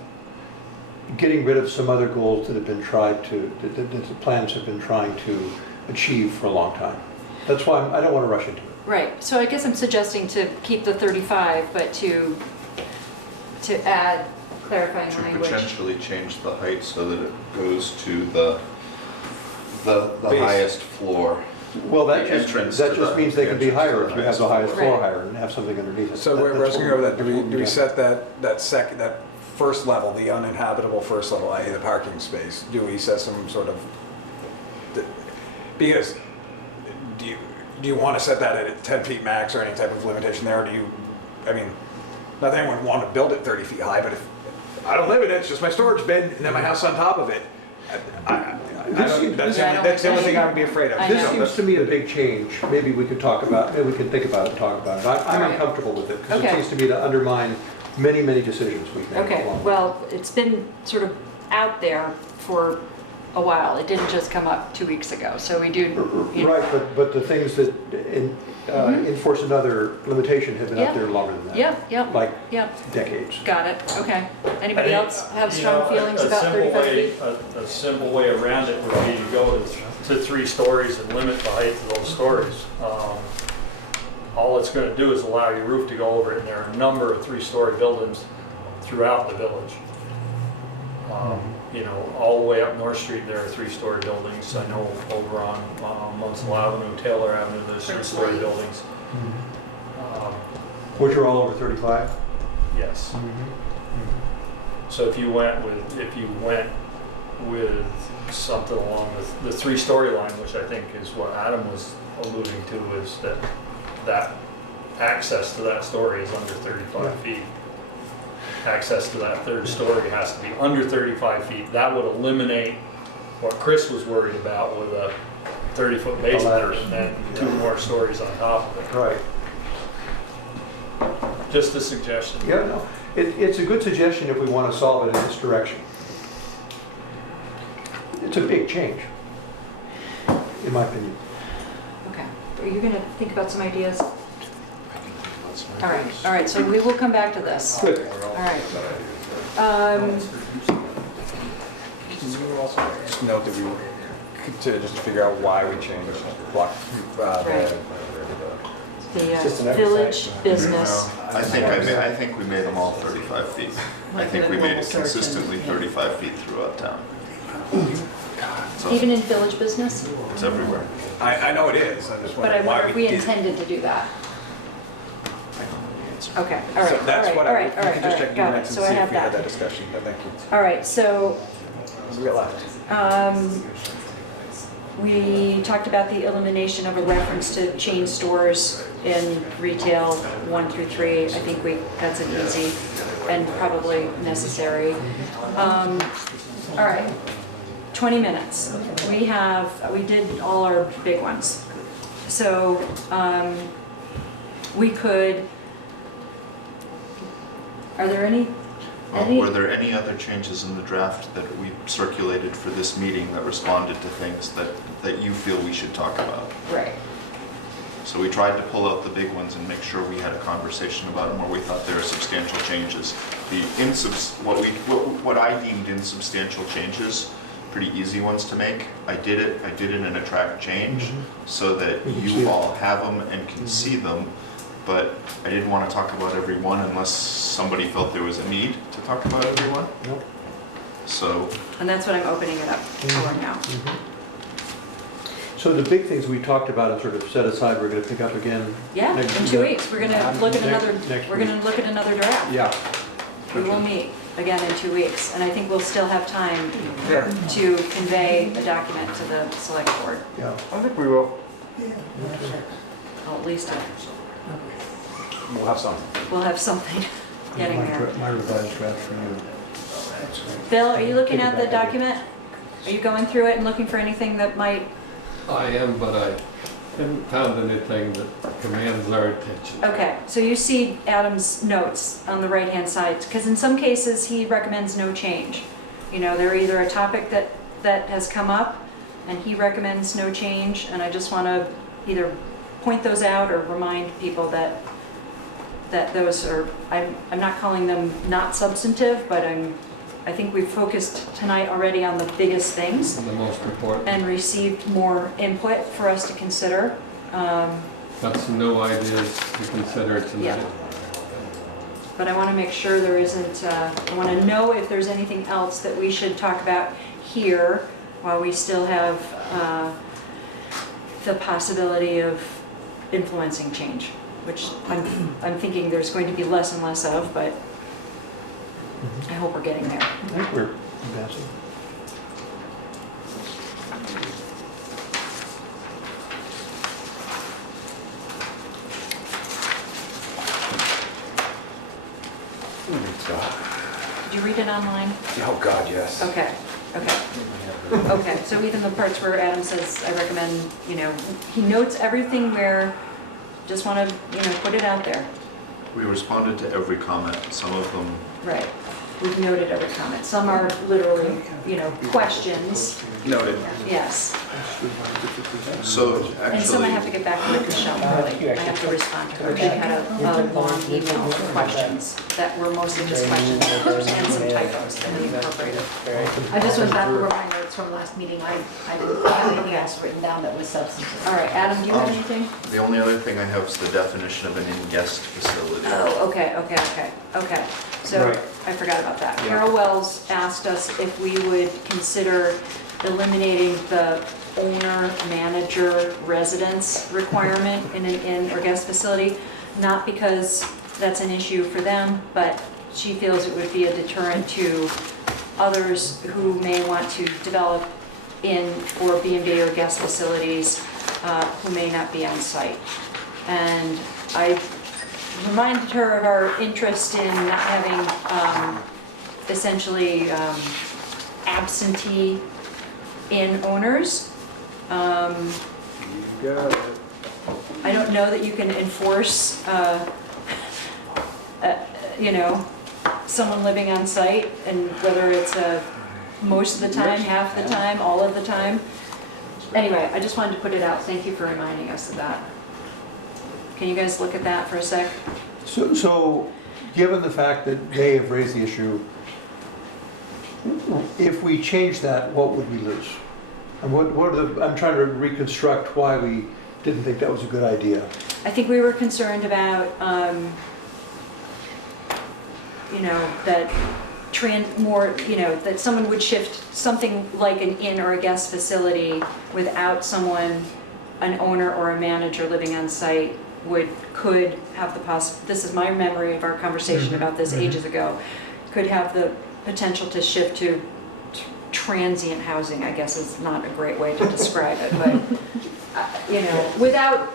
getting rid of some other goals that have been tried to, that the plans have been trying to achieve for a long time. That's why I don't want to rush into it. Right, so I guess I'm suggesting to keep the 35, but to add clarifying To language. potentially change the height so that it goes to the Base. highest floor. Well, The entrance to just the- means they can be entrance to higher the if you have highest the highest floor. floor Right. higher and have something underneath it. So we're That's asking what over that, do that's what we we've done. set that first level, the uninhabitable first level, i.e. the parking space? Do we set some sort of, because, do you want to set that at 10 feet max or any type of limitation there, or do you, I mean, not that anyone would want to build it 30 feet high, but if, I don't live in it, it's just my storage bin, and then my house on top of it. That's the only thing I would be afraid of. I This know. seems to me a big change. Maybe we could talk about, maybe we can think about it and talk about it. I'm All right. uncomfortable with it because it Okay. seems to me to undermine many, many decisions we've made. Okay, along the way. well, it's been sort of out there for a while. It didn't just come up 2 weeks ago, so we do, Right, but the things that enforce another limitation have been Yeah. up there longer than that. Yep, Like yep, decades. got it, okay. Anybody I think, else have you strong know, feelings a about simple 35 way- feet? A simple way around it would be to go to 3 stories and limit the height of those stories. All it's gonna do is allow your roof to go over it, and there are a number of 3-story buildings throughout the village. You know, all the way up North Street, there are 3-story buildings. I know over on Munsell Avenue, Taylor Avenue, there's 3-story buildings. Which are all over 35? Yes. So if you went with something along the 3-story line, which I think is what Adam was alluding to, is that access to that story is under 35 feet. Access to that 3rd story has to be under 35 feet. That would eliminate what Chris was worried about with a 30-foot basement ladders. and then 2 more stories on top of it. Right. Just a suggestion. Yeah, no, it's a good suggestion if we want to solve it in this direction. It's a big change, in my opinion. Okay, are you gonna think about some ideas? All right, so we will come back to this. Good. All right. Can you also just note that just to figure out why we changed block, Right. The Just an village oversight. business, I think we made them all 35 feet. I Like think the we made global it search and- consistently yeah. 35 feet throughout town. So even in village business? it's everywhere. I know it is, I just But I wonder wonder why if we we did it. intended to do that. I don't know the answer. Okay, all right, So all that's right, what all I, right, you all can right, just all check right, your got it, minutes and so I see if have we had that that. discussion, but thank you. All right, so We got left. we talked about the elimination of a reference to chain stores in retail 1 through 3. I think that's an easy and probably necessary. All right, 20 minutes. We did all our big ones. So we could, are there any Any- Were there any other changes in the draft that we circulated for this meeting that responded to things that you feel we should talk about? Right. So we tried to pull out the big ones and make sure we had a conversation about them where we thought there were substantial changes. What I deemed insubstantial changes, pretty easy ones to make. I did it in a track change so that You can see you it. all have them and can see them. But I didn't want to talk about every one unless somebody felt there was a need to talk about every one. Nope. So And that's what I'm opening it up for now. So the big things we talked about and sort of set aside, we're going to pick up again. Yeah, next- in 2 weeks, we're gonna look at another, next we're gonna look at another draft. Yeah. We will meet again in 2 weeks, and I think we'll still have time Sure. to convey the document to the select board. Yeah. I think we will. Well, at least We'll have some. we'll have something getting My there. my revised draft for you. Bill, are you looking Take it at the back. document? Are you going through it and looking for anything that might, I am, but I haven't found anything that commands our attention. okay, so you see Adam's notes on the right-hand side, because in some cases, he recommends no change. You know, they're either a topic that has come up, and he recommends no change, and I just want to either point those out or remind people that those are, I'm not calling them not substantive, but I think we've focused tonight already on the biggest things The most important. and received more input for us to consider. Got some new ideas to consider tonight. But I want to make sure there isn't, I want to know if there's anything else that we should talk about here while we still have the possibility of influencing change, which I'm thinking there's going to be less and less of, but I hope we're getting there. I think we're advancing. Did you read it online? Oh, God, yes. Okay, okay. Okay, so even the parts where Adam says, I recommend, you know, he notes everything where, just want to, you know, put it out there. we responded to every comment. Some of them, Right. We've noted every comment. Some are literally, you know, questions. noted. Yes. So And some I actually, have to get back with Michelle, really. I have to respond to her. She had a long email of questions that were mostly just questions and some typos that we incorporated. I just went back over my notes from last meeting. I didn't have anything else written down that was substantive. All right, Adam, do you have anything? the only other thing I have is the definition of an in-guest facility. Oh, okay. So Right. I forgot about that. Carol Wells asked us if we would consider eliminating the owner-manager residence requirement in an inn or guest facility, not because that's an issue for them, but she feels it would be a deterrent to others who may want to develop inn or B&B or guest facilities who may not be on site. And I reminded her of our interest in not having essentially absentee inn owners. You got it. I don't know that you can enforce, you know, someone living on site, and whether it's most of the time, half the time, all of the time. Anyway, I just wanted to put it out. Thank you for reminding us of that. Can you guys look at that for a sec? So, given the fact that they have raised the issue, if we change that, what would we lose? And what are the, I'm trying to reconstruct why we didn't think that was a good idea. I think we were concerned about, you know, that that someone would shift something like an inn or a guest facility without someone, an owner or a manager living on site could have the this is my memory of our conversation about this ages ago, could have the potential to shift to transient housing, I guess is not a great way to describe it, but, without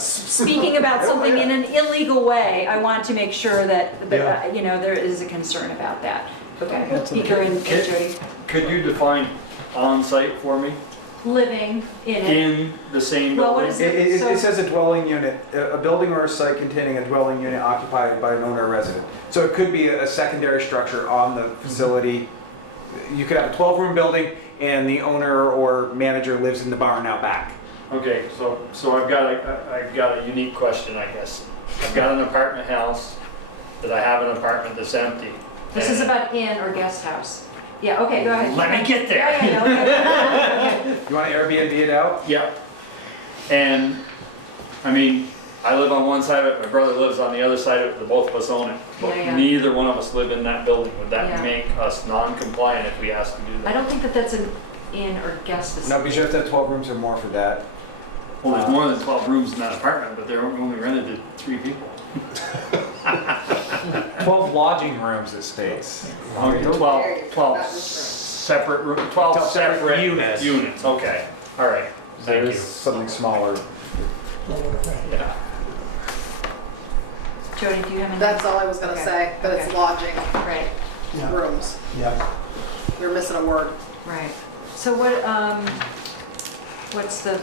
speaking about something in an illegal way, I want to make sure that, there is a concern about that. Okay, Beaker and Jody. Could you define on-site for me? living in it. In the same Well, what building? is it? It says a dwelling unit, a building or a site containing a dwelling unit occupied by an owner or resident. So it could be a secondary structure on the facility. You could have a 12-room building and the owner or manager lives in the barn out back. Okay, so I've got a unique question, I guess. I've got an apartment house that I have an apartment that's empty. This is about inn or guest house. Yeah, okay, go ahead. Let me get there. Yeah, okay. You want to Airbnb it out? Yep. And, I mean, I live on one side of it, my brother lives on the other side of it, the both of us own it. But Yeah, yeah. neither one of us live in that building. Would that Yeah. make us non-compliant if we asked to do I that? don't think that that's an inn or guest No, facility. because you have to have 12 rooms or more for that. Well, there's more than 12 rooms in that apartment, but they're only rented to 3 people. 12 lodging rooms, it states. Okay, 12 separate room, 12 separate units. Units, okay. All right, thank There's you. something smaller. Yeah. Jody, do you have any? That's all I was gonna Okay. say, but it's Okay. lodging Right, rooms. Yeah. You're missing a word. right. So what's the?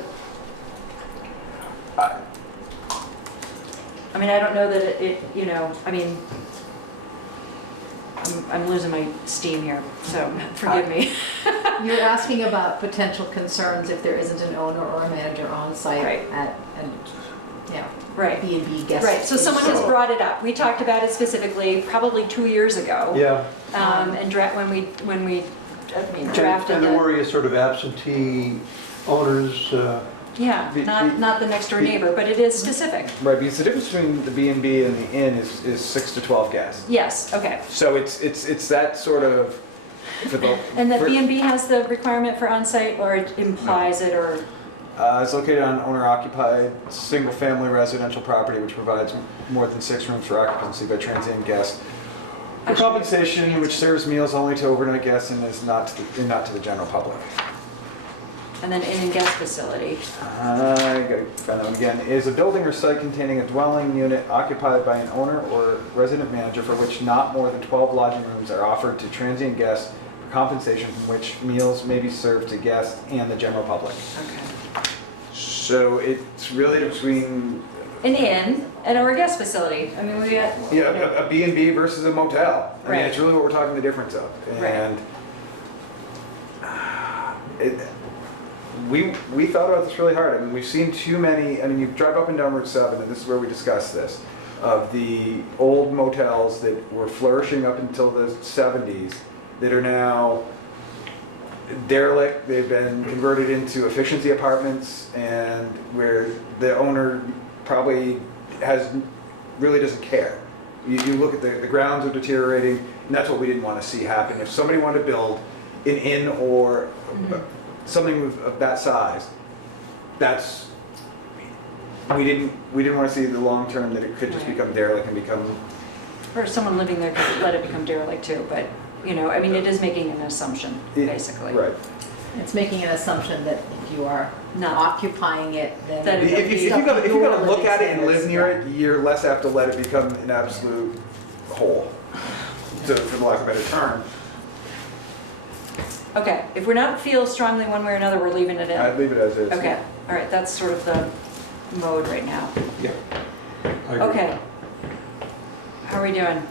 I mean, I don't know that I mean, I'm losing my steam here, so forgive me. You're asking about potential concerns if there isn't an owner or a manager on site Right. at, yeah, Right. B&B guest. Right, so someone has brought it up. We talked about it specifically probably 2 years ago. Yeah. And when we drafted And the the, worry is sort of absentee owners, yeah, not the next door neighbor, but it is specific. Right, because the difference between the B&B and the inn is 6 to 12 guests. Yes, okay. So it's that sort of. And that B&B has the requirement for on-site, or it implies it, or, It's located on owner-occupied, single-family residential property which provides more than 6 rooms for occupancy by transient guests. For Actually, compensation, which serves meals only to overnight guests and is not to the general public. and then inn and guest facility. I gotta find that one again. Is a building or site containing a dwelling unit occupied by an owner or resident manager for which not more than 12 lodging rooms are offered to transient guests for compensation from which meals may be served to guests and the general public. Okay. So it's really between An inn and or a guest facility. I mean, we got, a B&B versus a motel. I mean, Right. it's really what we're talking the difference of. Right. And we thought about this really hard. I mean, we've seen too many, I mean, you drive up and down Route 7, and this is where we discussed this, of the old motels that were flourishing up until the 70s that are now derelict. They've been converted into efficiency apartments, and where the owner probably really doesn't care. You look at the grounds are deteriorating, and that's what we didn't want to see happen. If somebody wanted to build an inn or something of that size, we didn't want to see the long term that it could just Right. become derelict and become. or someone living there could let it become derelict too, but, I mean, it is making an assumption, basically. Right. It's making an assumption that if you are not occupying it, then. That it If you gotta look at it and live near it, you're less apt to let it become an absolute hole, for the lack of a better term. Okay, if we're not feel strongly one way or another, we're leaving it in. I'd leave it as is. Okay, all right, that's sort of the mode right now. yeah. I agree. Okay. How are we doing?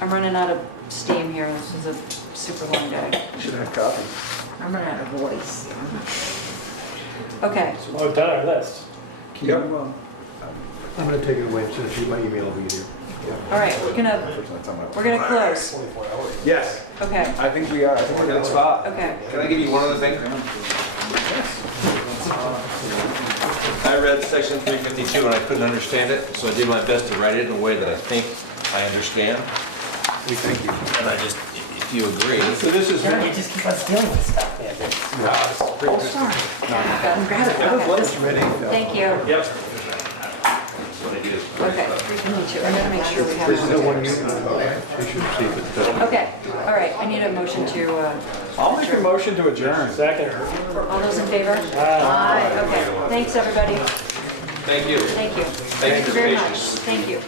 I'm running out of steam here. This is a super long day. Should have coffee. I'm running out of voice. Okay, So we've done our list. Yep. I'm gonna take it away and send it to you by email over here. all right, we're gonna close. 24 hours. Yes, Okay, I think we are. I think we're in a good spot. okay. Can I give you one other thing? I read section 352 and I couldn't understand it, so I did my best to write it in a way that I think I understand. We thank you. And I just, if you agree. So this is, You just keep on stealing this stuff, man. Oh, sorry. Mr. Rennie, Thank you. Yep. Okay, 352. I gotta make sure we have. this is the one you should see, but, Okay, all right, I need a motion to, I'll make a motion to adjourn. Second. for all those in favor? Aye. Okay, thanks, everybody. Thank you. Thank you. Thank you for very your much. patience. Thank you.